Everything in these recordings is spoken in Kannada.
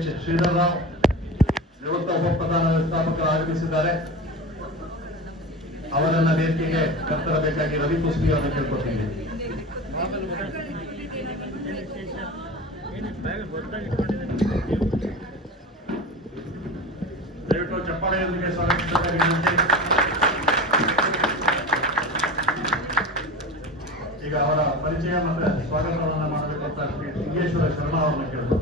ಎಚ್ ಶ್ರೀಧರ್ ರಾವ್ ನಿವೃತ್ತ ಉಪಪ್ರಧಾನ ವ್ಯವಸ್ಥಾಪಕರು ಆಗಮಿಸಿದ್ದಾರೆ. ಅವರನ್ನ ವೇದಿಕೆಗೆ ಕರೆತರಬೇಕಾಗಿ ರವಿ ಕುಸ್ಬಿ ಅವರನ್ನು ಕೇಳ್ಕೊಳ್ತೀನಿ. ದಯವಿಟ್ಟು ಚಪ್ಪಾಳೆಯೊಂದಿಗೆ ಸ್ವಾಗತಿಸಬೇಕಾಗಿ ವಿನಂತಿ. ಈಗ ಅವರ ಪರಿಚಯ ಮತ್ತು ಸ್ವಾಗತವನ್ನ ಮಾಡಬೇಕಂತ ಸಿದ್ದೇಶ್ವರ ಶರ್ಮಾ ಅವರನ್ನ ಕೇಳಿದ್ರು.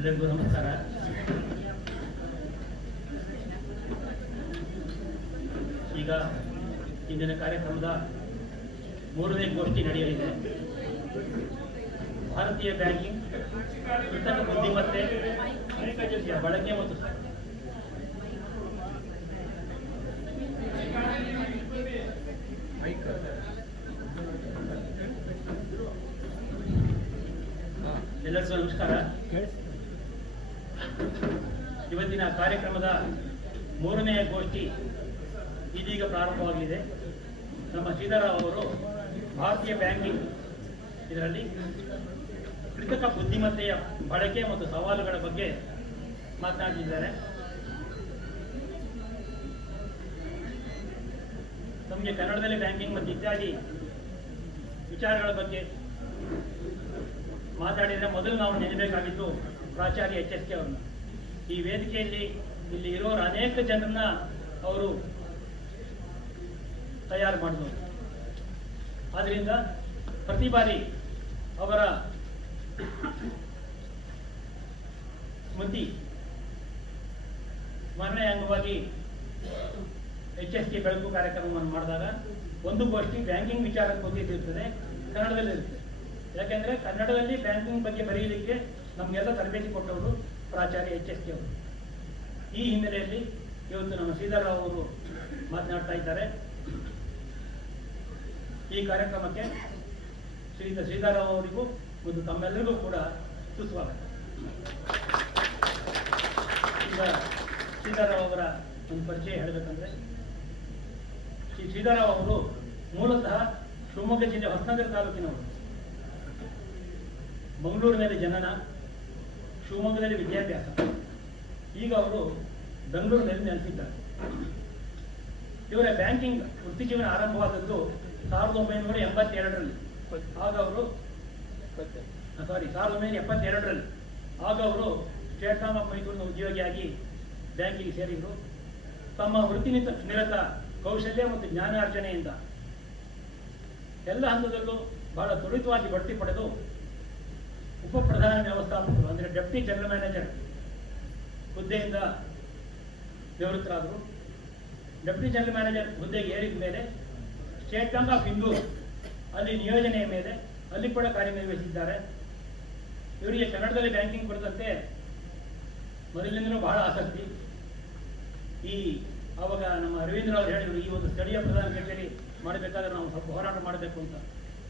ಎಲ್ಲರಿಗೂ ನಮಸ್ಕಾರ. ಈಗ ಇಂದಿನ ಕಾರ್ಯಕ್ರಮದ 3ನೇ ಗೋಷ್ಠಿ ನಡೆಯಲಿದೆ. ಭಾರತೀಯ ಬ್ಯಾಂಕಿಂಗ್ ಕೃತಕ ಬುದ್ಧಿಮತ್ತೆ ಬಳಕೆ ಮತ್ತು ಎಲ್ಲರಿಗೂ ನಮಸ್ಕಾರ. ಇವತ್ತಿನ ಕಾರ್ಯಕ್ರಮದ 3ನೇ ಗೋಷ್ಠಿ ಇದೀಗ ಪ್ರಾರಂಭವಾಗಲಿದೆ. ನಮ್ಮ ಶ್ರೀಧರರಾವ್ ಅವರು ಭಾರತೀಯ ಬ್ಯಾಂಕಿಂಗ್ ಇದರಲ್ಲಿ ಕೃತಕ ಬುದ್ಧಿಮತ್ತೆಯ ಬಳಕೆ ಮತ್ತು ಸವಾಲುಗಳ ಬಗ್ಗೆ ಮಾತನಾಡಿದ್ದಾರೆ. ನಮಗೆ ಕನ್ನಡದಲ್ಲಿ ಬ್ಯಾಂಕಿಂಗ್ ಮತ್ತು ಇತ್ಯಾದಿ ವಿಚಾರಗಳ ಬಗ್ಗೆ ಮಾತಾಡಿದರೆ ಮೊದಲು ನಾವು ನೆನಬೇಕಾಗಿದ್ದು ಪ್ರಾಚಾರ್ಯ HSK ಅವರನ್ನ. ಈ ವೇದಿಕೆಯಲ್ಲಿ ಇಲ್ಲಿ ಇರೋರು ಅನೇಕ ಜನರನ್ನ ಅವರು ತಯಾರು ಮಾಡಿದ್ರು. ಆದ್ದರಿಂದ ಪ್ರತಿ ಬಾರಿ ಅವರ ಸ್ಮೃತಿ ಸ್ಮರಣೆ ಅಂಗವಾಗಿ HSK ಬೆಳಕು ಕಾರ್ಯಕ್ರಮವನ್ನು ಮಾಡಿದಾಗ ಒಂದು ಗೋಷ್ಠಿ ಬ್ಯಾಂಕಿಂಗ್ ವಿಚಾರದ ಬಗ್ಗೆ ಇರ್ತದೆ, ಕನ್ನಡದಲ್ಲಿರುತ್ತೆ. ಯಾಕೆಂದ್ರೆ ಕನ್ನಡದಲ್ಲಿ ಬ್ಯಾಂಕಿಂಗ್ ಬಗ್ಗೆ ಬರೆಯಲಿಕ್ಕೆ ನಮಗೆಲ್ಲ ತರಬೇತಿ ಕೊಟ್ಟವರು ಪ್ರಾಚಾರ್ಯ HSK ಅವರು. ಈ ಹಿನ್ನೆಲೆಯಲ್ಲಿ ಇವತ್ತು ನಮ್ಮ ಶ್ರೀಧರರಾವ್ ಅವರು ಮಾತನಾಡ್ತಾ ಇದ್ದಾರೆ. ಈ ಕಾರ್ಯಕ್ರಮಕ್ಕೆ ಶ್ರೀಧರರಾವ್ ಅವರಿಗೂ ಮತ್ತು ತಮ್ಮೆಲ್ಲರಿಗೂ ಕೂಡ ಸುಸ್ವಾಗತ. ಈಗ ಶ್ರೀಧರರಾವ್ ಅವರ ಒಂದು ಪರಿಚಯ ಹೇಳಬೇಕಂದ್ರೆ, ಶ್ರೀಧರರಾವ್ ಅವರು ಮೂಲತಃ ಶಿವಮೊಗ್ಗ ಜಿಲ್ಲೆ ಹೊಸನಗರ ತಾಲೂಕಿನವರು. ಮಂಗಳೂರಿನಲ್ಲಿ ಜನನ, ಶಿವಮೊಗ್ಗದಲ್ಲಿ ವಿದ್ಯಾಭ್ಯಾಸ. ಈಗ ಅವರು ಬೆಂಗಳೂರಿನಲ್ಲಿ ನೆಲೆಸಿದ್ದಾರೆ. ಇವರ ಬ್ಯಾಂಕಿಂಗ್ ವೃತ್ತಿ ಜೀವನ ಆರಂಭವಾದದ್ದು 1982ರಲ್ಲಿ. ಆಗ ಅವರು 1972ರಲ್ಲಿ ಆಗ ಅವರು ಸ್ಟೇಟ್ ಬ್ಯಾಂಕ್ ಆಫ್ ಮೈಸೂರಿನ ಉದ್ಯೋಗಿಯಾಗಿ ಬ್ಯಾಂಕಿಗೆ ಸೇರಿದರು. ತಮ್ಮ ವೃತ್ತಿ ನಿರತ ಕೌಶಲ್ಯ ಮತ್ತು ಜ್ಞಾನಾರ್ಜನೆಯಿಂದ ಎಲ್ಲ ಹಂತದಲ್ಲೂ ಬಹಳ ತ್ವರಿತವಾಗಿ ಬಡ್ತಿ ಪಡೆದು ಉಪಪ್ರಧಾನ ವ್ಯವಸ್ಥಾಪಕರು ಅಂದರೆ ಡೆಪ್ಟಿ ಜನರಲ್ ಮ್ಯಾನೇಜರ್ ಹುದ್ದೆಯಿಂದ ನಿವೃತ್ತರಾದರು. ಡೆಪ್ಟಿ ಜನರಲ್ ಮ್ಯಾನೇಜರ್ ಹುದ್ದೆಗೆ ಏರಿದ ಮೇಲೆ ಸ್ಟೇಟ್ ಬ್ಯಾಂಕ್ ಆಫ್ ಇಂದೂರು ಅಲ್ಲಿ ನಿಯೋಜನೆಯ ಮೇಲೆ ಅಲ್ಲಿ ಕೂಡ ಕಾರ್ಯನಿರ್ವಹಿಸಿದ್ದಾರೆ. ಇವರಿಗೆ ಕನ್ನಡದಲ್ಲಿ ಬ್ಯಾಂಕಿಂಗ್ ಕುರಿತಂತೆ ಮೊದಲಿನಿಂದಲೂ ಬಹಳ ಆಸಕ್ತಿ. ಆವಾಗ ನಮ್ಮ ಅರವಿಂದ್ರ ಅವರು ಹೇಳಿದರು, ಈ ಒಂದು ಸ್ಥಳೀಯ ಪ್ರಧಾನ ಕಚೇರಿ ಮಾಡಬೇಕಾದ್ರೆ ನಾವು ಸ್ವಲ್ಪ ಹೋರಾಟ ಮಾಡಬೇಕು ಅಂತ.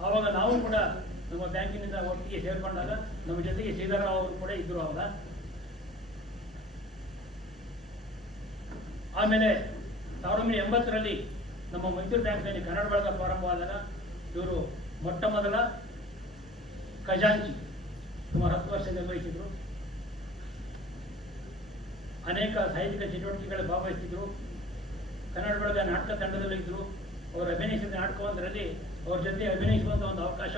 ಆವಾಗ ನಾವು ಕೂಡ ನಮ್ಮ ಬ್ಯಾಂಕಿನಿಂದ ಒಟ್ಟಿಗೆ ಸೇರಿಕೊಂಡಾಗ ನಮ್ಮ ಜೊತೆಗೆ ಶ್ರೀಧರರಾವ್ ಅವರು ಕೂಡ ಇದ್ದರು ಆವಾಗ. ಆಮೇಲೆ 1980ರಲ್ಲಿ ನಮ್ಮ ಮೈಸೂರು ಬ್ಯಾಂಕ್ನಲ್ಲಿ ಕನ್ನಡ ಬಳಗ ಪ್ರಾರಂಭವಾದಾಗ ಇವರು ಮೊಟ್ಟ ಮೊದಲ ಖಜಾಂಚಿ ಸುಮಾರು 10 ವರ್ಷ ನಿರ್ವಹಿಸಿದ್ರು. ಅನೇಕ ಸಾಹಿತ್ಯಿಕ ಚಟುವಟಿಕೆಗಳಲ್ಲಿ ಭಾಗವಹಿಸಿದ್ರು. ಕನ್ನಡ ಬಳಗ ನಾಟಕ ತಂಡದಲ್ಲೂ ಇದ್ದರು. ಅವರು ಅಭಿನಯಿಸಿದ ನಾಟಕವೊಂದರಲ್ಲಿ ಅವ್ರ ಜೊತೆ ಅಭಿನಯಿಸುವಂಥ ಒಂದು ಅವಕಾಶ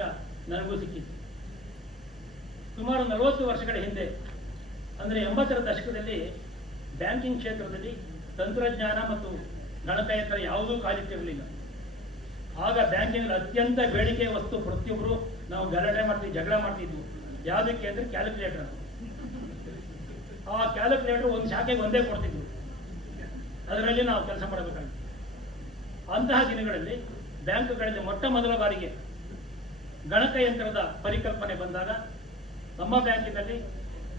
ನನಗೂ ಸಿಕ್ಕಿತ್ತು. ಸುಮಾರು 40 ವರ್ಷಗಳ ಹಿಂದೆ ಅಂದರೆ 80ರ ದಶಕದಲ್ಲಿ ಬ್ಯಾಂಕಿಂಗ್ ಕ್ಷೇತ್ರದಲ್ಲಿ ತಂತ್ರಜ್ಞಾನ ಮತ್ತು ಗಣಕಯಂತ್ರ ಯಾವುದೂ ಕಾಲಿಟ್ಟಿರಲಿಲ್ಲ. ಆಗ ಬ್ಯಾಂಕಿಂಗ್ ಅತ್ಯಂತ ಬೇಡಿಕೆ ವಸ್ತು ಪ್ರತಿಯೊಬ್ಬರು ನಾವು ಗಲಾಟೆ ಮಾಡ್ತೀವಿ, ಜಗಳ ಮಾಡ್ತಿದ್ವು. ಯಾವುದಕ್ಕೆ ಅಂದರೆ ಕ್ಯಾಲ್ಕುಲೇಟರ್. ಆ ಕ್ಯಾಲ್ಕುಲೇಟರ್ ಒಂದು ಶಾಖೆಗೆ ಒಂದೇ ಕೊಡ್ತಿದ್ವು, ಅದರಲ್ಲಿ ನಾವು ಕೆಲಸ ಮಾಡಬೇಕಾಗಿತ್ತು. ಅಂತಹ ದಿನಗಳಲ್ಲಿ ಬ್ಯಾಂಕ್ಗಳಲ್ಲಿ ಮೊಟ್ಟ ಮೊದಲ ಬಾರಿಗೆ ಗಣಕಯಂತ್ರದ ಪರಿಕಲ್ಪನೆ ಬಂದಾಗ ನಮ್ಮ ಬ್ಯಾಂಕಿನಲ್ಲಿ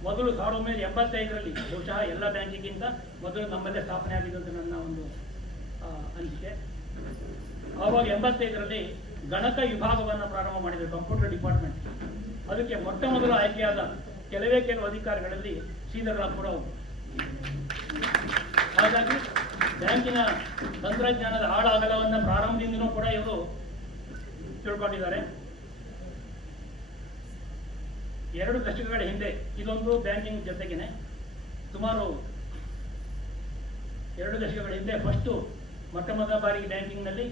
ಮೊದಲು 1985ರಲ್ಲಿ ಬಹುಶಃ ಎಲ್ಲ ಬ್ಯಾಂಕಿಗಿಂತ ಮೊದಲು ನಮ್ಮಲ್ಲೇ ಸ್ಥಾಪನೆ ಆಗಿದೆ ಅಂತ ನನ್ನ ಒಂದು ಅನಿಸಿಕೆ. ಆವಾಗ 85ರಲ್ಲಿ ಗಣಕ ವಿಭಾಗವನ್ನು ಪ್ರಾರಂಭ ಮಾಡಿದರು, ಕಂಪ್ಯೂಟರ್ ಡಿಪಾರ್ಟ್ಮೆಂಟ್. ಅದಕ್ಕೆ ಮೊಟ್ಟ ಮೊದಲು ಆಯ್ಕೆಯಾದ ಕೆಲವು ಅಧಿಕಾರಿಗಳಲ್ಲಿ ಶ್ರೀಧರರಾವ್ ಕೂಡ ಅವರು. ಹಾಗಾಗಿ ಬ್ಯಾಂಕಿನ ತಂತ್ರಜ್ಞಾನದ ಆಳಾಗಲವನ್ನು ಪ್ರಾರಂಭದಿಂದಲೂ ಕೂಡ ಇವರು ತಿಳ್ಕೊಂಡಿದ್ದಾರೆ. 2 ದಶಕಗಳ ಹಿಂದೆ, ಇದೊಂದು ಬ್ಯಾಂಕಿಂಗ್ ಜೊತೆಗೇನೆ ಸುಮಾರು 2 ದಶಕಗಳ ಹಿಂದೆ ಮೊಟ್ಟ ಮೊದಲ ಬಾರಿಗೆ ಬ್ಯಾಂಕಿಂಗ್ನಲ್ಲಿ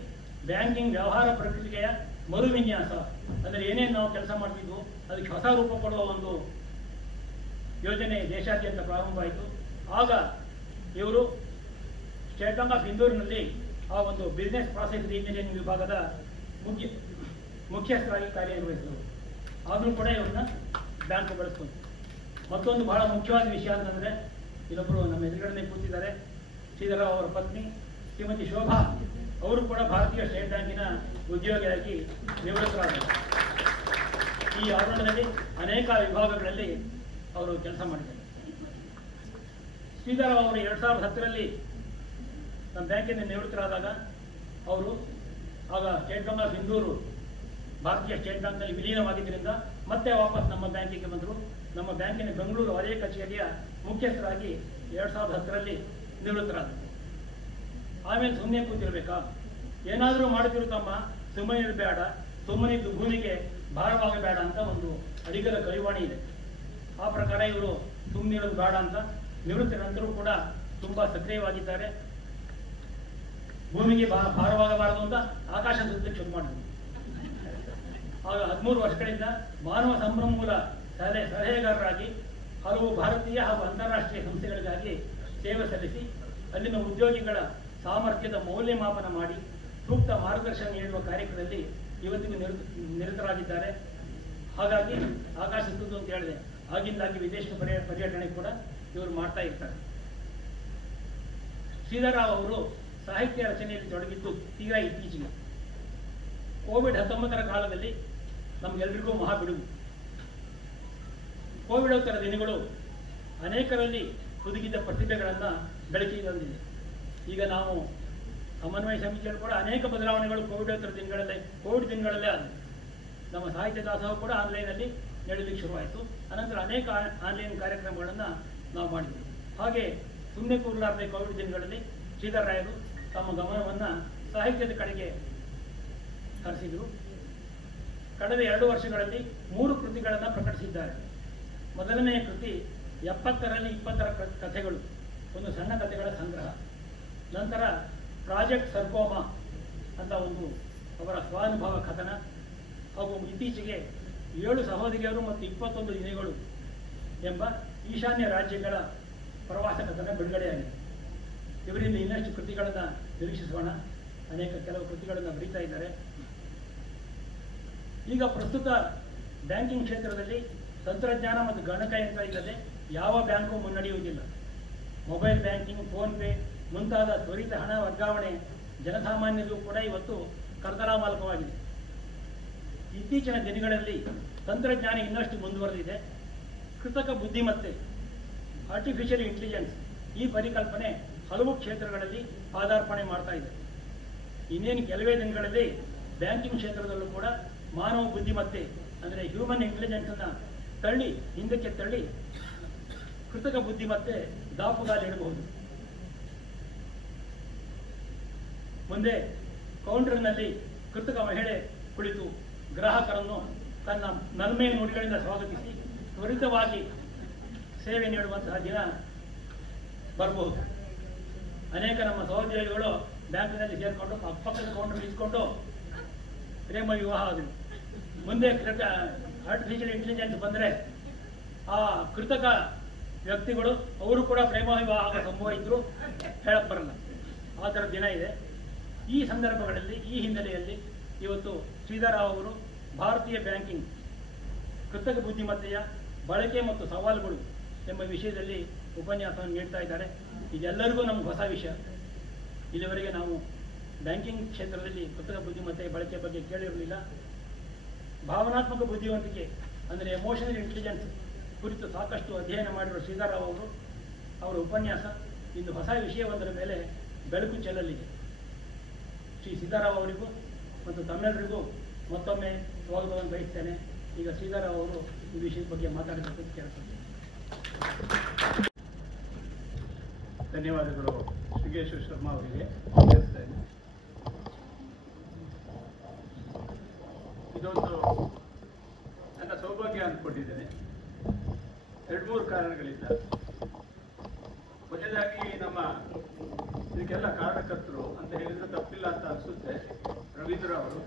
ಬ್ಯಾಂಕಿಂಗ್ ವ್ಯವಹಾರ ಪ್ರಕ್ರಿಯೆಯ ಮರುವಿನ್ಯಾಸ, ಅಂದರೆ ಏನೇನು ನಾವು ಕೆಲಸ ಮಾಡ್ತಿದ್ವು ಅದಕ್ಕೆ ಹೊಸ ರೂಪ ಕೊಡುವ ಒಂದು ಯೋಜನೆ ದೇಶಾದ್ಯಂತ ಪ್ರಾರಂಭ ಆಯಿತು. ಆಗ ಇವರು ಸ್ಟೇಟ್ ಬ್ಯಾಂಕ್ ಆಫ್ ಇಂದೋರ್ನಲ್ಲಿ ಆ ಒಂದು ಬಿಸ್ನೆಸ್ ಪ್ರಾಸೆಸ್ ಇಂಜಿನಿಯರಿಂಗ್ ವಿಭಾಗದ ಮುಖ್ಯಸ್ಥರಾಗಿ ಕಾರ್ಯನಿರ್ವಹಿಸಿದರು. ಆದರೂ ಕೂಡ ಇವ್ರನ್ನ ಬ್ಯಾಂಕ್ ಬಳಸ್ಕೊಂಡು. ಮತ್ತೊಂದು ಬಹಳ ಮುಖ್ಯವಾದ ವಿಷಯ ಅಂತಂದರೆ, ಇಲ್ಲೊಬ್ಬರು ನಮ್ಮ ಎದುರುಗಡೆ ಕೂತಿದ್ದಾರೆ, ಶ್ರೀಧರರಾವ್ ಅವರ ಪತ್ನಿ ಶ್ರೀಮತಿ ಶೋಭಾ ಅವರು ಕೂಡ ಭಾರತೀಯ ಸ್ಟೇಟ್ ಬ್ಯಾಂಕಿನ ಉದ್ಯೋಗಿಯಾಗಿ ನಿವೃತ್ತರಾದರು. ಈ ಆವರಣದಲ್ಲಿ ಅನೇಕ ವಿಭಾಗಗಳಲ್ಲಿ ಅವರು ಕೆಲಸ ಮಾಡಿದ್ದಾರೆ. ಶ್ರೀಧರರಾವ್ ಅವರು 2010ರಲ್ಲಿ ನಮ್ಮ ಬ್ಯಾಂಕಿನ ನಿವೃತ್ತರಾದಾಗ ಅವರು ಆಗ ಸ್ಟೇಟ್ ಬ್ಯಾಂಕ್ ಆಫ್ ಇಂದೂರು ಭಾರತೀಯ ಸ್ಟೇಟ್ ಬ್ಯಾಂಕ್ನಲ್ಲಿ ವಿಲೀನವಾಗಿದ್ದರಿಂದ ಮತ್ತೆ ವಾಪಸ್ ನಮ್ಮ ಬ್ಯಾಂಕಿಗೆ ಬಂದರು. ನಮ್ಮ ಬ್ಯಾಂಕಿನ ಬೆಂಗಳೂರು ವಲಯ ಕಚೇರಿಯ ಮುಖ್ಯಸ್ಥರಾಗಿ 2010ರಲ್ಲಿ ನಿವೃತ್ತರಾದರು. ಆಮೇಲೆ ಸುಮ್ಮನೆ ಕೂತಿರ್ಬೇಕಾ, ಏನಾದರೂ ಮಾಡುತ್ತಿರುತ್ತಮ್ಮ, ಸುಮ್ಮನೆ ಇರಬೇಡ, ಸುಮ್ಮನಿದ್ದು ಭೂಮಿಗೆ ಭಾರವಾಗಬೇಡ ಅಂತ ಒಂದು ಅಡಿಗರ ಕೈವಾಣಿ ಇದೆ. ಆ ಪ್ರಕಾರ ಇವರು ಸುಮ್ಮನಿರೋದು ಬೇಡ ಅಂತ ನಿವೃತ್ತಿ ನಂತರೂ ಕೂಡ ತುಂಬಾ ಸಕ್ರಿಯವಾಗಿದ್ದಾರೆ. ಭೂಮಿಗೆ ಭಾರವಾಗಬಾರದು ಅಂತ ಆಕಾಶ ಸುತ್ತಲಿಕ್ಕೆ ಶುರು ಮಾಡಿದ್ರು. ಆಗ 13 ವರ್ಷಗಳಿಂದ ಮಾನವ ಸಂಪನ್ಮೂಲ ಸಲಹೆಗಾರರಾಗಿ ಹಲವು ಭಾರತೀಯ ಹಾಗೂ ಅಂತಾರಾಷ್ಟ್ರೀಯ ಸಂಸ್ಥೆಗಳಿಗಾಗಿ ಸೇವೆ ಸಲ್ಲಿಸಿ ಅಲ್ಲಿನ ಉದ್ಯೋಗಿಗಳ ಸಾಮರ್ಥ್ಯದ ಮೌಲ್ಯಮಾಪನ ಮಾಡಿ ಸೂಕ್ತ ಮಾರ್ಗದರ್ಶನ ನೀಡುವ ಕಾರ್ಯಕ್ರಮದಲ್ಲಿ ಇವತ್ತಿಗೂ ನಿರತರಾಗಿದ್ದಾರೆ. ಹಾಗಾಗಿ ಆಕಾಶ ಸುತ್ತು ಅಂತ ಹೇಳಿದೆ, ಆಗಿಂದಾಗಿ ವಿದೇಶ ಪರ್ಯಟನೆ ಕೂಡ ಇವರು ಮಾಡ್ತಾ ಇರ್ತಾರೆ. ಶ್ರೀಧರರಾವ್ ಅವರು ಸಾಹಿತ್ಯ ರಚನೆಯಲ್ಲಿ ತೊಡಗಿದ್ದು ತೀರಾ ಇತ್ತೀಚೆಗೆ. ಕೋವಿಡ್-19 ಕಾಲದಲ್ಲಿ ನಮಗೆಲ್ಲರಿಗೂ ಮಹಾ ಬಿಡುವು. ಕೋವಿಡೋತ್ತರ ದಿನಗಳು ಅನೇಕರಲ್ಲಿ ಹುದುಗಿದ್ದ ಪ್ರತಿಭೆಗಳನ್ನು ಬೆಳಕಿಗೆ ತಂದಿದೆ. ಈಗ ನಾವು ಸಮನ್ವಯ ಸಮಿತಿಯಲ್ಲಿ ಕೂಡ ಅನೇಕ ಬದಲಾವಣೆಗಳು ಕೋವಿಡ್ ದಿನಗಳಲ್ಲೇ ಆದವು. ನಮ್ಮ ಸಾಹಿತ್ಯ ದಾಸೋಹ ಕೂಡ ಆನ್ಲೈನಲ್ಲಿ ನಡೆಯಲಿಕ್ಕೆ ಶುರುವಾಯಿತು. ಅನಂತರ ಅನೇಕ ಆನ್ಲೈನ್ ಕಾರ್ಯಕ್ರಮಗಳನ್ನು ನಾವು ಮಾಡಿದ್ವಿ. ಹಾಗೆ ಸುಮ್ಮನೆ ಕೂರಲಾರದೆ ಕೋವಿಡ್ ದಿನಗಳಲ್ಲಿ ಶ್ರೀಧರರಾಯರು ತಮ್ಮ ಗಮನವನ್ನು ಸಾಹಿತ್ಯದ ಕಡೆಗೆ ಹರಿಸಿದರು. ಕಳೆದ 2 ವರ್ಷಗಳಲ್ಲಿ 3 ಕೃತಿಗಳನ್ನು ಪ್ರಕಟಿಸಿದ್ದಾರೆ. ಮೊದಲನೆಯ ಕೃತಿ 70ರಲ್ಲಿ 20 ಕಥೆಗಳು, ಒಂದು ಸಣ್ಣ ಕಥೆಗಳ ಸಂಗ್ರಹ. ನಂತರ ಪ್ರಾಜೆಕ್ಟ್ ಸರ್ಕೋಮಾ ಅಂತ ಒಂದು ಅವರ ಸ್ವಾನುಭವ ಕಥನ, ಹಾಗೂ ಇತ್ತೀಚೆಗೆ 7 ಸಹೋದರಿಯರು ಮತ್ತು 21 ದಿನಗಳು ಎಂಬ ಈಶಾನ್ಯ ರಾಜ್ಯಗಳ ಪ್ರವಾಸ ಕಥನ ಬಿಡುಗಡೆಯಾಗಿದೆ. ಇವರಿಂದ ಇನ್ನಷ್ಟು ಕೃತಿಗಳನ್ನು ನಿರೀಕ್ಷಿಸೋಣ. ಕೆಲವು ಕೃತಿಗಳನ್ನು ಬರೀತಾ ಇದ್ದಾರೆ. ಈಗ ಪ್ರಸ್ತುತ ಬ್ಯಾಂಕಿಂಗ್ ಕ್ಷೇತ್ರದಲ್ಲಿ ತಂತ್ರಜ್ಞಾನ ಮತ್ತು ಗಣಕಯಂತ್ರ ಇಲ್ಲದೆ ಯಾವ ಬ್ಯಾಂಕು ಮುನ್ನಡೆಯುವುದಿಲ್ಲ. ಮೊಬೈಲ್ ಬ್ಯಾಂಕಿಂಗ್, ಫೋನ್ ಪೇ ಮುಂತಾದ ತ್ವರಿತ ಹಣ ವರ್ಗಾವಣೆ ಜನಸಾಮಾನ್ಯರಿಗೂ ಕೂಡ ಇವತ್ತು ಕರ್ತನಾಮಾಲಕವಾಗಿದೆ. ಇತ್ತೀಚಿನ ದಿನಗಳಲ್ಲಿ ತಂತ್ರಜ್ಞಾನ ಇನ್ನಷ್ಟು ಮುಂದುವರೆದಿದೆ. ಕೃತಕ ಬುದ್ಧಿಮತ್ತೆ, ಆರ್ಟಿಫಿಷಿಯಲ್ ಇಂಟೆಲಿಜೆನ್ಸ್, ಈ ಪರಿಕಲ್ಪನೆ ಹಲವು ಕ್ಷೇತ್ರಗಳಲ್ಲಿ ಪಾದಾರ್ಪಣೆ ಮಾಡ್ತಾ ಇದೆ. ಇನ್ನೇನು ಕೆಲವೇ ದಿನಗಳಲ್ಲಿ ಬ್ಯಾಂಕಿಂಗ್ ಕ್ಷೇತ್ರದಲ್ಲೂ ಕೂಡ ಮಾನವ ಬುದ್ಧಿಮತ್ತೆ ಅಂದರೆ ಹ್ಯೂಮನ್ ಇಂಟೆಲಿಜೆನ್ಸನ್ನು ಹಿಂದಕ್ಕೆ ತಳ್ಳಿ ಕೃತಕ ಬುದ್ಧಿಮತ್ತೆ ದಾಪುಗಾಲಿಡಬಹುದು. ಮುಂದೆ ಕೌಂಟರ್ನಲ್ಲಿ ಕೃತಕ ಮಹಿಳೆ ಕುಳಿತು ಗ್ರಾಹಕರನ್ನು ತನ್ನ ನಲ್ಮೆಯ ನುಡಿಗಳಿಂದ ಸ್ವಾಗತಿಸಿ ತ್ವರಿತವಾಗಿ ಸೇವೆ ನೀಡುವಂತಹ ದಿನ ಬರಬಹುದು. ಅನೇಕ ನಮ್ಮ ಸಹೋದ್ಯೋಗಿಗಳು ಬ್ಯಾಂಕಿನಲ್ಲಿ ಸೇರಿಕೊಂಡು ಅಕ್ಕಪಕ್ಕದ ಕೌಂಟರ್ ಇಸ್ಕೊಂಡು ಪ್ರೇಮ ವಿವಾಹ ಆದವು. ಮುಂದೆ ಆರ್ಟಿಫಿಷಿಯಲ್ ಇಂಟೆಲಿಜೆನ್ಸ್ ಬಂದರೆ ಆ ಕೃತಕ ವ್ಯಕ್ತಿಗಳು ಅವರು ಕೂಡ ಪ್ರೇಮ ವಿವಾಹ ಆಗೋ ಸಂಭವ ಇದ್ದರೂ ಹೇಳಕ್ ಬರಲ್ಲ. ಆ ಥರ ದಿನ ಇದೆ. ಈ ಸಂದರ್ಭಗಳಲ್ಲಿ, ಈ ಹಿನ್ನೆಲೆಯಲ್ಲಿ ಇವತ್ತು ಶ್ರೀಧರರಾವ್ ಅವರು ಭಾರತೀಯ ಬ್ಯಾಂಕಿಂಗ್ ಕೃತಕ ಬುದ್ಧಿಮತ್ತೆಯ ಬಳಕೆ ಮತ್ತು ಸವಾಲುಗಳು ಎಂಬ ವಿಷಯದಲ್ಲಿ ಉಪನ್ಯಾಸವನ್ನು ನೀಡ್ತಾ ಇದ್ದಾರೆ. ಇದೆಲ್ಲರಿಗೂ ನಮ್ಗೆ ಹೊಸ ವಿಷಯ. ಇಲ್ಲಿವರೆಗೆ ನಾವು ಬ್ಯಾಂಕಿಂಗ್ ಕ್ಷೇತ್ರದಲ್ಲಿ ಕೃತಕ ಬುದ್ಧಿಮತ್ತೆಯ ಬಳಕೆ ಬಗ್ಗೆ ಕೇಳಿರಲಿಲ್ಲ. ಭಾವನಾತ್ಮಕ ಬುದ್ಧಿವಂತಿಕೆ ಅಂದರೆ ಎಮೋಷನಲ್ ಇಂಟೆಲಿಜೆನ್ಸ್ ಕುರಿತು ಸಾಕಷ್ಟು ಅಧ್ಯಯನ ಮಾಡಿರುವ ಶ್ರೀಧರರಾವ್ ಅವರು ಅವರ ಉಪನ್ಯಾಸ ಇಂದು ಹೊಸ ವಿಷಯವೊಂದರ ಮೇಲೆ ಬೆಳಕು ಚೆಲ್ಲಲಿದೆ. ಶ್ರೀ ಶ್ರೀಧರರಾವ್ ಅವರಿಗೂ ಮತ್ತು ತಮ್ಮೆಲ್ಲರಿಗೂ ಮತ್ತೊಮ್ಮೆ ಸ್ವಾಗತವನ್ನು ಬಯಸ್ತೇನೆ. ಈಗ ಶ್ರೀಧರ ಅವರು ಈ ವಿಷಯದ ಬಗ್ಗೆ ಮಾತಾಡಬೇಕು ಅಂತ ಕೇಳ್ಕೊಳ್ತೀನಿ. ಧನ್ಯವಾದಗಳು ಶ್ರೀಗೇಶ್ವರ ಶರ್ಮಾ ಅವರಿಗೆ. ಇದೊಂದು ನನ್ನ ಸೌಭಾಗ್ಯ ಅಂದ್ಕೊಂಡಿದ್ದೇನೆ. 2-3 ಕಾರಣಗಳಿಂದ. ಮೊದಲಾಗಿ ನಮ್ಮ ಇದಕ್ಕೆಲ್ಲ ಕಾರಣಕರ್ತರು ಅಂತ ಹೇಳಿದ್ರೆ ತಪ್ಪಿಲ್ಲ ಅಂತ ಅನಿಸುತ್ತೆ ರವೀಂದ್ರ ಅವರು.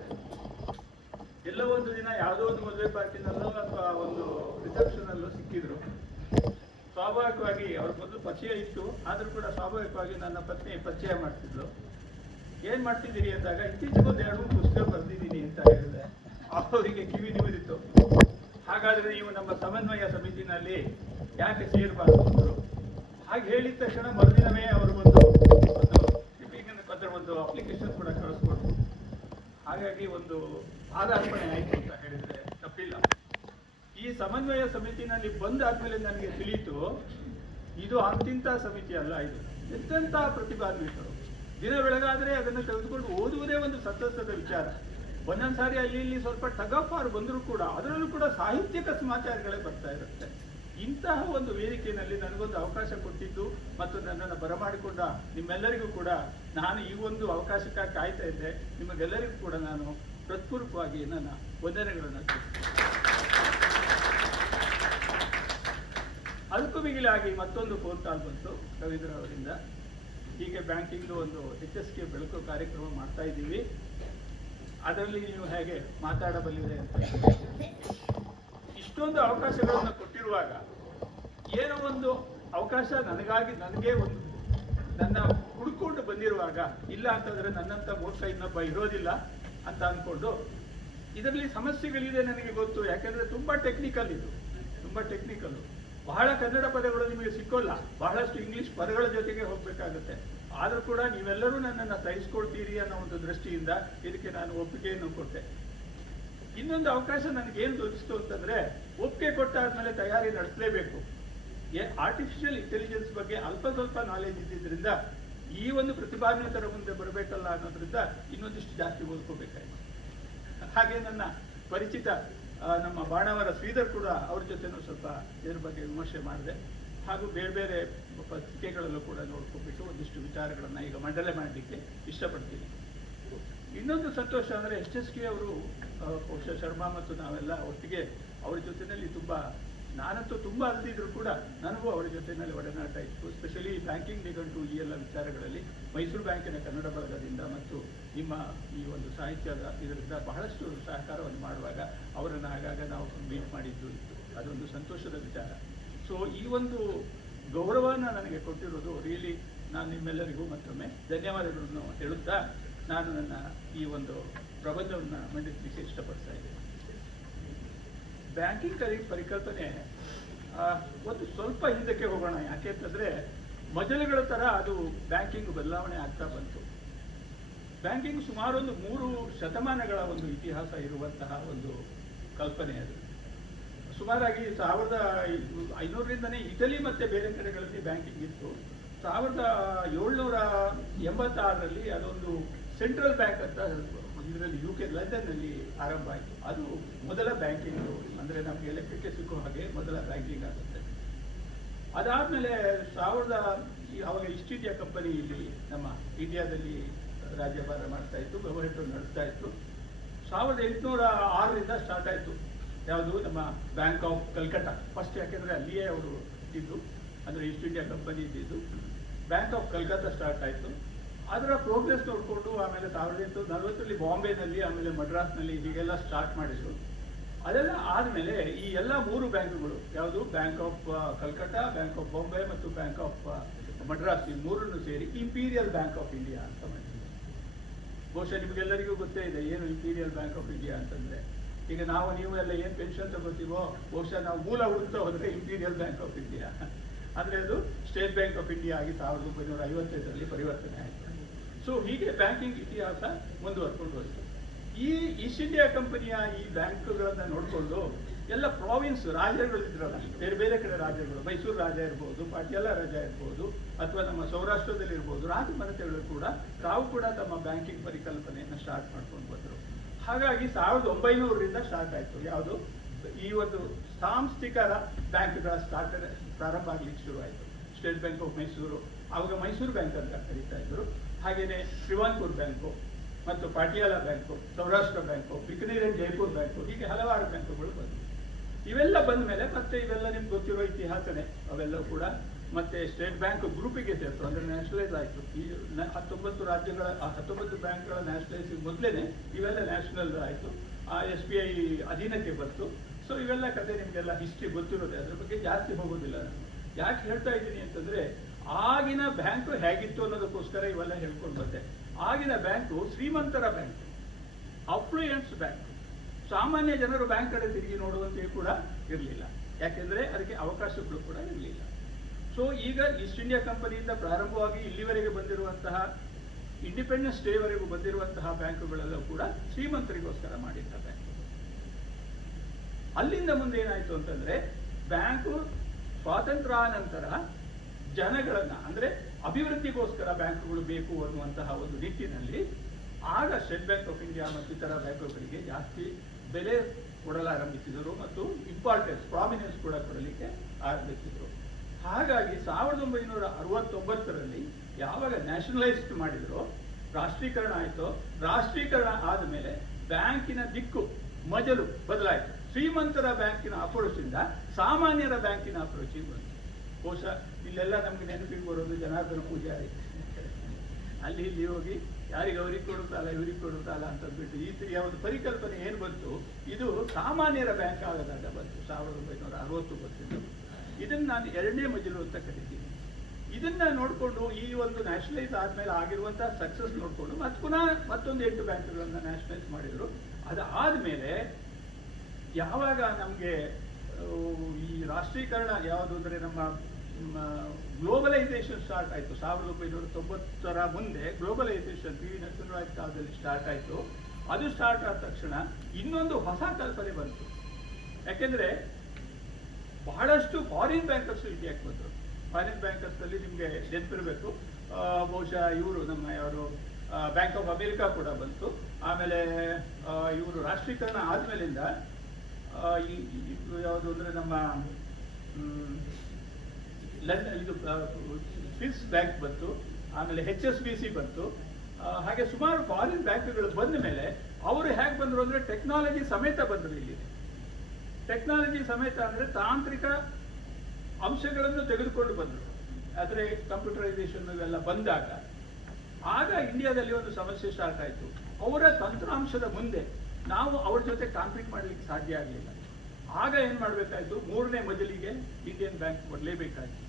ಎಲ್ಲೋ ಒಂದು ದಿನ ಯಾವುದೋ ಒಂದು ಮದುವೆ ಪಾರ್ಟಿನಲ್ಲೋ ಅಥವಾ ಒಂದು ರಿಸೆಪ್ಷನಲ್ಲೋ ಸಿಕ್ಕಿದ್ರು. ಸ್ವಾಭಾವಿಕವಾಗಿ ಅವ್ರ ಮೊದಲು ಪರಿಚಯ ಇತ್ತು, ಆದರೂ ಕೂಡ ಸ್ವಾಭಾವಿಕವಾಗಿ ನನ್ನ ಪತ್ನಿ ಪರಿಚಯ ಮಾಡ್ತಿದ್ಲು. ಏನ್ ಮಾಡ್ತಿದ್ದೀರಿ ಅಂದಾಗ ಇತ್ತೀಚೆಗೆ ಒಂದು 2-3 ಪುಸ್ತಕ ಬರೆದಿದ್ದೀನಿ ಅಂತ ಹೇಳಿದೆ. ಅವರಿಗೆ ಕಿವಿ ನಿಮಿರಿತ್ತು. ಹಾಗಾದ್ರೆ ನೀವು ನಮ್ಮ ಸಮನ್ವಯ ಸಮಿತಿನಲ್ಲಿ ಯಾಕೆ ಸೇರಬಾರ್ದು ಅಂದರು. ಹಾಗೆ ಹೇಳಿದ ತಕ್ಷಣ ಮರುದಿನವೇ ಅವರು ಒಂದು ಅಪ್ಲಿಕೇಶನ್ ಕೂಡ ಕಳಿಸ್ಕೊಡ್ತು. ಹಾಗಾಗಿ ಒಂದು ಆಧಾರ್ಪಣೆ ಆಯ್ತು ಅಂತ ಹೇಳಿದ್ರೆ ತಪ್ಪಿಲ್ಲ. ಈ ಸಮನ್ವಯ ಸಮಿತಿನಲ್ಲಿ ಬಂದಾದ್ಮೇಲೆ ನನಗೆ ತಿಳಿಯಿತು, ಇದು ಅಂತಿಂತ ಸಮಿತಿ ಅಲ್ಲ, ಇದು ಎಂತೆಂಥ ಪ್ರತಿಭಾನ್ವಿತರು. ದಿನ ಬೆಳಗಾದ್ರೆ ಅದನ್ನು ತೆಗೆದುಕೊಂಡು ಓದುವುದೇ ಒಂದು ಸಂತಸದ ವಿಚಾರ. ಒಂದೊಂದು ಸಾರಿ ಅಲ್ಲಿ ಇಲ್ಲಿ ಸ್ವಲ್ಪ ಟಗಫಾರ್ ಬಂದರೂ ಕೂಡ ಅದರಲ್ಲೂ ಕೂಡ ಸಾಹಿತ್ಯಿಕ ಸಮಾಚಾರಗಳೇ ಬರ್ತಾ ಇರುತ್ತೆ. ಇಂತಹ ಒಂದು ವೇದಿಕೆಯಲ್ಲಿ ನನಗೊಂದು ಅವಕಾಶ ಕೊಟ್ಟಿದ್ದು ಮತ್ತು ನನ್ನನ್ನು ಬರಮಾಡಿಕೊಂಡ ನಿಮ್ಮೆಲ್ಲರಿಗೂ ಕೂಡ ನಾನು ಈ ಒಂದು ಅವಕಾಶಕ್ಕಾಗಿ ಕಾಯ್ತಾ ಇದ್ದೆ. ನಿಮಗೆಲ್ಲರಿಗೂ ಕೂಡ ನಾನು ಹೃತ್ಪೂರ್ವಕವಾಗಿ ನನ್ನ ವಂದನೆಗಳನ್ನು ಅದಕ್ಕೂ ಮಿಗಿಲಾಗಿ ಮತ್ತೊಂದು ಫೋನ್ ಕಾಲ್ ಬಂತು ರವೀಂದ್ರ ಅವರಿಂದ. ಹೀಗೆ ಬ್ಯಾಂಕಿಂಗ್ ಒಂದು HSK ಬೆಳಕು ಕಾರ್ಯಕ್ರಮ ಮಾಡ್ತಾ ಇದ್ದೀವಿ, ಅದರಲ್ಲಿ ನೀವು ಹೇಗೆ ಮಾತಾಡಬಲ್ಲಿದೆ ಅಂತ. ಇಷ್ಟೊಂದು ಅವಕಾಶಗಳನ್ನು ಕೊಟ್ಟಿರುವಾಗ ಏನೋ ಒಂದು ಅವಕಾಶ ನನಗೆ ಒಂದು ನನ್ನ ಹುಡ್ಕೊಂಡು ಬಂದಿರುವಾಗ, ಇಲ್ಲ ಅಂತಂದ್ರೆ ನನ್ನಂತ ಮೂರ್ಖ ಇನ್ನೊಬ್ಬ ಇರೋದಿಲ್ಲ ಅಂತ ಅಂದ್ಕೊಂಡು, ಇದರಲ್ಲಿ ಸಮಸ್ಯೆಗಳಿದೆ ನನಗೆ ಗೊತ್ತು. ಯಾಕೆಂದ್ರೆ ತುಂಬಾ ಟೆಕ್ನಿಕಲ್, ಇದು ತುಂಬಾ ಟೆಕ್ನಿಕಲ್. ಬಹಳ ಕನ್ನಡ ಪದಗಳು ನಿಮಗೆ ಸಿಕ್ಕೋಲ್ಲ, ಬಹಳಷ್ಟು ಇಂಗ್ಲಿಷ್ ಪದಗಳ ಜೊತೆಗೆ ಹೋಗ್ಬೇಕಾಗುತ್ತೆ. ಆದ್ರೂ ಕೂಡ ನೀವೆಲ್ಲರೂ ನನ್ನನ್ನು ಸಹಿಸ್ಕೊಳ್ತೀರಿ ಅನ್ನೋ ಒಂದು ದೃಷ್ಟಿಯಿಂದ ಇದಕ್ಕೆ ನಾನು ಒಪ್ಪಿಗೆಯನ್ನು ಕೊಟ್ಟೆ. ಇನ್ನೊಂದು ಅವಕಾಶ ನನಗೇನು ತೋರಿಸ್ತು ಅಂತಂದ್ರೆ, ಒಪ್ಪಿಗೆ ಕೊಟ್ಟಾದ್ಮೇಲೆ ತಯಾರಿ ನಡೆಸಲೇಬೇಕು. ಆರ್ಟಿಫಿಷಿಯಲ್ ಇಂಟೆಲಿಜೆನ್ಸ್ ಬಗ್ಗೆ ಅಲ್ಪ ಸ್ವಲ್ಪ ನಾಲೆಜ್ ಇದ್ದಿದ್ರಿಂದ ಈ ಒಂದು ಪ್ರತಿಭಾನ್ವಿತರ ಮುಂದೆ ಬರಬೇಕಲ್ಲ ಅನ್ನೋದ್ರಿಂದ ಇನ್ನೊಂದಿಷ್ಟು ಜಾಸ್ತಿ ಓದ್ಕೋಬೇಕಾಯ್ತು. ಹಾಗೆ ನನ್ನ ಪರಿಚಿತ ನಮ್ಮ ಬಾಣವರ ಶ್ರೀಧರ್ ಕೂಡ ಅವ್ರ ಜೊತೆನೂ ಸ್ವಲ್ಪ ಇದ್ರ ಬಗ್ಗೆ ವಿಮರ್ಶೆ ಮಾಡಿದೆ. ಹಾಗೂ ಬೇರೆ ಬೇರೆ ಪತ್ರಿಕೆಗಳಲ್ಲೂ ಕೂಡ ನೋಡ್ಕೊಂಡ್ಬಿಟ್ಟು ಒಂದಿಷ್ಟು ವಿಚಾರಗಳನ್ನು ಈಗ ಮಂಡನೆ ಮಾಡಲಿಕ್ಕೆ ಇಷ್ಟಪಡ್ತೀನಿ. ಇನ್ನೊಂದು ಸಂತೋಷ ಅಂದರೆ HSK ಅವರು ಬಹುಶಃ ಶರ್ಮಾ ಮತ್ತು ನಾವೆಲ್ಲ ಒಟ್ಟಿಗೆ ಅವ್ರ ಜೊತೆಯಲ್ಲಿ ನಾನಂತೂ ತುಂಬ ಅಲ್ದಿದ್ರು ಕೂಡ ನನಗೂ ಅವರ ಜೊತೆಯಲ್ಲಿ ಒಡನಾಟ ಇತ್ತು. ಸ್ಪೆಷಲಿ ಬ್ಯಾಂಕಿಂಗ್ ನಿಘಂಟು ಈ ಎಲ್ಲ ವಿಚಾರಗಳಲ್ಲಿ ಮೈಸೂರು ಬ್ಯಾಂಕಿನ ಕನ್ನಡ ಬಳಗದಿಂದ ಮತ್ತು ನಿಮ್ಮ ಈ ಒಂದು ಸಾಹಿತ್ಯದ ಇದರಿಂದ ಬಹಳಷ್ಟು ಸಹಕಾರವನ್ನು ಮಾಡುವಾಗ ಅವರನ್ನು ಆಗಾಗ ನಾವು ಮೀಟ್ ಮಾಡಿದ್ದು ಇತ್ತು. ಅದೊಂದು ಸಂತೋಷದ ವಿಚಾರ. ಸೊ ಈ ಒಂದು ಗೌರವನ ನನಗೆ ಕೊಟ್ಟಿರೋದು ರಿಯಲಿ ನಾನು ನಿಮ್ಮೆಲ್ಲರಿಗೂ ಮತ್ತೊಮ್ಮೆ ಧನ್ಯವಾದಗಳನ್ನು ಹೇಳುತ್ತಾ ನಾನು ನನ್ನ ಈ ಒಂದು ಪ್ರಬಂಧವನ್ನು ಮಂಡಿಸಲಿಕ್ಕೆ ಇಷ್ಟಪಡ್ತಾ ಇದ್ದೇನೆ. ಬ್ಯಾಂಕಿಂಗ್ ಪರಿಕಲ್ಪನೆ ಒಂದು ಸ್ವಲ್ಪ ಹಿಂದಕ್ಕೆ ಹೋಗೋಣ. ಯಾಕೆ ಅಂತಂದ್ರೆ ಮೊದಲುಗಳ ತರ ಅದು ಬ್ಯಾಂಕಿಂಗ್ ಬದಲಾವಣೆ ಆಗ್ತಾ ಬಂತು. ಬ್ಯಾಂಕಿಂಗ್ ಸುಮಾರು ಒಂದು 3 ಶತಮಾನಗಳ ಒಂದು ಇತಿಹಾಸ ಇರುವಂತಹ ಒಂದು ಕಲ್ಪನೆ ಅದು. ಸುಮಾರಾಗಿ 1500ರಿಂದನೇ ಇಟಲಿ ಮತ್ತೆ ಬೇರೆ ಕಡೆಗಳಲ್ಲಿ ಬ್ಯಾಂಕಿಂಗ್ ಇತ್ತು. 1786ರಲ್ಲಿ ಅದೊಂದು ಸೆಂಟ್ರಲ್ ಬ್ಯಾಂಕ್ ಅಂತ ಇದರಲ್ಲಿ UK ಲಂಡನ್ನಲ್ಲಿ ಆರಂಭ ಆಯಿತು. ಅದು ಮೊದಲ ಬ್ಯಾಂಕಿಂಗ್, ಅಂದರೆ ನಮಗೆ ಎಲೆಕ್ಟ್ರಿಕ್ ಸಿಕ್ಕೋ ಹಾಗೆ ಮೊದಲ ಬ್ಯಾಂಕಿಂಗ್ ಆಗುತ್ತೆ. ಅದಾದಮೇಲೆ ಅವಾಗ ಈಸ್ಟ್ ಇಂಡಿಯಾ ಕಂಪನಿ ಇಲ್ಲಿ ನಮ್ಮ ಇಂಡಿಯಾದಲ್ಲಿ ರಾಜ್ಯಭಾರ ಮಾಡ್ತಾ ಇತ್ತು, ವ್ಯವಹಾರ ನಡೆಸ್ತಾ ಇತ್ತು. 1806ರಿಂದ ಸ್ಟಾರ್ಟ್ ಆಯಿತು. ಯಾವುದು ನಮ್ಮ ಬ್ಯಾಂಕ್ ಆಫ್ ಕಲ್ಕಟ್ಟ ಫಸ್ಟ್, ಯಾಕೆಂದರೆ ಅಲ್ಲಿಯೇ ಅವರು ಇದ್ದು, ಅಂದರೆ ಈಸ್ಟ್ ಇಂಡಿಯಾ ಕಂಪನಿ ಇದ್ದಿದ್ದು. ಬ್ಯಾಂಕ್ ಆಫ್ ಕಲ್ಕತ್ತಾ ಸ್ಟಾರ್ಟ್ ಆಯಿತು. ಅದರ ಪ್ರೋಗ್ರೆಸ್ ನೋಡಿಕೊಂಡು ಆಮೇಲೆ 1840ರಲ್ಲಿ ಬಾಂಬೆನಲ್ಲಿ, ಆಮೇಲೆ ಮಡ್ರಾಸ್ನಲ್ಲಿ ಹೀಗೆಲ್ಲ ಸ್ಟಾರ್ಟ್ ಮಾಡಿದ್ರು. ಅದೆಲ್ಲ ಆದಮೇಲೆ ಈ ಎಲ್ಲ 3 ಬ್ಯಾಂಕುಗಳು, ಯಾವುದು bank of Calcutta, bank of Bombay ಮತ್ತು ಬ್ಯಾಂಕ್ ಆಫ್ ಮಡ್ರಾಸ್, ಈ 3 ಸೇರಿ ಇಂಪೀರಿಯಲ್ ಬ್ಯಾಂಕ್ ಆಫ್ ಇಂಡಿಯಾ ಅಂತ ಮಾಡಿದ್ರು. ಬಹುಶಃ ನಿಮಗೆಲ್ಲರಿಗೂ ಗೊತ್ತೇ ಇದೆ ಏನು ಇಂಪೀರಿಯಲ್ ಬ್ಯಾಂಕ್ ಆಫ್ ಇಂಡಿಯಾ ಅಂತಂದ್ರೆ. ಈಗ ನೀವು ಎಲ್ಲ ಏನು ಪೆನ್ಷನ್ ತಗೋತೀವೋ, ಬಹುಶಃ ನಾವು ಮೂಲ ಹುಡುಕ್ತಾ ಹೋದ್ರೆ ಇಂಪೀರಿಯಲ್ ಬ್ಯಾಂಕ್ ಆಫ್ ಇಂಡಿಯಾ ಅಂದ್ರೆ ಅದು ಸ್ಟೇಟ್ ಬ್ಯಾಂಕ್ ಆಫ್ ಇಂಡಿಯಾ ಆಗಿ 1955ರಲ್ಲಿ ಪರಿವರ್ತನೆ ಆಯಿತು. ಸೊ ಹೀಗೆ ಬ್ಯಾಂಕಿಂಗ್ ಇತಿಹಾಸ ಮುಂದುವರ್ಕೊಂಡು ಹೋಯಿತು. ಈ ಈಸ್ಟ್ ಇಂಡಿಯಾ ಕಂಪನಿಯ ಈ ಬ್ಯಾಂಕ್ಗಳನ್ನ ನೋಡಿಕೊಂಡು ಎಲ್ಲ ಪ್ರಾವಿನ್ಸ್ ರಾಜ್ಯಗಳಿದ್ರಲ್ಲ, ಬೇರೆ ಬೇರೆ ಕಡೆ ರಾಜ್ಯಗಳು, ಮೈಸೂರು ರಾಜ ಇರ್ಬೋದು, ಪಾಟ್ಯಾಲ ರಾಜ ಇರ್ಬೋದು, ಅಥವಾ ನಮ್ಮ ಸೌರಾಷ್ಟ್ರದಲ್ಲಿ ಇರ್ಬೋದು, ರಾಜಮನೆತಗಳು ಕೂಡ ತಾವು ಕೂಡ ತಮ್ಮ ಬ್ಯಾಂಕಿಂಗ್ ಪರಿಕಲ್ಪನೆಯನ್ನು ಸ್ಟಾರ್ಟ್ ಮಾಡ್ಕೊಂಡು ಬಂದರು. ಹಾಗಾಗಿ 1900ರಿಂದ ಸ್ಟಾರ್ಟ್ ಆಯಿತು. ಯಾವುದು ಈ ಒಂದು ಸಾಂಸ್ಥಿಕ ಬ್ಯಾಂಕ್ಗಳ ಪ್ರಾರಂಭ ಆಗ್ಲಿಕ್ಕೆ ಶುರುವಾಯಿತು. ಸ್ಟೇಟ್ ಬ್ಯಾಂಕ್ ಆಫ್ ಮೈಸೂರು, ಆವಾಗ ಮೈಸೂರು ಬ್ಯಾಂಕ್ ಅಂತ ಕರೀತಾ ಇದ್ರು. ಹಾಗೆಯೇ ಶ್ರೀವಾನ್ಪುರ್ ಬ್ಯಾಂಕು ಮತ್ತು Patiala bank, Saurashtra bank, Bikaner and Jaipur bank, ಹೀಗೆ ಹಲವಾರು ಬ್ಯಾಂಕುಗಳು ಬಂದವು. ಇವೆಲ್ಲ ಬಂದ ಮೇಲೆ ಮತ್ತೆ ಇವೆಲ್ಲ ನಿಮ್ಗೆ ಗೊತ್ತಿರೋ ಇತಿಹಾಸನೇ ಅವೆಲ್ಲವೂ ಕೂಡ ಮತ್ತೆ ಸ್ಟೇಟ್ ಬ್ಯಾಂಕ್ ಗ್ರೂಪಿಗೆ ಸೇರ್ತು, ಅಂದ್ರೆ ನ್ಯಾಷನಲೈಸ್ ಆಯಿತು. ಈ 19 ರಾಜ್ಯಗಳ 19 ಬ್ಯಾಂಕ್ಗಳ ನ್ಯಾಷನಲೈಸ್ ಮೊದಲೇನೆ ಇವೆಲ್ಲ ನ್ಯಾಷನಲ್ ಆಯಿತು. ಆ SBI ಅಧೀನಕ್ಕೆ ಬಂತು. ಸೊ ಇವೆಲ್ಲ ಕತೆ ನಿಮಗೆಲ್ಲ ಹಿಸ್ಟ್ರಿ ಗೊತ್ತಿರೋದೆ, ಅದ್ರ ಬಗ್ಗೆ ಜಾಸ್ತಿ ಹೋಗೋದಿಲ್ಲ. ಯಾಕೆ ಹೇಳ್ತಾ ಇದ್ದೀನಿ ಅಂತಂದ್ರೆ ಆಗಿನ ಬ್ಯಾಂಕು ಹೇಗಿತ್ತು ಅನ್ನೋದಕ್ಕೋಸ್ಕರ ಇವೆಲ್ಲ ಹೇಳ್ಕೊಂಡು ಬಂದೆ. ಆಗಿನ ಬ್ಯಾಂಕು ಶ್ರೀಮಂತರ ಬ್ಯಾಂಕ್, ಅಫ್ಲೂಯೆಂಟ್ಸ್ ಬ್ಯಾಂಕ್. ಸಾಮಾನ್ಯ ಜನರು ಬ್ಯಾಂಕ್ ಕಡೆ ತಿರುಗಿ ನೋಡುವಂತೆ ಕೂಡ ಇರಲಿಲ್ಲ, ಯಾಕೆಂದ್ರೆ ಅದಕ್ಕೆ ಅವಕಾಶಗಳು ಕೂಡ ಇರಲಿಲ್ಲ. ಸೊ ಈಗ ಈಸ್ಟ್ ಇಂಡಿಯಾ ಕಂಪನಿಯಿಂದ ಪ್ರಾರಂಭವಾಗಿ ಇಲ್ಲಿವರೆಗೆ ಬಂದಿರುವಂತಹ ಇಂಡಿಪೆಂಡೆನ್ಸ್ ಡೇವರೆಗೂ ಬಂದಿರುವಂತಹ ಬ್ಯಾಂಕುಗಳೆಲ್ಲ ಕೂಡ ಶ್ರೀಮಂತರಿಗೋಸ್ಕರ ಮಾಡಿದ್ದ ಬ್ಯಾಂಕ್. ಅಲ್ಲಿಂದ ಮುಂದೆ ಏನಾಯ್ತು ಅಂತಂದ್ರೆ ಬ್ಯಾಂಕು ಸ್ವಾತಂತ್ರ್ಯಾನಂತರ ಜನಗಳನ್ನ ಅಂದ್ರೆ ಅಭಿವೃದ್ಧಿಗೋಸ್ಕರ ಬ್ಯಾಂಕುಗಳು ಬೇಕು ಅನ್ನುವಂತಹ ಒಂದು ನಿಟ್ಟಿನಲ್ಲಿ ಆಗ ಸ್ಟೇಟ್ ಬ್ಯಾಂಕ್ ಆಫ್ ಇಂಡಿಯಾ ಮತ್ತು ಇತರ ಬ್ಯಾಂಕುಗಳಿಗೆ ಜಾಸ್ತಿ ಬೆಲೆ ಕೊಡಲಾರಂಭಿಸಿದರು ಮತ್ತು ಪ್ರಾಮಿನೆನ್ಸ್ ಕೂಡ ಕೊಡಲಿಕ್ಕೆ ಆರಂಭಿಸಿದರು. ಹಾಗಾಗಿ 1969ರಲ್ಲಿ ಯಾವಾಗ ನ್ಯಾಷನಲೈಸ್ಡ್ ಮಾಡಿದ್ರು, ರಾಷ್ಟ್ರೀಕರಣ ಆಯಿತು, ರಾಷ್ಟ್ರೀಕರಣ ಆದಮೇಲೆ ಬ್ಯಾಂಕಿನ ದಿಕ್ಕು ಮಜಲು ಬದಲಾಯಿತು. ಶ್ರೀಮಂತರ ಬ್ಯಾಂಕಿನ ಅಪ್ರೋಚ್ ಇಂದ ಸಾಮಾನ್ಯರ ಬ್ಯಾಂಕಿನ ಅಪ್ರೋಚಿಗೆ ಬಂತು. ಬಹುಶಃ ಇಲ್ಲೆಲ್ಲ ನಮ್ಗೆ ನೆನಪಿಗೆ ಬರೋದು ಜನಾರ್ದನ ಪೂಜಾರಿ, ಅಲ್ಲಿ ಇಲ್ಲಿ ಹೋಗಿ ಯಾರಿಗೆ ಅವ್ರಿಗೆ ಕೊಡುತ್ತಲ್ಲ ಇವ್ರಿಗೆ ಕೊಡುತ್ತಲ್ಲ ಅಂತ ಬಿಟ್ಟು ಈ ರೀತಿಯ ಒಂದು ಪರಿಕಲ್ಪನೆ ಏನು ಬಂತು, ಇದು ಸಾಮಾನ್ಯರ ಬ್ಯಾಂಕ್ ಆಗದಾಗ ಬಂತು 1969. ಇದನ್ನ ನಾನು ಎರಡನೇ ಮಜಲು ಅಂತ ಕರಿತೀನಿ. ಇದನ್ನ ನೋಡಿಕೊಂಡು ಈ ಒಂದು ನ್ಯಾಷನಲೈಸ್ ಆದ್ಮೇಲೆ ಆಗಿರುವಂತಹ ಸಕ್ಸಸ್ ನೋಡಿಕೊಂಡು ಮತ್ತೊಂದು 8 ಬ್ಯಾಂಕ್ಗಳನ್ನ ನ್ಯಾಷನಲೈಸ್ ಮಾಡಿದ್ರು. ಅದಾದ್ಮೇಲೆ ಯಾವಾಗ ನಮಗೆ ಈ ರಾಷ್ಟ್ರೀಕರಣ ಯಾವುದು ಅಂದ್ರೆ ನಮ್ಮ ಗ್ಲೋಬಲೈಸೇಷನ್ ಸ್ಟಾರ್ಟ್ ಆಯಿತು 1990ರ ಮುಂದೆ ಗ್ಲೋಬಲೈಸೇಷನ್ PV ನರಸಿಂಹರಾವ್ ಕಾಲದಲ್ಲಿ ಸ್ಟಾರ್ಟ್ ಆಯಿತು. ಅದು ಸ್ಟಾರ್ಟ್ ಆದ ತಕ್ಷಣ ಇನ್ನೊಂದು ಹೊಸ ಕಲ್ಪನೆ ಬಂತು. ಯಾಕೆಂದ್ರೆ ಬಹಳಷ್ಟು ಫಾರಿನ್ ಬ್ಯಾಂಕರ್ಸ್ ಇಂಡಿಯಾಕ್ಕೆ ಬಂದರು. ಫಾರಿನ್ ಬ್ಯಾಂಕರ್ಸ್ ಅಲ್ಲಿ ನಿಮಗೆ ನೆನಪಿರಬೇಕು, ಬಹುಶಃ ಇವರು ನಮ್ಮ ಯಾರು ಬ್ಯಾಂಕ್ ಆಫ್ ಅಮೆರಿಕಾ ಕೂಡ ಬಂತು. ಆಮೇಲೆ ಇವರು ರಾಷ್ಟ್ರೀಕರಣ ಆದ್ಮೇಲಿಂದ ಯಾವುದು ಅಂದ್ರೆ ನಮ್ಮ ಲಂಡನ್ ಇದು ಸ್ವಿಸ್ ಬ್ಯಾಂಕ್ ಬಂತು, ಆಮೇಲೆ HSBC ಬಂತು. ಹಾಗೆ ಸುಮಾರು ಫಾರಿನ್ ಬ್ಯಾಂಕ್ಗಳು ಬಂದ ಮೇಲೆ ಅವರು ಹೇಗೆ ಬಂದರು ಅಂದ್ರೆ ಟೆಕ್ನಾಲಜಿ ಸಮೇತ ಬಂದರು. ಇಲ್ಲಿ ಟೆಕ್ನಾಲಜಿ ಸಮೇತ ಅಂದ್ರೆ ತಾಂತ್ರಿಕ ಅಂಶಗಳನ್ನು ತೆಗೆದುಕೊಂಡು ಬಂದರು. ಆದರೆ ಕಂಪ್ಯೂಟರೈಸೇಷನ್ ಇವೆಲ್ಲ ಬಂದಾಗ ಆಗ ಇಂಡಿಯಾದಲ್ಲಿ ಒಂದು ಸಮಸ್ಯೆ ಸ್ಟಾರ್ಟ್ ಆಯಿತು. ಅವರ ತಂತ್ರಾಂಶದ ಮುಂದೆ ನಾವು ಅವ್ರ ಜೊತೆ ಕಾಂಪೀಟ್ ಮಾಡಲಿಕ್ಕೆ ಸಾಧ್ಯ ಆಗಲಿಲ್ಲ. ಆಗ ಏನ್ ಮಾಡಬೇಕಾಯ್ತು, 3ನೇ ಮಜಲಿಗೆ ಇಂಡಿಯನ್ ಬ್ಯಾಂಕ್ ಕೊಡಲೇಬೇಕಾಯ್ತು.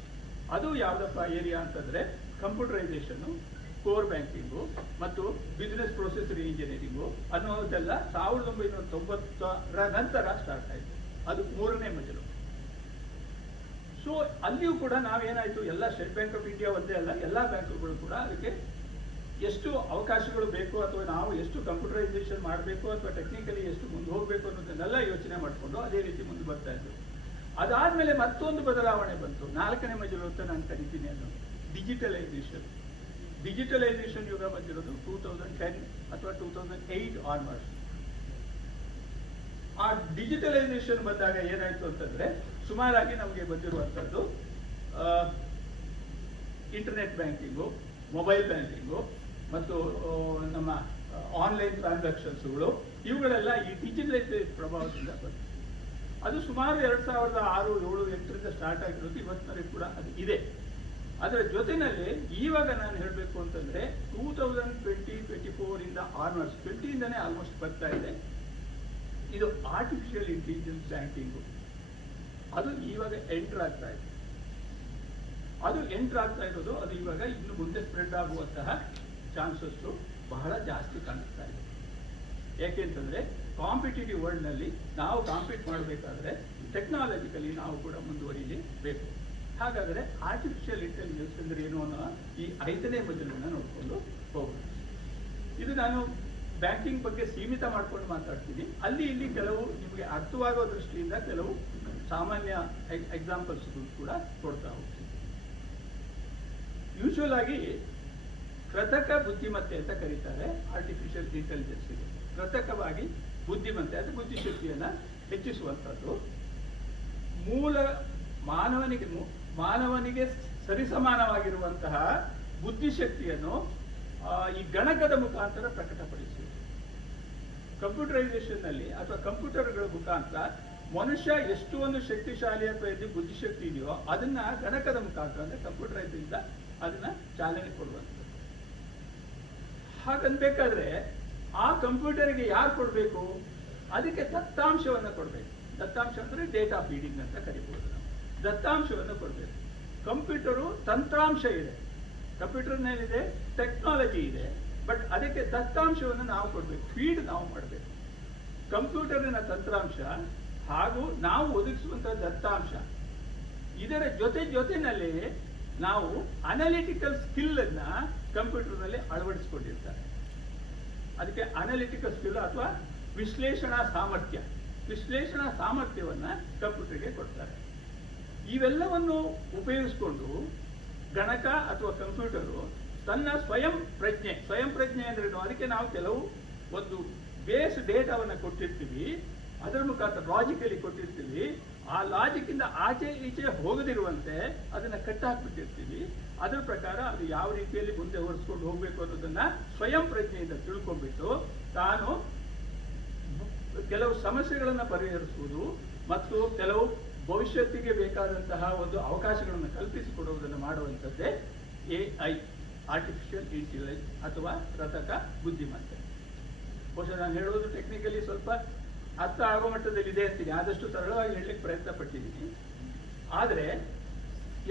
ಅದು ಯಾವ್ದಪ್ಪ ಏರಿಯಾ ಅಂತಂದ್ರೆ ಕಂಪ್ಯೂಟರೈಸೇಷನ್, ಕೋರ್ ಬ್ಯಾಂಕಿಂಗು ಮತ್ತು ಬಿಸಿನೆಸ್ ಪ್ರೊಸೆಸ್ ಇಂಜಿನಿಯರಿಂಗು ಅನ್ನೋದೆಲ್ಲ 1990ರ ನಂತರ ಸ್ಟಾರ್ಟ್ ಆಯಿತು. ಅದು 3ನೇ ಮಜಲು. ಸೊ ಅಲ್ಲಿಯೂ ಕೂಡ ನಾವೇನಾಯ್ತು, ಎಲ್ಲ ಸ್ಟೇಟ್ ಬ್ಯಾಂಕ್ ಆಫ್ ಇಂಡಿಯಾ ಒಂದೇ ಅಲ್ಲ, ಎಲ್ಲ ಬ್ಯಾಂಕುಗಳು ಕೂಡ ಅದಕ್ಕೆ ಎಷ್ಟು ಅವಕಾಶಗಳು ಬೇಕು ಅಥವಾ ನಾವು ಎಷ್ಟು ಕಂಪ್ಯೂಟರೈಸೇಷನ್ ಮಾಡಬೇಕು ಅಥವಾ ಟೆಕ್ನಿಕಲಿ ಎಷ್ಟು ಮುಂದೆ ಹೋಗಬೇಕು ಅನ್ನೋದನ್ನೆಲ್ಲ ಯೋಚನೆ ಮಾಡಿಕೊಂಡು ಅದೇ ರೀತಿ ಮುಂದೆ ಬರ್ತಾ ಇದ್ರು. ಅದಾದ್ಮೇಲೆ ಮತ್ತೊಂದು ಬದಲಾವಣೆ ಬಂತು, 4ನೇ ಮಜಲು ಅಂತ ನಾನು ಕರಿತೀನಿ. ಅದು ಡಿಜಿಟಲೈಸೇಷನ್. ಡಿಜಿಟಲೈಸೇಷನ್ ಯುಗ ಬಂದಿರೋದು 2010 ಅಥವಾ 2008 ಆನ್ವರ್ಡ್ಸ್. ಆ ಡಿಜಿಟಲೈಸೇಷನ್ ಬಂದಾಗ ಏನಾಯ್ತು ಅಂತಂದ್ರೆ ಸುಮಾರಾಗಿ ನಮಗೆ ಬಂದಿರುವಂಥದ್ದು ಇಂಟರ್ನೆಟ್ ಬ್ಯಾಂಕಿಂಗು, ಮೊಬೈಲ್ ಬ್ಯಾಂಕಿಂಗು ಮತ್ತು ನಮ್ಮ ಆನ್ಲೈನ್ ಟ್ರಾನ್ಸಾಕ್ಷನ್ಸ್ಗಳು, ಇವುಗಳೆಲ್ಲ ಈ ಡಿಜಿಟಲೈಸೇಷನ್ ಪ್ರಭಾವದಿಂದ ಬಂತು. ಅದು ಸುಮಾರು 2006, 7, 8ರಿಂದ ಸ್ಟಾರ್ಟ್ ಆಗಿರೋದು ಇವತ್ತಿನವರೆಗೂ ಕೂಡ ಅದು ಇದೆ. ಅದರ ಜೊತೆಯಲ್ಲಿ ಇವಾಗ ನಾನು ಹೇಳಬೇಕು ಅಂತಂದ್ರೆ 2020-24 ಇಂದ ಆನ್ವರ್ಡ್ಸ್, 20ಇಂದನೇ ಆಲ್ಮೋಸ್ಟ್ ಬರ್ತಾ ಇದೆ. ಇದು ಆರ್ಟಿಫಿಷಿಯಲ್ ಇಂಟೆಲಿಜೆನ್ಸ್ ಬ್ಯಾಂಕಿಂಗು. ಅದು ಇವಾಗ ಎಂಟರ್ ಆಗ್ತಾ ಇದೆ. ಅದು ಎಂಟರ್ ಆಗ್ತಾ ಇರೋದು, ಅದು ಇವಾಗ ಇನ್ನು ಮುಂದೆ ಸ್ಪ್ರೆಡ್ ಆಗುವಂತಹ ಚಾನ್ಸಸ್ ಬಹಳ ಜಾಸ್ತಿ ಕಾಣಿಸ್ತಾ ಇದೆ. ಯಾಕೆಂತಂದ್ರೆ ಕಾಂಪಿಟೇಟಿವ್ ವರ್ಲ್ಡ್ ನಲ್ಲಿ ನಾವು ಕಾಂಪೀಟ್ ಮಾಡಬೇಕಾದ್ರೆ ಟೆಕ್ನಾಲಜಿಕಲಿ ನಾವು ಕೂಡ ಮುಂದುವರಿಯಲೇಬೇಕು. ಹಾಗಾದರೆ ಆರ್ಟಿಫಿಷಿಯಲ್ ಇಂಟೆಲಿಜೆನ್ಸ್ ಅಂದ್ರೆ ಏನು ಅನ್ನೋ ಈ 5ನೇ ಮಜಲನ್ನ ನೋಡ್ಕೊಂಡು ಹೋಗೋಣ. ಇದು ನಾನು ಬ್ಯಾಂಕಿಂಗ್ ಬಗ್ಗೆ ಸೀಮಿತ ಮಾಡ್ಕೊಂಡು ಮಾತಾಡ್ತೀನಿ. ಅಲ್ಲಿ ಇಲ್ಲಿ ಕೆಲವು ನಿಮಗೆ ಅರ್ಥವಾಗೋ ದೃಷ್ಟಿಯಿಂದ ಕೆಲವು ಸಾಮಾನ್ಯ ಎಕ್ಸಾಂಪಲ್ಸ್ ಕೂಡ ಕೊಡ್ತಾ ಹೋಗ್ತೀನಿ. ಯೂಶುವಲ್ ಆಗಿ ಕೃತಕ ಬುದ್ಧಿಮತ್ತೆ ಅಂತ ಕರೀತಾರೆ ಆರ್ಟಿಫಿಷಿಯಲ್ ಇಂಟೆಲಿಜೆನ್ಸ್. ಕೃತಕವಾಗಿ ಬುದ್ಧಿಮತ್ತೆ ಅದು ಬುದ್ಧಿಶಕ್ತಿಯನ್ನು ಹೆಚ್ಚಿಸುವಂಥದ್ದು. ಮೂಲ ಮಾನವನಿಗೆ ಸರಿಸಮಾನವಾಗಿರುವಂತಹ ಬುದ್ಧಿಶಕ್ತಿಯನ್ನು ಈ ಗಣಕದ ಮುಖಾಂತರ ಪ್ರಕಟಪಡಿಸುವುದು. ಕಂಪ್ಯೂಟರೈಸೇಷನ್ ನಲ್ಲಿ ಅಥವಾ ಕಂಪ್ಯೂಟರ್ಗಳ ಮುಖಾಂತರ ಮನುಷ್ಯ ಎಷ್ಟು ಒಂದು ಶಕ್ತಿಶಾಲಿ ಅಥವಾ ಬುದ್ಧಿಶಕ್ತಿ ಇದೆಯೋ ಅದನ್ನ ಗಣಕದ ಮುಖಾಂತರ ಅಂದ್ರೆ ಕಂಪ್ಯೂಟರೈಸ್ ಇಂದ ಅದನ್ನ ಚಾಲನೆ ಕೊಡುವಂಥದ್ದು. ಹಾಗನ್ಬೇಕಾದ್ರೆ ಆ ಕಂಪ್ಯೂಟರ್ಗೆ ಯಾರು ಕೊಡಬೇಕು? ಅದಕ್ಕೆ ದತ್ತಾಂಶವನ್ನು ಕೊಡಬೇಕು. ದತ್ತಾಂಶ ಅಂದ್ರೆ ಡೇಟಾ ಫೀಡಿಂಗ್ ಅಂತ ಕರಿಬಹುದು ನಾವು. ದತ್ತಾಂಶವನ್ನು ಕೊಡಬೇಕು. ಕಂಪ್ಯೂಟರು ತಂತ್ರಾಂಶ ಇದೆ, ಕಂಪ್ಯೂಟರ್ನಲ್ಲಿದೆ ಟೆಕ್ನಾಲಜಿ ಇದೆ, ಬಟ್ ಅದಕ್ಕೆ ದತ್ತಾಂಶವನ್ನು ನಾವು ಕೊಡಬೇಕು, ಫೀಡ್ ನಾವು ಮಾಡಬೇಕು. ಕಂಪ್ಯೂಟರಿನ ತಂತ್ರಾಂಶ ಹಾಗೂ ನಾವು ಒದಗಿಸುವಂತಹ ದತ್ತಾಂಶ ಇದರ ಜೊತೆನಲ್ಲಿ ನಾವು ಅನಾಲಿಟಿಕಲ್ ಸ್ಕಿಲ್ ಅನ್ನ ಕಂಪ್ಯೂಟರ್ನಲ್ಲಿ ಅಳವಡಿಸಿಕೊಂಡಿರ್ತಾರೆ. ಅದಕ್ಕೆ ಅನಾಲಿಟಿಕಲ್ ಸ್ಕಿಲ್ ಅಥವಾ ವಿಶ್ಲೇಷಣಾ ಸಾಮರ್ಥ್ಯವನ್ನ ಕಂಪ್ಯೂಟರ್ಗೆ ಕೊಡ್ತಾರೆ. ಇವೆಲ್ಲವನ್ನು ಉಪಯೋಗಿಸಿಕೊಂಡು ಗಣಕ ಅಥವಾ ಕಂಪ್ಯೂಟರು ತನ್ನ ಸ್ವಯಂ ಪ್ರಜ್ಞೆ ಅಂದ್ರೆ ಅದಕ್ಕೆ ನಾವು ಕೆಲವು ಒಂದು ಬೇಸ್ ಡೇಟಾವನ್ನು ಕೊಟ್ಟಿರ್ತೀವಿ, ಅದರ ಮುಖಾಂತರ ಲಾಜಿಕಲಿ ಕೊಟ್ಟಿರ್ತೀವಿ. ಆ ಲಾಜಿಕ್ ಇಂದ ಆಚೆ ಈಚೆ ಹೋಗದಿರುವಂತೆ ಅದನ್ನ ಕಟ್ಟಾಕ್ಬಿಟ್ಟಿರ್ತೀವಿ. ಅದರ ಪ್ರಕಾರ ಅದು ಯಾವ ರೀತಿಯಲ್ಲಿ ಮುಂದೆ ಹೊರಿಸ್ಕೊಂಡು ಹೋಗ್ಬೇಕು ಅನ್ನೋದನ್ನ ಸ್ವಯಂ ಪ್ರಜ್ಞೆಯಿಂದ ತಿಳ್ಕೊಂಡ್ಬಿಟ್ಟು ತಾನು ಕೆಲವು ಸಮಸ್ಯೆಗಳನ್ನು ಪರಿಹರಿಸುವುದು ಮತ್ತು ಕೆಲವು ಭವಿಷ್ಯತ್ತಿಗೆ ಬೇಕಾದಂತಹ ಒಂದು ಅವಕಾಶಗಳನ್ನು ಕಲ್ಪಿಸಿಕೊಡುವುದನ್ನು ಮಾಡುವಂಥದ್ದೇ AI, ಆರ್ಟಿಫಿಷಿಯಲ್ ಇಂಟೆಲಿಜೆನ್ಸ್ ಅಥವಾ ಕೃತಕ ಬುದ್ಧಿಮತ್ತೆ. ಬಹುಶಃ ನಾನು ಹೇಳೋದು ಟೆಕ್ನಿಕಲಿ ಸ್ವಲ್ಪ ಅರ್ಥ ಆಗೋ ಮಟ್ಟದಲ್ಲಿ ಇದೆ ಅಂತೀನಿ, ಆದಷ್ಟು ಸರಳವಾಗಿ ಹೇಳಲಿಕ್ಕೆ ಪ್ರಯತ್ನ ಪಟ್ಟಿದ್ದೀನಿ. ಆದರೆ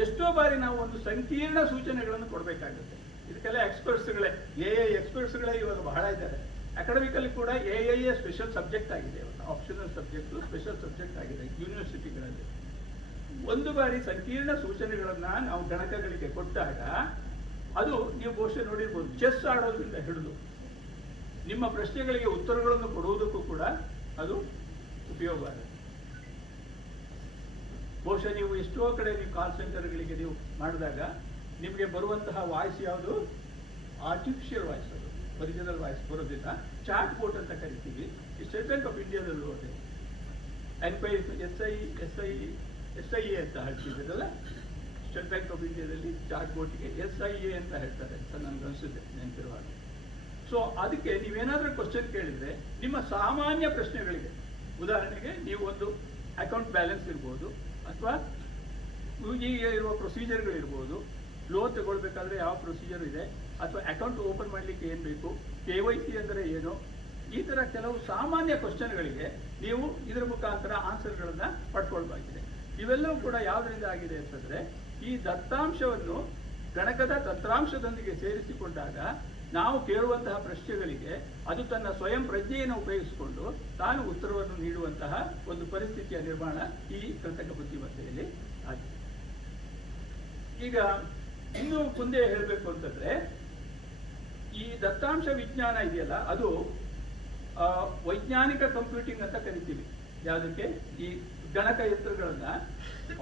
ಎಷ್ಟೋ ಬಾರಿ ನಾವು ಒಂದು ಸಂಕೀರ್ಣ ಸೂಚನೆಗಳನ್ನು ಕೊಡಬೇಕಾಗುತ್ತೆ. ಇದಕ್ಕೆಲ್ಲ ಎಕ್ಸ್ಪರ್ಟ್ಸ್ಗಳೇ ಎಕ್ಸ್ಪರ್ಟ್ಸ್ಗಳೇ ಇವಾಗ ಬಹಳ ಇದ್ದಾರೆ. ಅಕಾಡೆಮಿಕಲ್ಲಿ ಕೂಡ AI ಸ್ಪೆಷಲ್ ಸಬ್ಜೆಕ್ಟ್ ಆಗಿದೆ, ಆಪ್ಷನಲ್ ಸಬ್ಜೆಕ್ಟ್ ಸ್ಪೆಷಲ್ ಸಬ್ಜೆಕ್ಟ್ ಆಗಿದೆ ಯೂನಿವರ್ಸಿಟಿಗಳಲ್ಲಿ. ಒಂದು ಬಾರಿ ಸಂಕೀರ್ಣ ಸೂಚನೆಗಳನ್ನ ನಾವು ಗಣಕಗಳಿಗೆ ಕೊಟ್ಟಾಗ ಅದು ನೀವು ಬಹುಶಃ ನೋಡಿರ್ಬೋದು, ಚೆಸ್ ಆಡೋದ್ರಿಂದ ಹಿಡಿದು ನಿಮ್ಮ ಪ್ರಶ್ನೆಗಳಿಗೆ ಉತ್ತರಗಳನ್ನು ಕೊಡುವುದಕ್ಕೂ ಕೂಡ ಅದು ಉಪಯೋಗ ಆಗುತ್ತೆ. ಬಹುಶಃ ನೀವು ಎಷ್ಟೋ ಕಡೆ ನೀವು ಕಾಲ್ ಸೆಂಟರ್ಗಳಿಗೆ ನೀವು ಮಾಡಿದಾಗ ನಿಮಗೆ ಬರುವಂತಹ ವಾಯ್ಸ್ ಯಾವುದು? ಆರ್ಟಿಫಿಷಿಯಲ್ ವಾಯ್ಸ್, ಅದು ಒರಿಜಿನಲ್ ವಾಯ್ಸ್ ಬರೋದಿಲ್ಲ. ಚಾಟ್ ಬೋಟ್ ಅಂತ ಕರಿತೀವಿ. ಈ ಸ್ಟೇಟ್ ಬ್ಯಾಂಕ್ ಆಫ್ ಇಂಡಿಯಾದಲ್ಲೂ ಅದೇ SIA ಅಂತ ಹೇಳ್ತಿದ್ದೀರಲ್ಲ, ಸ್ಟೇಟ್ ಬ್ಯಾಂಕ್ ಆಫ್ ಇಂಡಿಯಾದಲ್ಲಿ ಚಾಟ್ ಬೋಟ್ಗೆ SIA ಅಂತ ಹೇಳ್ತಾರೆ ಅಂತ ನನ್ಗೆ ಅನಿಸುತ್ತೆ ನೆನಪಿರುವಾಗ. ಸೊ ಅದಕ್ಕೆ ನೀವೇನಾದ್ರೂ ಕ್ವಶನ್ ಕೇಳಿದ್ರೆ ನಿಮ್ಮ ಸಾಮಾನ್ಯ ಪ್ರಶ್ನೆಗಳಿಗೆ, ಉದಾಹರಣೆಗೆ ನೀವು ಒಂದು ಅಕೌಂಟ್ ಬ್ಯಾಲೆನ್ಸ್ ಇರ್ಬೋದು ಅಥವಾ ಈಗ ಇರುವ ಪ್ರೊಸೀಜರ್ಗಳಿರ್ಬೋದು, ಲೋನ್ ತಗೊಳ್ಬೇಕಾದ್ರೆ ಯಾವ ಪ್ರೊಸೀಜರ್ ಇದೆ ಅಥವಾ ಅಕೌಂಟ್ ಓಪನ್ ಮಾಡಲಿಕ್ಕೆ ಏನು ಬೇಕು, KYC ಅಂದರೆ ಏನು, ಈ ಥರ ಕೆಲವು ಸಾಮಾನ್ಯ ಕ್ವಶನ್ಗಳಿಗೆ ನೀವು ಇದರ ಮುಖಾಂತರ ಆನ್ಸರ್ಗಳನ್ನು ಪಡ್ಕೊಳ್ಬೇಕಾಗಿದೆ. ಇವೆಲ್ಲವೂ ಕೂಡ ಯಾವುದರಿಂದ ಆಗಿದೆ ಅಂತಂದರೆ ಈ ದತ್ತಾಂಶವನ್ನು ಗಣಕದ ತಂತ್ರಾಂಶದೊಂದಿಗೆ ಸೇರಿಸಿಕೊಂಡಾಗ ನಾವು ಕೇಳುವಂತಹ ಪ್ರಶ್ನೆಗಳಿಗೆ ಅದು ತನ್ನ ಸ್ವಯಂ ಪ್ರಜ್ಞೆಯನ್ನು ಉಪಯೋಗಿಸಿಕೊಂಡು ತಾನು ಉತ್ತರವನ್ನು ನೀಡುವಂತಹ ಒಂದು ಪರಿಸ್ಥಿತಿಯ ನಿರ್ಮಾಣ ಈ ಕೃತಕ ಬುದ್ಧಿಮತ್ತೆಯಲ್ಲಿ ಆಗಿದೆ. ಈಗ ಇನ್ನು ಮುಂದೆ ಹೇಳಬೇಕು ಅಂತಂದ್ರೆ ಈ ದತ್ತಾಂಶ ವಿಜ್ಞಾನ ಇದೆಯಲ್ಲ, ಅದು ವೈಜ್ಞಾನಿಕ ಕಂಪ್ಯೂಟಿಂಗ್ ಅಂತ ಕರಿತೀವಿ. ಯಾವುದಕ್ಕೆ? ಈ ಗಣಕ ಯಂತ್ರಗಳನ್ನ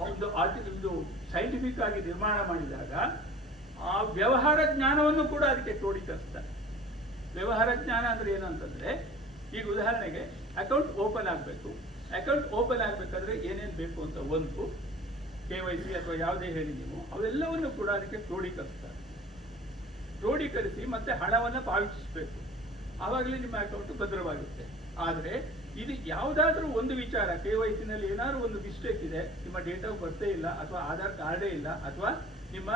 ಒಂದು ಸೈಂಟಿಫಿಕ್ ಆಗಿ ನಿರ್ಮಾಣ ಮಾಡಿದಾಗ ಆ ವ್ಯವಹಾರ ಜ್ಞಾನವನ್ನು ಕೂಡ ಅದಕ್ಕೆ ಕ್ರೋಢೀಕರಿಸ್ತಾರೆ. ವ್ಯವಹಾರ ಜ್ಞಾನ ಅಂದ್ರೆ ಏನಂತಂದ್ರೆ, ಈಗ ಉದಾಹರಣೆಗೆ ಅಕೌಂಟ್ ಓಪನ್ ಆಗಬೇಕು. ಅಕೌಂಟ್ ಓಪನ್ ಆಗಬೇಕಾದ್ರೆ ಏನೇನು ಬೇಕು ಅಂತ ಒಂದು KYC ಅಥವಾ ಯಾವುದೇ ಹೇಳಿ ನೀವು ಅವೆಲ್ಲವನ್ನು ಕೂಡ ಅದಕ್ಕೆ ಕ್ರೋಢೀಕರಿಸ್ತಾರೆ. ಕ್ರೋಢೀಕರಿಸಿ ಮತ್ತೆ ಹಣವನ್ನು ಪಾವತಿಸಬೇಕು. ಆವಾಗಲೇ ನಿಮ್ಮ ಅಕೌಂಟ್ ಭದ್ರವಾಗುತ್ತೆ. ಆದರೆ ಇದು ಯಾವುದಾದ್ರೂ ಒಂದು ವಿಚಾರ, KYC ನಲ್ಲಿ ಏನಾದ್ರು ಒಂದು ಮಿಸ್ಟೇಕ್ ಇದೆ, ನಿಮ್ಮ ಡೇಟ್ ಆಫ್ ಬರ್ತೆ ಇಲ್ಲ ಅಥವಾ ಆಧಾರ್ ಕಾರ್ಡೇ ಇಲ್ಲ ಅಥವಾ ನಿಮ್ಮ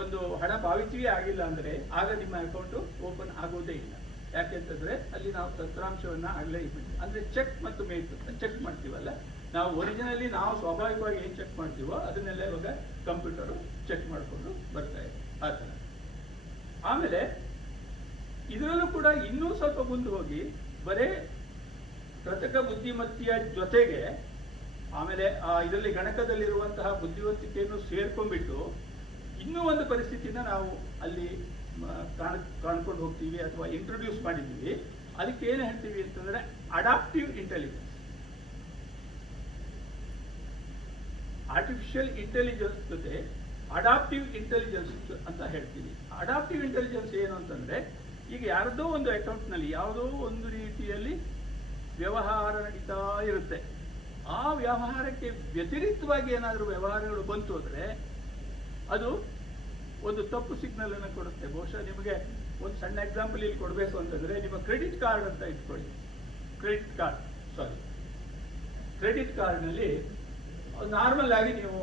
ಒಂದು ಹಣ ಪಾವತಿಯೇ ಆಗಿಲ್ಲ ಅಂದರೆ ಆಗ ನಿಮ್ಮ ಅಕೌಂಟ್ ಓಪನ್ ಆಗೋದೇ ಇಲ್ಲ. ಯಾಕೆಂತಂದ್ರೆ ಅಲ್ಲಿ ನಾವು ತಂತ್ರಾಂಶವನ್ನ ಆಗಲೇ ಇಟ್ಬಿಟ್ಟು, ಅಂದ್ರೆ ಚೆಕ್ ಮತ್ತು ಮೇಕ್ ಚೆಕ್ ಮಾಡ್ತೀವಲ್ಲ ನಾವು, ಒರಿಜಿನಲಿ ನಾವು ಸ್ವಾಭಾವಿಕವಾಗಿ ಏನು ಚೆಕ್ ಮಾಡ್ತೀವೋ ಅದನ್ನೆಲ್ಲ ಇವಾಗ ಕಂಪ್ಯೂಟರು ಚೆಕ್ ಮಾಡಿಕೊಂಡು ಬರ್ತಾ ಇದೆ ಆ ಥರ. ಆಮೇಲೆ ಇದರಲ್ಲೂ ಕೂಡ ಇನ್ನೂ ಸ್ವಲ್ಪ ಮುಂದೆ ಹೋಗಿ ಬರೇ ಕೃತಕ ಬುದ್ಧಿಮತ್ತೆಯ ಜೊತೆಗೆ ಆಮೇಲೆ ಇದರಲ್ಲಿ ಗಣಕದಲ್ಲಿರುವಂತಹ ಬುದ್ಧಿವಂತಿಕೆಯನ್ನು ಸೇರ್ಕೊಂಡ್ಬಿಟ್ಟು ಇನ್ನೂ ಒಂದು ಪರಿಸ್ಥಿತಿನ ನಾವು ಅಲ್ಲಿ ಕಾಣ್ಕೊಂಡು ಹೋಗ್ತೀವಿ ಅಥವಾ ಇಂಟ್ರೊಡ್ಯೂಸ್ ಮಾಡಿದ್ದೀವಿ. ಅದಕ್ಕೆ ಏನು ಹೇಳ್ತೀವಿ ಅಂತಂದ್ರೆ ಅಡಾಪ್ಟಿವ್ ಇಂಟೆಲಿಜೆನ್ಸ್. ಆರ್ಟಿಫಿಷಿಯಲ್ ಇಂಟೆಲಿಜೆನ್ಸ್ ಜೊತೆ ಅಡಾಪ್ಟಿವ್ ಇಂಟೆಲಿಜೆನ್ಸ್ ಅಂತ ಹೇಳ್ತೀವಿ. ಅಡಾಪ್ಟಿವ್ ಇಂಟೆಲಿಜೆನ್ಸ್ ಏನು ಅಂತಂದ್ರೆ, ಈಗ ಯಾರದೋ ಒಂದು ಅಕೌಂಟ್ನಲ್ಲಿ ಯಾವುದೋ ಒಂದು ರೀತಿಯಲ್ಲಿ ವ್ಯವಹಾರ ನಡೀತಾ ಇರುತ್ತೆ. ಆ ವ್ಯವಹಾರಕ್ಕೆ ವ್ಯತಿರಿಕ್ತವಾಗಿ ಏನಾದರೂ ವ್ಯವಹಾರಗಳು ಬಂತು ಅಂದರೆ ಅದು ಒಂದು ತಪ್ಪು ಸಿಗ್ನಲ್ ಅನ್ನು ಕೊಡುತ್ತೆ. ಬಹುಶಃ ನಿಮಗೆ ಒಂದು ಸಣ್ಣ ಎಕ್ಸಾಂಪಲ್ ಇಲ್ಲಿ ಕೊಡಬೇಕು ಅಂತಂದ್ರೆ, ನಿಮ್ಮ ಕ್ರೆಡಿಟ್ ಕಾರ್ಡ್ ಅಂತ ಇಟ್ಕೊಳ್ಳಿ. ಕ್ರೆಡಿಟ್ ಕಾರ್ಡ್ನಲ್ಲಿ ನಾರ್ಮಲ್ ಆಗಿ ನೀವು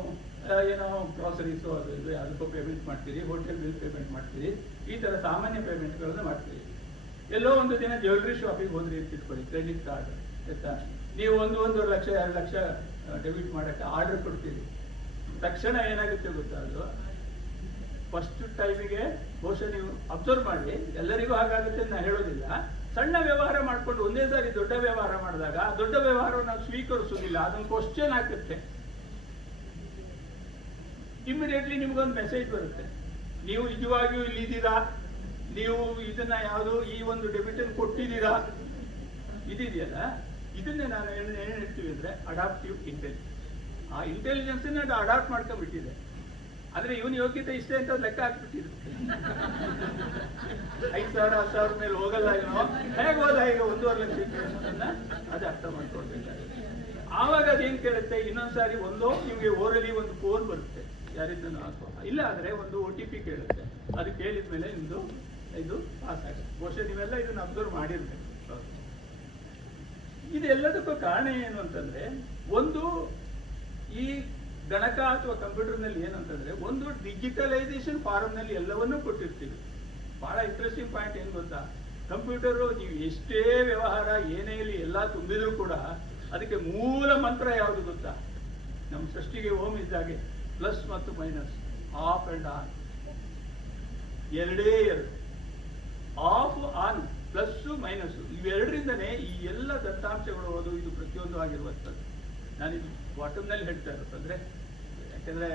ಏನೋ ಗ್ರಾಸರೀಸು ಅದು ಇದು ಅದಕ್ಕೂ ಪೇಮೆಂಟ್ ಮಾಡ್ತೀರಿ, ಹೋಟೆಲ್ ಬಿಲ್ ಪೇಮೆಂಟ್ ಮಾಡ್ತೀರಿ, ಈ ಥರ ಸಾಮಾನ್ಯ ಪೇಮೆಂಟ್ಗಳನ್ನು ಮಾಡ್ತೀರಿ. ಎಲ್ಲೋ ಒಂದು ದಿನ ಜ್ಯುವೆಲ್ರಿ ಶಾಪಿಗೆ ಹೋದ್ರಿ ಅಂತ ಇಟ್ಕೊಳ್ಳಿ, ಕ್ರೆಡಿಟ್ ಕಾರ್ಡ್ ಆಯ್ತಾ, ನೀವು 1 ಲಕ್ಷ 2 ಲಕ್ಷ ಡೆಬಿಟ್ ಮಾಡೋಕ್ಕೆ ಆರ್ಡರ್ ಕೊಡ್ತೀರಿ. ತಕ್ಷಣ ಏನಾಗುತ್ತೆ ಗೊತ್ತಾ, ಅದು ಫಸ್ಟ್ ಟೈಮಿಗೆ ಬಹುಶಃ ನೀವು ಅಬ್ಸರ್ವ್ ಮಾಡಿ, ಎಲ್ಲರಿಗೂ ಹಾಗಾಗುತ್ತೆ ಅಂತ ನಾನು ಹೇಳೋದಿಲ್ಲ. ಸಣ್ಣ ವ್ಯವಹಾರ ಮಾಡಿಕೊಂಡು ಒಂದೇ ಸಾರಿ ದೊಡ್ಡ ವ್ಯವಹಾರ ಮಾಡಿದಾಗ ಆ ದೊಡ್ಡ ವ್ಯವಹಾರವನ್ನು ನಾವು ಸ್ವೀಕರಿಸೋದಿಲ್ಲ, ಅದೊಂದು ಕ್ವಶನ್ ಆಗುತ್ತೆ. ಇಮಿಡಿಯೇಟ್ಲಿ ನಿಮ್ಗೊಂದು ಮೆಸೇಜ್ ಬರುತ್ತೆ, ನೀವು ನಿಜವಾಗಿಯೂ ಇಲ್ಲಿದ್ದೀರಾ, ನೀವು ಇದನ್ನ ಯಾವುದು ಈ ಒಂದು ಡೆಬಿಟ್ ಅನ್ನು ಕೊಟ್ಟಿದ್ದೀರಾ, ಇದೆಯಲ್ಲ, ಇದನ್ನೇ ನಾನು ಏನ್ ಹೇಳ್ತೀವಿ ಅಂದ್ರೆ ಅಡಾಪ್ಟಿವ್ ಇಂಟೆಲಿಜೆನ್ಸ್. ಆ ಇಂಟೆಲಿಜೆನ್ಸ್ ಅದು ಅಡಾಪ್ಟ್ ಮಾಡ್ಕೊಂಡ್ಬಿಟ್ಟಿದೆ. ಆದ್ರೆ ಇವನ್ ಯೋಗ್ಯತೆ ಇಷ್ಟೇ ಅಂತ ಲೆಕ್ಕ ಹಾಕ್ಬಿಟ್ಟಿರುತ್ತೆ. 5,000 10,000 ಮೇಲೆ ಹೋಗಲ್ಲ ಏನೋ, ಹೇಗೆ ಹೋದ ಈಗ 1.5 ಲಕ್ಷ ಅನ್ನೋದನ್ನ ಅದು ಅರ್ಥ ಮಾಡ್ಕೊಳ್ಬೇಕಾಗುತ್ತೆ. ಆವಾಗ ಅದೇನ್ ಕೇಳುತ್ತೆ, ಇನ್ನೊಂದ್ಸಾರಿ ನಿಮ್ಗೆ ಓರಲಿ ಒಂದು ಫೋನ್ ಬರುತ್ತೆ ಯಾರಿಂದ ಇಲ್ಲ ಆದ್ರೆ ಒಂದು OTP ಕೇಳುತ್ತೆ. ಅದು ಕೇಳಿದ್ಮೇಲೆ ನಿಮ್ದು ಇದು ಪಾಸ್ ಆಗುತ್ತೆ. ಬಹುಶಃ ನೀವೆಲ್ಲ ಇದನ್ನ ಅಬ್ಸರ್ವ್ ಮಾಡಿರ್ಬೇಕು. ಇದೆಲ್ಲದಕ್ಕೂ ಕಾರಣ ಏನು ಅಂತಂದ್ರೆ, ಒಂದು ಈ ಗಣಕ ಅಥವಾ ಕಂಪ್ಯೂಟರ್ನಲ್ಲಿ ಏನಂತಂದ್ರೆ, ಒಂದು ಡಿಜಿಟಲೈಸೇಷನ್ ಫಾರಮ್ ನಲ್ಲಿ ಎಲ್ಲವನ್ನೂ ಕೊಟ್ಟಿರ್ತೀವಿ. ಬಹಳ ಇಂಟ್ರೆಸ್ಟಿಂಗ್ ಪಾಯಿಂಟ್ ಏನ್ ಗೊತ್ತಾ, ಕಂಪ್ಯೂಟರು ನೀವು ಎಷ್ಟೇ ವ್ಯವಹಾರ ಏನೇ ಇಲ್ಲಿ ಎಲ್ಲ ತುಂಬಿದ್ರು ಕೂಡ ಅದಕ್ಕೆ ಮೂಲ ಮಂತ್ರ ಯಾವುದು ಗೊತ್ತಾ, ನಮ್ಮ ಸೃಷ್ಟಿಗೆ ಓಂ ಇದ್ದಾಗೆ ಪ್ಲಸ್ ಮತ್ತು ಮೈನಸ್, ಆಫ್ ಅಂಡ್ ಆನ್, ಎರಡೇ ಎರಡು. ಆಫ್ ಆನ್ ಪ್ಲಸ್ ಮೈನಸ್ ಇವೆರಡರಿಂದನೇ ಈ ಎಲ್ಲ ದತ್ತಾಂಶಗಳು ಅದು ಇದು ಪ್ರತಿಯೊಂದು ಆಗಿರುವಂಥದ್ದು. ನಾನಿದು ಬಾಟಮ್ನಲ್ಲಿ ಹೇಳ್ತಾ ಇರೋದು ಅಂದ್ರೆ, ಯಾಕಂದ್ರೆ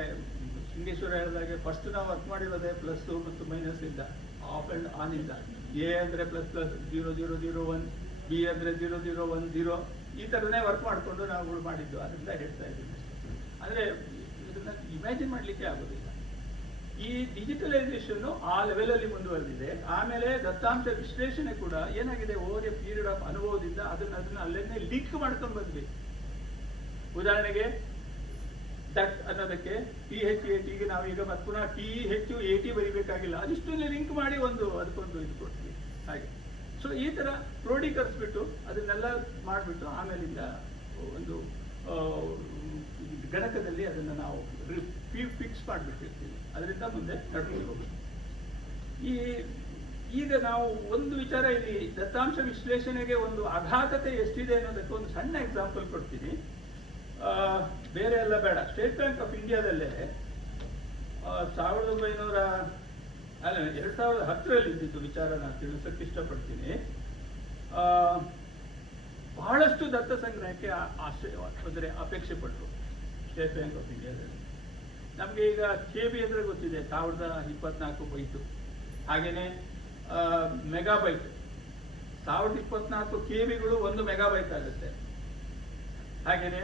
ಸಿಂಗೇಶ್ವರ ಹೇಳಿದಾಗೆ ಫಸ್ಟ್ ನಾವು ವರ್ಕ್ ಮಾಡಿರೋದೇ ಪ್ಲಸ್ ಮತ್ತು ಮೈನಸ್ ಇಂದ, ಆಫ್ ಅಂಡ್ ಆನ್ ಇಂದ. ಎ ಅಂದ್ರೆ ಪ್ಲಸ್ ಪ್ಲಸ್ 0001, ಬಿ ಅಂದ್ರೆ 0010, ಈ ತರನೇ ವರ್ಕ್ ಮಾಡಿಕೊಂಡು ನಾವು ಮಾಡಿದ್ದು. ಅದರಿಂದ ಹೇಳ್ತಾ ಇದ್ದೀನಿ. ಅಂದ್ರೆ ಇದನ್ನ ಇಮ್ಯಾಜಿನ್ ಮಾಡ್ಲಿಕ್ಕೆ ಆಗೋದಿಲ್ಲ. ಈ ಡಿಜಿಟಲೈಸೇಷನ್ ಆ ಲೆವೆಲ್ ಅಲ್ಲಿ ಮುಂದುವರೆದಿದೆ. ಆಮೇಲೆ ದತ್ತಾಂಶ ವಿಶ್ಲೇಷಣೆ ಕೂಡ ಏನಾಗಿದೆ, ಓವರ್ ಎ ಪೀರಿಯಡ್ ಆಫ್ ಅನುಭವದಿಂದ ಅದನ್ನ ಅಲ್ಲೇನೆ ಲಿಂಕ್ ಮಾಡ್ಕೊಂಡು ಬಂದ್ವಿ. ಉದಾಹರಣೆಗೆ ದಟ್ ಅನ್ನೋದಕ್ಕೆ THAT ನಾವೀಗ ಮತ್ತೆ ಪುನಃ THAT ಬರಿಬೇಕಾಗಿಲ್ಲ, ಅದಿಷ್ಟನ್ನೇ ಲಿಂಕ್ ಮಾಡಿ ಅದಕ್ಕೊಂದು ಇದು ಕೊಡ್ತೀವಿ ಹಾಗೆ. ಸೊ ಈ ತರ ಕ್ರೋಢೀಕರಿಸ್ಬಿಟ್ಟು ಅದನ್ನೆಲ್ಲ ಮಾಡಿಬಿಟ್ಟು ಆಮೇಲಿಂದ ಒಂದು ಗಣಕದಲ್ಲಿ ಅದನ್ನ ನಾವು ಫಿಕ್ಸ್ ಮಾಡಿಬಿಟ್ಟಿರ್ತೀವಿ. ಅದರಿಂದ ಮುಂದೆ ನಡ್ಕೊಂಡು ಹೋಗ್ಬೇಕು. ಈಗ ನಾವು ಒಂದು ವಿಚಾರ ಇಲ್ಲಿ ದತ್ತಾಂಶ ವಿಶ್ಲೇಷಣೆಗೆ ಒಂದು ಅಘಾತತೆ ಎಷ್ಟಿದೆ ಅನ್ನೋದಕ್ಕೆ ಒಂದು ಸಣ್ಣ ಎಕ್ಸಾಂಪಲ್ ಕೊಡ್ತೀನಿ. ಬೇರೆ ಎಲ್ಲ ಬೇಡ, ಸ್ಟೇಟ್ ಬ್ಯಾಂಕ್ ಆಫ್ ಇಂಡಿಯಾದಲ್ಲೇ 2010ರಲ್ಲಿ ಇದ್ದಿದ್ದು ವಿಚಾರ ನಾನು ತಿಳಿಸಕ್ಕೆ ಇಷ್ಟಪಡ್ತೀನಿ. ಬಹಳಷ್ಟು ದತ್ತ ಸಂಗ್ರಹಕ್ಕೆ ಅಂದ್ರೆ ಅಪೇಕ್ಷೆ ಪಟ್ಟರು ಸ್ಟೇಟ್ ಬ್ಯಾಂಕ್ ಆಫ್ ಇಂಡಿಯಾದಲ್ಲಿ. ನಮ್ಗೆ ಈಗ KB ಅಂದ್ರೆ ಗೊತ್ತಿದೆ, 1024 ಬೈಟು. ಹಾಗೇನೆ ಮೆಗಾಬೈಟ್ 1024 KBಗಳು 1 ಮೆಗಾಬೈಟ್ ಆಗುತ್ತೆ. ಹಾಗೇನೆ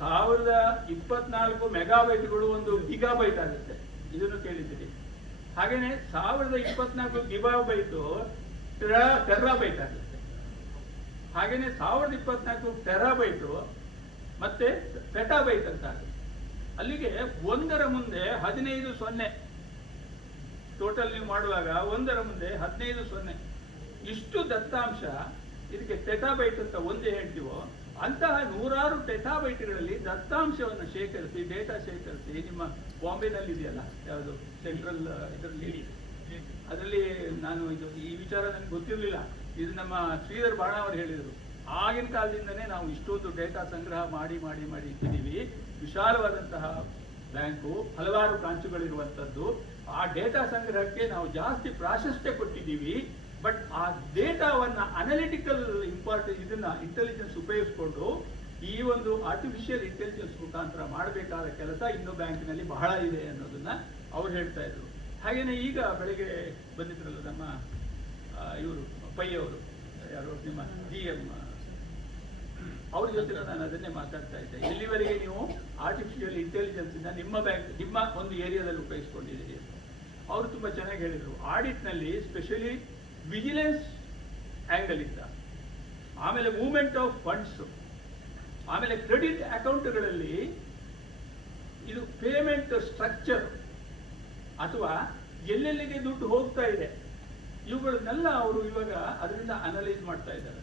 1024 ಮೆಗಾಬೈಟ್ಗಳು 1 ಗಿಗಾಬೈಟ್ ಆಗುತ್ತೆ. ಇದನ್ನು ಕೇಳಿದ್ದೀರಿ. ಹಾಗೇನೆ 1024 ಗಿಗಾಬೈಟು ಟೆರಾಬೈಟ್ ಆಗುತ್ತೆ. ಹಾಗೇನೆ 1024 ಟೆರಾಬೈಟು ಮತ್ತೆ ಪೆಟಾಬೈಟ್ ಅಂತ ಆಗುತ್ತೆ. ಅಲ್ಲಿಗೆ 1ರ ಮುಂದೆ 15 0 ಟೋಟಲ್ ನೀವು ಮಾಡುವಾಗ 1ರ ಮುಂದೆ 15 0 ಇಷ್ಟು ದತ್ತಾಂಶ. ಇದಕ್ಕೆ ಟೆಟಾಬೈಟ್ ಅಂತ ಒಂದೇ ಹೇಳ್ತೀವೋ ಅಂತಹ 100 ಟೆಟಾಬೈಟ್ಗಳಲ್ಲಿ ದತ್ತಾಂಶವನ್ನು ಶೇಖರಿಸಿ, ಡೇಟಾ ಶೇಖರಿಸಿ, ನಿಮ್ಮ ಬಾಂಬೆನಲ್ಲಿ ಇದೆಯಲ್ಲ ಯಾವುದು ಸೆಂಟ್ರಲ್ ಇದರಲ್ಲಿ, ಅದರಲ್ಲಿ ನಾನು ಈ ವಿಚಾರ ನನಗೆ ಗೊತ್ತಿರಲಿಲ್ಲ. ಇದು ನಮ್ಮ ಶ್ರೀಧರ್ ಬಾಣ ಅವರು ಹೇಳಿದರು. ಆಗಿನ ಕಾಲದಿಂದನೇ ನಾವು ಇಷ್ಟೊಂದು ಡೇಟಾ ಸಂಗ್ರಹ ಮಾಡಿ ಮಾಡಿ ಮಾಡಿ ಇಟ್ಟಿದ್ದೀವಿ. ವಿಶಾಲವಾದಂತಹ ಬ್ಯಾಂಕು, ಹಲವಾರು ಬ್ರಾಂಚುಗಳಿರುವಂಥದ್ದು. ಆ ಡೇಟಾ ಸಂಗ್ರಹಕ್ಕೆ ನಾವು ಜಾಸ್ತಿ ಪ್ರಾಶಸ್ತ್ಯ ಕೊಟ್ಟಿದ್ದೀವಿ. ಬಟ್ ಆ ಡೇಟಾವನ್ನ ಅನಾಲಿಟಿಕಲ್ ಇಂಟೆಲಿಜೆನ್ಸ್ ಉಪಯೋಗಿಸಿಕೊಂಡು ಈ ಒಂದು ಆರ್ಟಿಫಿಷಿಯಲ್ ಇಂಟೆಲಿಜೆನ್ಸ್ ಮುಖಾಂತರ ಮಾಡಬೇಕಾದ ಕೆಲಸ ಇನ್ನೂ ಬ್ಯಾಂಕಿನಲ್ಲಿ ಬಹಳ ಇದೆ ಅನ್ನೋದನ್ನ ಅವ್ರು ಹೇಳ್ತಾ ಇದ್ರು. ಹಾಗೇನೆ ಈಗ ಬೆಳಗ್ಗೆ ಬಂದಿದ್ರಲ್ಲ ನಮ್ಮ ಇವರು ಪೈ ಅವರು, ಯಾರು ನಿಮ್ಮ GM, ಅವ್ರ ಜೊತೆ ನಾನು ಅದನ್ನೇ ಮಾತಾಡ್ತಾ ಇದ್ದೆ. ಎಲ್ಲಿವರೆಗೆ ನೀವು ಆರ್ಟಿಫಿಷಿಯಲ್ ಇಂಟೆಲಿಜೆನ್ಸ್ ಇಂದ ನಿಮ್ಮ ಒಂದು ಏರಿಯಾದಲ್ಲಿ ಉಪಯೋಗಿಸ್ಕೊಂಡಿದ್ದೀರಿ. ಅವರು ತುಂಬಾ ಚೆನ್ನಾಗಿ ಹೇಳಿದ್ರು. ಆಡಿಟ್ ನಲ್ಲಿ ಸ್ಪೆಷಲಿ ವಿಜಿಲೆನ್ಸ್ ಆಂಗಲ್ ಇಂದ, ಆಮೇಲೆ ಮೂವ್ಮೆಂಟ್ ಆಫ್ ಫಂಡ್ಸ್, ಆಮೇಲೆ ಕ್ರೆಡಿಟ್ ಅಕೌಂಟ್ಗಳಲ್ಲಿ ಇದು ಪೇಮೆಂಟ್ ಸ್ಟ್ರಕ್ಚರ್ ಅಥವಾ ಎಲ್ಲೆಲ್ಲಿಗೆ ದುಡ್ಡು ಹೋಗ್ತಾ ಇದೆ ಇವುಗಳನ್ನೆಲ್ಲ ಅವರು ಇವಾಗ ಅದರಿಂದ ಅನಲೈಸ್ ಮಾಡ್ತಾ ಇದ್ದಾರೆ.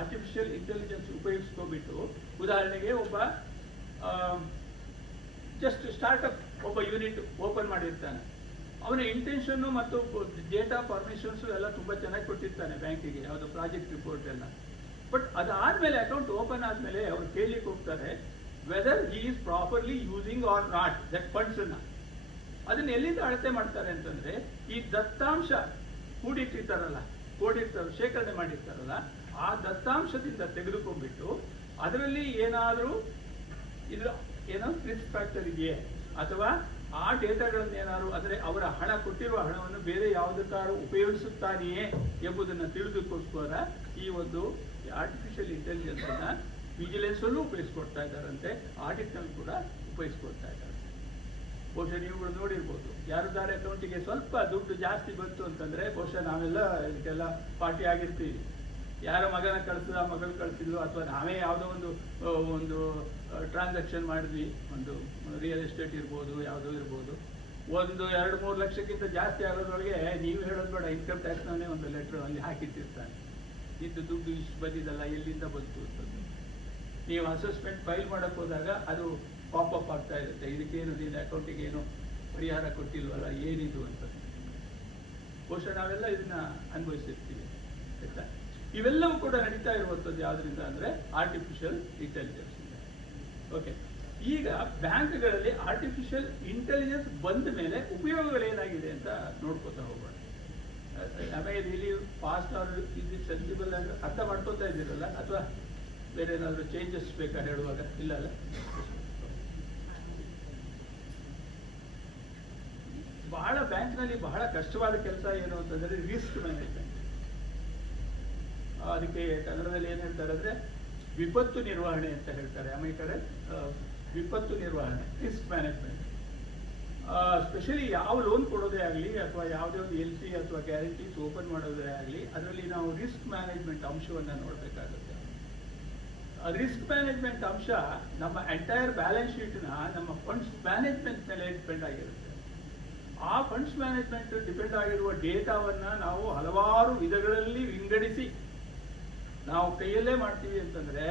ಆರ್ಟಿಫಿಷಿಯಲ್ ಇಂಟೆಲಿಜೆನ್ಸ್ ಉಪಯೋಗಿಸ್ಕೊಂಡ್ಬಿಟ್ಟು, ಉದಾಹರಣೆಗೆ ಒಬ್ಬ ಜಸ್ಟ್ ಸ್ಟಾರ್ಟ್ಅಪ್ ಒಬ್ಬ ಯೂನಿಟ್ ಓಪನ್ ಮಾಡಿರ್ತಾನೆ, ಅವನ ಇಂಟೆನ್ಷನ್ನು ಮತ್ತು ಡೇಟಾ ಪರ್ಮಿಷನ್ಸ್ ಎಲ್ಲ ತುಂಬಾ ಚೆನ್ನಾಗಿ ಕೊಟ್ಟಿರ್ತಾನೆ ಬ್ಯಾಂಕಿಗೆ, ಯಾವುದು ಪ್ರಾಜೆಕ್ಟ್ ರಿಪೋರ್ಟ್ ಎಲ್ಲ. ಬಟ್ ಅದಾದ್ಮೇಲೆ ಅಕೌಂಟ್ ಓಪನ್ ಆದ್ಮೇಲೆ ಅವ್ರು ಕೇಳಲಿಕ್ಕೆ ಹೋಗ್ತಾರೆ whether he is properly using or not that funds ಅನ್ನ. ಅದನ್ನ ಎಲ್ಲಿಂದ ಅಳತೆ ಮಾಡ್ತಾರೆ ಅಂತಂದ್ರೆ, ಈ ದತ್ತಾಂಶ ಕೂಡಿಟ್ಟಿರ್ತಾರಲ್ಲ, ಶೇಖರಣೆ ಮಾಡಿರ್ತಾರಲ್ಲ, ಆ ದತ್ತಾಂಶದಿಂದ ತೆಗೆದುಕೊಂಡ್ಬಿಟ್ಟು ಅದರಲ್ಲಿ ಏನಾದರೂ ಇದು ಏನೋ ರಿಸ್ಕ್ ಫ್ಯಾಕ್ಟರ್ ಇದೆಯೇ, ಅಥವಾ ಆ ಡೇಟಾಗಳನ್ನು ಏನಾದ್ರು ಅಂದರೆ ಅವರ ಹಣ ಕೊಟ್ಟಿರುವ ಹಣವನ್ನು ಬೇರೆ ಯಾವುದಕ್ಕಾದ್ರೂ ಉಪಯೋಗಿಸುತ್ತಾನೆಯೇ ಎಂಬುದನ್ನು ತಿಳಿದುಕೋಸ್ಕರ ಈ ಒಂದು ಆರ್ಟಿಫಿಷಿಯಲ್ ಇಂಟೆಲಿಜೆನ್ಸ್ ಅನ್ನ ವಿಜಿಲೆನ್ಸ್ ಅಲ್ಲೂ ಉಪಯೋಗಿಸ್ಕೊಡ್ತಾ ಇದ್ದಾರಂತೆ, ಆಡಿಟ್ ನಲ್ಲಿ ಕೂಡ ಉಪಯೋಗಿಸ್ಕೊಡ್ತಾ ಇದ್ದಾರೆ. ಬಹುಶಃ ನೀವುಗಳು ನೋಡಿರ್ಬೋದು, ಯಾರದಾರ ಅಕೌಂಟಿಗೆ ಸ್ವಲ್ಪ ದುಡ್ಡು ಜಾಸ್ತಿ ಬಂತು ಅಂತಂದ್ರೆ ಬಹುಶಃ ನಾವೆಲ್ಲ ಇದಕ್ಕೆಲ್ಲ ಪಾರ್ಟಿ ಆಗಿರ್ತೀವಿ. ಯಾರ ಮಗನ ಕಳಿಸಿದ, ಮಗಳು ಕಳಿಸಿದ್ಲು, ಅಥವಾ ನಾವೇ ಯಾವುದೋ ಒಂದು ಟ್ರಾನ್ಸಾಕ್ಷನ್ ಮಾಡಿದ್ವಿ, ಒಂದು ರಿಯಲ್ ಎಸ್ಟೇಟ್ ಇರ್ಬೋದು, ಯಾವುದೋ ಇರ್ಬೋದು, 1-2-3 ಲಕ್ಷಕ್ಕಿಂತ ಜಾಸ್ತಿ ಆಗೋದ್ರೊಳಗೆ ನೀವು ಹೇಳೋದು ಬೇಡ, ಇನ್ಕಮ್ ಟ್ಯಾಕ್ಸ್ನೇ ಒಂದು ಲೆಟರ್ ಅಲ್ಲಿ ಹಾಕಿಟ್ಟಿರ್ತಾನೆ, ಇದು ದುಡ್ಡು ಇಷ್ಟು ಬಂದಿದ್ದಲ್ಲ, ಎಲ್ಲಿಂದ ಬಂತು ಅಂತಂದು. ನೀವು ಅಸೆಸ್ಮೆಂಟ್ ಫೈಲ್ ಮಾಡಕ್ ಹೋದಾಗ ಅದು ಪಾಪಪ್ ಆಗ್ತಾ ಇರುತ್ತೆ, ಇದಕ್ಕೇನು ನಿನ್ನ ಅಕೌಂಟಿಗೆ ಏನು ಪರಿಹಾರ ಕೊಟ್ಟಿಲ್ವಲ್ಲ, ಏನಿದು ಅಂತ. ಬಹುಶಃ ನಾವೆಲ್ಲ ಇದನ್ನ ಅನುಭವಿಸಿರ್ತೀವಿ ಆಯ್ತಾ. ಇವೆಲ್ಲವೂ ಕೂಡ ನಡೀತಾ ಇರುವಂಥದ್ದು ಯಾವುದರಿಂದ ಅಂದ್ರೆ ಆರ್ಟಿಫಿಷಿಯಲ್ ಇಂಟೆಲಿಜೆನ್ಸ್. ಓಕೆ, ಈಗ ಬ್ಯಾಂಕ್ಗಳಲ್ಲಿ ಆರ್ಟಿಫಿಷಿಯಲ್ ಇಂಟೆಲಿಜೆನ್ಸ್ ಬಂದ ಮೇಲೆ ಉಪಯೋಗಗಳೇನಾಗಿದೆ ಅಂತ ನೋಡ್ಕೋತಾ ಹೋಗೋಣ. ಆಮೇಲೆ really fast or is it sensible ಅಂದ್ರೆ ಅರ್ಥ ಮಾಡ್ಕೋತಾ ಇದ್ದೀರಲ್ಲ, ಅಥವಾ ಬೇರೆ ಏನಾದರೂ ಚೇಂಜಸ್ ಬೇಕಾ ಹೇಳುವಾಗ? ಇಲ್ಲ ಅಲ್ಲ. ಬಹಳ ಬ್ಯಾಂಕ್ನಲ್ಲಿ ಬಹಳ ಕಷ್ಟವಾದ ಕೆಲಸ ಏನು ಅಂತಂದ್ರೆ ರಿಸ್ಕ್ ಮ್ಯಾನೇಜ್ಮೆಂಟ್. ಅದಕ್ಕೆ ಕನ್ನಡದಲ್ಲಿ ಏನ್ ಹೇಳ್ತಾರೆ ಅಂದ್ರೆ ವಿಪತ್ತು ನಿರ್ವಹಣೆ ಅಂತ ಹೇಳ್ತಾರೆ. ಆಮೇಲೆ ವಿಪತ್ತು ನಿರ್ವಹಣೆ, ರಿಸ್ಕ್ ಮ್ಯಾನೇಜ್ಮೆಂಟ್. ಸ್ಪೆಷಲಿ ಯಾವ ಲೋನ್ ಕೊಡೋದೇ ಆಗಲಿ ಅಥವಾ ಯಾವುದೇ ಒಂದು LC ಅಥವಾ ಗ್ಯಾರಂಟೀಸ್ ಓಪನ್ ಮಾಡೋದೇ ಆಗಲಿ, ಅದರಲ್ಲಿ ನಾವು ರಿಸ್ಕ್ ಮ್ಯಾನೇಜ್ಮೆಂಟ್ ಅಂಶವನ್ನ ನೋಡಬೇಕಾಗುತ್ತೆ. ರಿಸ್ಕ್ ಮ್ಯಾನೇಜ್ಮೆಂಟ್ ಅಂಶ ನಮ್ಮ ಎಂಟೈರ್ ಬ್ಯಾಲೆನ್ಸ್ ಶೀಟ್ನ ನಮ್ಮ ಫಂಡ್ಸ್ ಮ್ಯಾನೇಜ್ಮೆಂಟ್ ಮೇಲೆ ಡಿಪೆಂಡ್ ಆಗಿರುತ್ತೆ. ಆ ಫಂಡ್ಸ್ ಮ್ಯಾನೇಜ್ಮೆಂಟ್ ಡಿಪೆಂಡ್ ಆಗಿರುವ ಡೇಟಾವನ್ನ ನಾವು ಹಲವಾರು ವಿಧಗಳಲ್ಲಿ ವಿಂಗಡಿಸಿ ನಾವು ಕೈಯಲ್ಲೇ ಮಾಡ್ತೀವಿ ಅಂತಂದ್ರೆ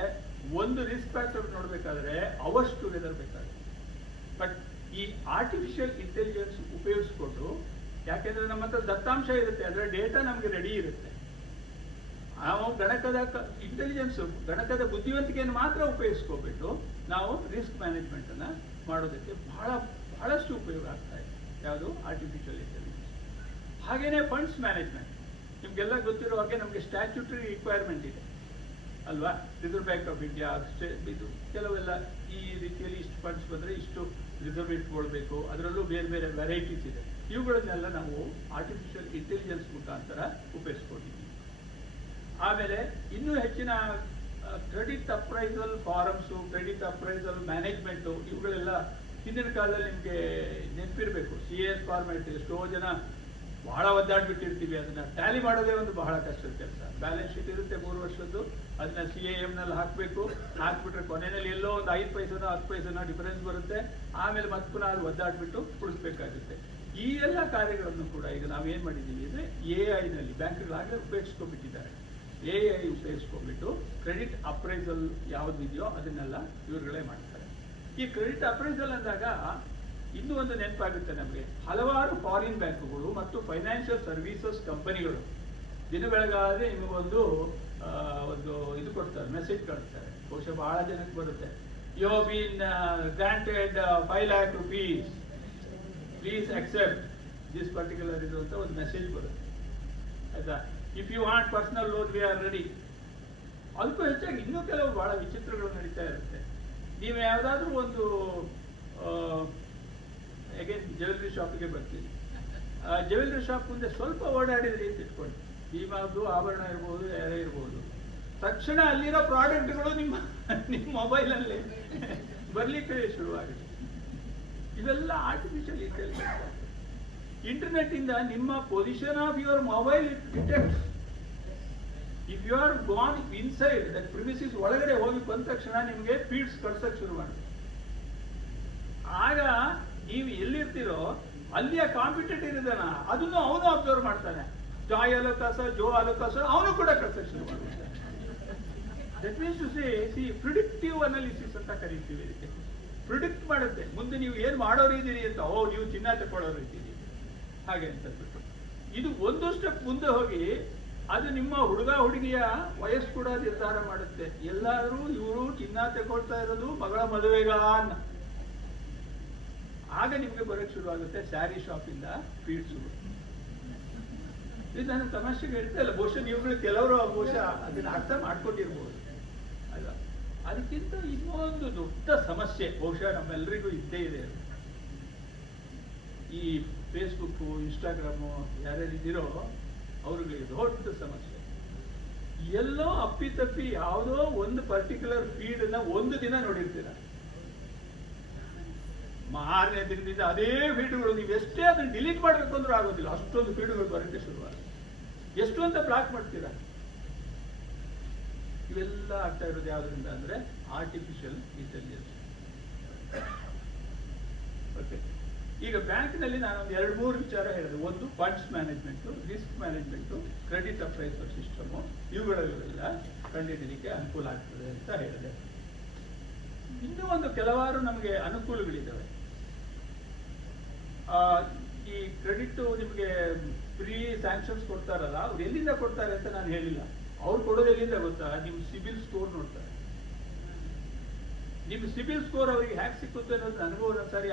ಒಂದು ರಿಸ್ಕ್ ಫ್ಯಾಕ್ಟರ್ ನೋಡ್ಬೇಕಾದ್ರೆ ಅವರ್ಸ್ ಟುಗೆದರ್ ಬೇಕಾಗುತ್ತೆ. ಬಟ್ ಈ ಆರ್ಟಿಫಿಷಿಯಲ್ ಇಂಟೆಲಿಜೆನ್ಸ್ ಉಪಯೋಗಿಸ್ಕೊಂಡು, ಯಾಕೆಂದ್ರೆ ನಮ್ಮ ಹತ್ರ ದತ್ತಾಂಶ ಇರುತ್ತೆ, ಅದರ ಡೇಟಾ ನಮ್ಗೆ ರೆಡಿ ಇರುತ್ತೆ, ನಾವು ಗಣಕದ ಇಂಟೆಲಿಜೆನ್ಸ್, ಗಣಕದ ಬುದ್ಧಿವಂತಿಕೆಯನ್ನು ಮಾತ್ರ ಉಪಯೋಗಿಸ್ಕೊಬಿಟ್ಟು ನಾವು ರಿಸ್ಕ್ ಮ್ಯಾನೇಜ್ಮೆಂಟ್ ಅನ್ನ ಮಾಡೋದಕ್ಕೆ ಬಹಳಷ್ಟು ಉಪಯೋಗ ಆಗ್ತಾ ಇದೆ. ಯಾವುದು? Artificial intelligence. ಹಾಗೇನೆ ಫಂಡ್ಸ್ ಮ್ಯಾನೇಜ್ಮೆಂಟ್. ನಿಮ್ಗೆಲ್ಲ ಗೊತ್ತಿರೋ ಹಾಗೆ ನಮಗೆ ಸ್ಟ್ಯಾಚ್ಯೂಟರಿ ರಿಕ್ವೈರ್ಮೆಂಟ್ ಇದೆ ಅಲ್ವಾ? ರಿಸರ್ವ್ ಬ್ಯಾಂಕ್ ಆಫ್ ಇಂಡಿಯಾ ಇದು ಕೆಲವೆಲ್ಲ ಈ ರೀತಿಯಲ್ಲಿ ಇಷ್ಟು ಫಂಡ್ಸ್ ಬಂದ್ರೆ ಇಷ್ಟು ರಿಸರ್ವ್ ಇಟ್ಕೊಳ್ಬೇಕು, ಅದರಲ್ಲೂ ಬೇರೆ ಬೇರೆ ವೆರೈಟೀಸ್ ಇದೆ. ಇವುಗಳನ್ನೆಲ್ಲ ನಾವು ಆರ್ಟಿಫಿಷಿಯಲ್ ಇಂಟೆಲಿಜೆನ್ಸ್ ಮುಖಾಂತರ ಉಪಯೋಗಿಸ್ಕೊಂಡಿದ್ದೀವಿ. ಆಮೇಲೆ ಇನ್ನೂ ಹೆಚ್ಚಿನ credit appraisal forms, credit appraisal management, ಇವುಗಳೆಲ್ಲ ಹಿಂದಿನ ಕಾಲದಲ್ಲಿ ನಿಮಗೆ ನೆನಪಿರಬೇಕು. CS ಫಾರ್ಮ್ಯಾಟ್ ಎಷ್ಟೋ ಜನ ಬಹಳ ಒದ್ದಾಡ್ಬಿಟ್ಟಿರ್ತೀವಿ, ಅದನ್ನ ಟ್ಯಾಲಿ ಮಾಡೋದೇ ಒಂದು ಬಹಳ ಕಷ್ಟದ ಕೆಲಸ. ಬ್ಯಾಲೆನ್ಸ್ ಶೀಟ್ ಇರುತ್ತೆ 3 ವರ್ಷದ್ದು, ಅದನ್ನ CAM ನಲ್ಲಿ ಹಾಕಬೇಕು, ಹಾಕ್ಬಿಟ್ರೆ ಕೊನೆಯಲ್ಲಿ ಎಲ್ಲೋ ಒಂದು 5 ಪೈಸೆನೋ 10 ಪೈಸೆನೋ ಡಿಫರೆನ್ಸ್ ಬರುತ್ತೆ, ಆಮೇಲೆ ಮತ್ತೆ ಪುನಃ ಅದು ಒದ್ದಾಡ್ಬಿಟ್ಟು ಉಳಿಸ್ಬೇಕಾಗುತ್ತೆ. ಈ ಎಲ್ಲ ಕಾರ್ಯಗಳನ್ನು ಕೂಡ ಈಗ ನಾವೇನ್ ಮಾಡಿದ್ದೀವಿ ಅಂದ್ರೆ AI ನಲ್ಲಿ ಬ್ಯಾಂಕ್ಗಳಾಗಲೇ ಉಪಯೋಗಿಸ್ಕೊಂಡ್ಬಿಟ್ಟಿದ್ದಾರೆ. AI ಉಪಯೋಗಿಸ್ಕೊಂಡ್ಬಿಟ್ಟು ಕ್ರೆಡಿಟ್ ಅಪ್ರೈಸಲ್ ಯಾವುದಿದೆಯೋ ಅದನ್ನೆಲ್ಲ ಇವ್ರುಗಳೇ ಮಾಡ್ತಾರೆ. ಈ ಕ್ರೆಡಿಟ್ ಅಪ್ರೈಸಲ್ ಅಂದಾಗ ಇನ್ನೂ ಒಂದು ನೆನಪಾಗುತ್ತೆ ನಮಗೆ, ಹಲವಾರು ಫಾರಿನ್ ಬ್ಯಾಂಕುಗಳು ಮತ್ತು ಫೈನಾನ್ಷಿಯಲ್ ಸರ್ವಿಸಸ್ ಕಂಪನಿಗಳು ದಿನ ಬೆಳಗಾದ್ರೆ ನಿಮಗೊಂದು ಇದು ಕೊಡ್ತಾರೆ, ಮೆಸೇಜ್ ಕಳಿಸ್ತಾರೆ. ಬಹುಶಃ ಬಹಳ ಜನಕ್ಕೆ ಬರುತ್ತೆ, you have been granted 5 lakh rupees, please accept this particular ಇದು ಅಂತ ಒಂದು ಮೆಸೇಜ್ ಬರುತ್ತೆ ಆಯ್ತಾ. If you want personal loan we are ready. ಅದಕ್ಕೂ ಹೆಚ್ಚಾಗಿ ಇನ್ನೂ ಕೆಲವು ಬಹಳ ವಿಚಿತ್ರಗಳು ನಡೀತಾ ಇರುತ್ತೆ. ನೀವು ಯಾವುದಾದ್ರೂ ಒಂದು ಅಗೇನ್ ಜ್ಯುವೆಲ್ರಿ ಶಾಪಿಗೆ ಬರ್ತೀರಿ, ಜ್ಯುವೆಲ್ರಿ ಶಾಪ್ ಮುಂದೆ ಸ್ವಲ್ಪ ಓಡಾಡಿದ್ರಿ ಅಂತ ಇಟ್ಕೊಳ್ಳಿ, ಭೀಮಾದು ಆಭರಣ ಇರ್ಬೋದು, ಯಾರೇ ಇರ್ಬೋದು, ತಕ್ಷಣ ಅಲ್ಲಿರೋ ಪ್ರಾಡಕ್ಟ್ಗಳು ನಿಮ್ಮ ಮೊಬೈಲಲ್ಲಿ ಬರ್ಲಿಕ್ಕೆ ಶುರುವಾಗುತ್ತೆ. ಇವೆಲ್ಲ ಆರ್ಟಿಫಿಷಿಯಲ್ ಇಂಟೆಲಿಜೆನ್ಸ್. ಇಂಟರ್ನೆಟ್ ಇಂದ ನಿಮ್ಮ position of your mobile detects. If you are gone inside that premises ಒಳಗಡೆ ಹೋಗಿ ಬಂದ ತಕ್ಷಣ ನಿಮಗೆ ಫೀಡ್ಸ್ ಕಳ್ಸಕ್ ಶುರು ಮಾಡುತ್ತೆ. ಆಗ ನೀವು ಎಲ್ಲಿರ್ತೀರೋ ಅಲ್ಲಿಯ ಕಾಂಪಿಟೇಟರ್ ಇದ್ದಾನ ಅದನ್ನು ಅವನು ಅಬ್ಸರ್ವ್ ಮಾಡ್ತಾನೆ. ಜಾಯ್ ಅಲೋಕಾಸ, ಜೋ ಅಲೋಕಾಸ ಅವನು ಕೂಡ ಕಳ್ಸಕ್ ಶುರು ಮಾಡ್ತಾನೆ. That means to see predictive analysis ಅಂತ ಕರಿತೀವಿ ಇದಕ್ಕೆ. ಪ್ರಿಡಿಕ್ಟ್ ಮಾಡುತ್ತೆ ಮುಂದೆ ನೀವು ಏನ್ ಮಾಡೋರು ಇದ್ದೀರಿ ಅಂತ. ನೀವು ಚಿನ್ನ ತಗೊಳ್ಳೋರು ಇದ್ದೀರಿ ಹಾಗೆ ಅಂತ ಬಿಟ್ಟು ಇದು ಒಂದು ಸ್ಟೆಪ್ ಮುಂದೆ ಹೋಗಿ ಅದು ನಿಮ್ಮ ಹುಡುಗ ಹುಡುಗಿಯ ವಯಸ್ಸು ಕೂಡ ನಿರ್ಧಾರ ಮಾಡುತ್ತೆ. ಎಲ್ಲಾದ್ರೂ ಇವರು ಚಿನ್ನ ತಗೊಳ್ತಾ ಇರೋದು ಮಗಳ ಮದುವೆಗ ಅನ್ನ. ಆಗ ನಿಮ್ಗೆ ಬರೋಕ್ ಶುರು ಆಗುತ್ತೆ ಸ್ಯಾರಿ ಶಾಪ್ ಇಂದ ಫೀಡ್ಸ್. ಇದು ನಾನು ತಮಾಷೆಗೆ ಹೇಳ್ತಾ ಇಲ್ಲ, ಬಹುಶಃ ನೀವುಗಳು ಕೆಲವರು ಬಹುಶಃ ಅದನ್ನ ಅರ್ಥ ಮಾಡ್ಕೊಂಡಿರ್ಬೋದು ಅಲ್ಲ. ಅದಕ್ಕಿಂತ ಇನ್ನೊಂದು ದೊಡ್ಡ ಸಮಸ್ಯೆ ಬಹುಶಃ ನಮ್ಮೆಲ್ಲರಿಗೂ ಇದ್ದೇ ಇದೆ. ಈ ಫೇಸ್ಬುಕ್, ಇನ್ಸ್ಟಾಗ್ರಾಮು ಯಾರ್ಯಾರಿದ್ದೀರೋ ಅವ್ರಿಗೆ ದೊಡ್ಡ ಸಮಸ್ಯೆ. ಎಲ್ಲೋ ಅಪ್ಪಿತಪ್ಪಿ ಯಾವುದೋ ಒಂದು ಪರ್ಟಿಕ್ಯುಲರ್ ಫೀಡ್ ಅನ್ನ ಒಂದು ದಿನ ನೋಡಿರ್ತೀರ, ಮಾರನೇ ದಿನದಿಂದ ಅದೇ ಫೀಡ್ಗಳು ನೀವು ಎಷ್ಟೇ ಅದನ್ನ ಡಿಲೀಟ್ ಮಾಡಬೇಕು ಅಂದ್ರೂ ಆಗೋದಿಲ್ಲ, ಅಷ್ಟೊಂದು ಫೀಡ್ಗಳು ಬರೋಕ್ಕೆ ಶುರುವಾಗುತ್ತೆ. ಎಷ್ಟು ಅಂತ ಬ್ಲಾಕ್ ಮಾಡ್ತೀರಾ? ಇವೆಲ್ಲ ಆಗ್ತಾ ಇರೋದು ಯಾವ್ದ್ರಿಂದ ಅಂದ್ರೆ ಆರ್ಟಿಫಿಷಿಯಲ್ ಇಂಟೆಲಿಜೆನ್ಸ್. ಓಕೆ, ಈಗ ಬ್ಯಾಂಕ್ನಲ್ಲಿ ನಾನೊಂದು 2-3 ವಿಚಾರ ಹೇಳಿದೆ. ಒಂದು funds management, risk management, credit appraisal system, ಇವುಗಳೆಲ್ಲ ಕಂಡುಹಿಡಿಯಲಿಕ್ಕೆ ಅನುಕೂಲ ಆಗ್ತದೆ ಅಂತ ಹೇಳಿದೆ. ಇನ್ನೂ ಒಂದು ಕೆಲವಾರು ನಮಗೆ ಅನುಕೂಲಗಳಿದ್ದಾವೆ. ಈ ಕ್ರೆಡಿಟ್ ನಿಮಗೆ ಫ್ರೀ ಸ್ಯಾಂಕ್ಷನ್ಸ್ ಕೊಡ್ತಾರಲ್ಲ, ಅವ್ರು ಎಲ್ಲಿಂದ ಕೊಡ್ತಾರೆ ಅಂತ ನಾನು ಹೇಳಿಲ್ಲ. ಅವ್ರು ಕೊಡೋದು ಎಲ್ಲಿಂದ ಗೊತ್ತಾ? ನಿಮ್ಮ ಸಿಬಿಲ್ ಸ್ಕೋರ್ ನೋಡ್ತಾರೆ. ನಿಮ್ಮ ಸಿಬಿಲ್ ಸ್ಕೋರ್ ಅವರಿಗೆ ಹ್ಯಾಕ್ ಸಿಕ್ಕುತ್ತೆ ಅನ್ನೋದು ನನಗೂ ಒಂದೊಂದ್ಸಾರಿ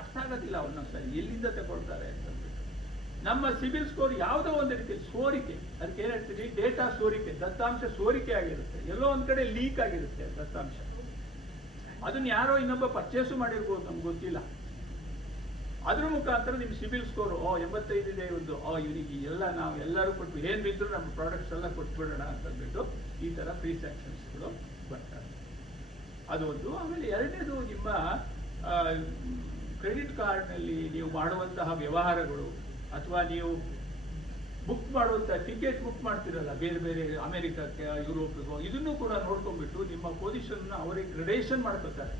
ಅರ್ಥ ಆಗೋದಿಲ್ಲ. ಒಂದೊಂದ್ಸಾರಿ ಎಲ್ಲಿಂದ ತಗೊಳ್ತಾರೆ ಅಂತ. ನಮ್ಮ ಸಿಬಿಲ್ ಸ್ಕೋರ್ ಯಾವುದೋ ಒಂದು ರೀತಿ ಸೋರಿಕೆ, ಅದಕ್ಕೆ ಏನ್ ಹೇಳ್ತೀವಿ, ಡೇಟಾ ಸೋರಿಕೆ, ದತ್ತಾಂಶ ಸೋರಿಕೆ ಆಗಿರುತ್ತೆ. ಎಲ್ಲೋ ಒಂದ್ ಕಡೆ ಲೀಕ್ ಆಗಿರುತ್ತೆ ದತ್ತಾಂಶ. ಅದನ್ನ ಯಾರೋ ಇನ್ನೊಬ್ಬ ಪರ್ಚೇಸು ಮಾಡಿರ್ಬೋದು, ನಮ್ಗೆ ಗೊತ್ತಿಲ್ಲ. ಅದ್ರ ಮುಖಾಂತರ ನಿಮ್ ಸಿಬಿಲ್ ಸ್ಕೋರ್ 85 ಇದೆ ಒಂದು, ಇವನಿಗೆ ಎಲ್ಲ ನಾವು ಎಲ್ಲರೂ ಕೊಟ್ಟು ಏನ್ ಬಿದ್ರು ನಮ್ಮ ಪ್ರಾಡಕ್ಟ್ಸ್ ಎಲ್ಲ ಕೊಟ್ಬಿಡೋಣ ಅಂತಂದ್ಬಿಟ್ಟು ಈ ತರ ಫ್ರೀ ಸ್ಯಾಂಕ್ಷನ್ಸ್ಗಳು ಬರ್ತಾರೆ. ಅದು ಒಂದು. ಆಮೇಲೆ ಎರಡನೇದು, ನಿಮ್ಮ ಕ್ರೆಡಿಟ್ ಕಾರ್ಡ್ನಲ್ಲಿ ನೀವು ಮಾಡುವಂತಹ ವ್ಯವಹಾರಗಳು ಅಥವಾ ನೀವು ಬುಕ್ ಮಾಡುವಂತಹ ಟಿಕೆಟ್ ಬುಕ್ ಮಾಡ್ತಿರಲ್ಲ ಬೇರೆ ಬೇರೆ ಅಮೆರಿಕಕ್ಕೆ, ಯುರೋಪ್ಗೋ, ಇದನ್ನು ಕೂಡ ನೋಡ್ಕೊಂಡ್ಬಿಟ್ಟು ನಿಮ್ಮ ಪೊಸಿಷನ್ ಅವರಿಗೆ ಗ್ರೇಡೇಷನ್ ಮಾಡ್ಕೊತಾರೆ.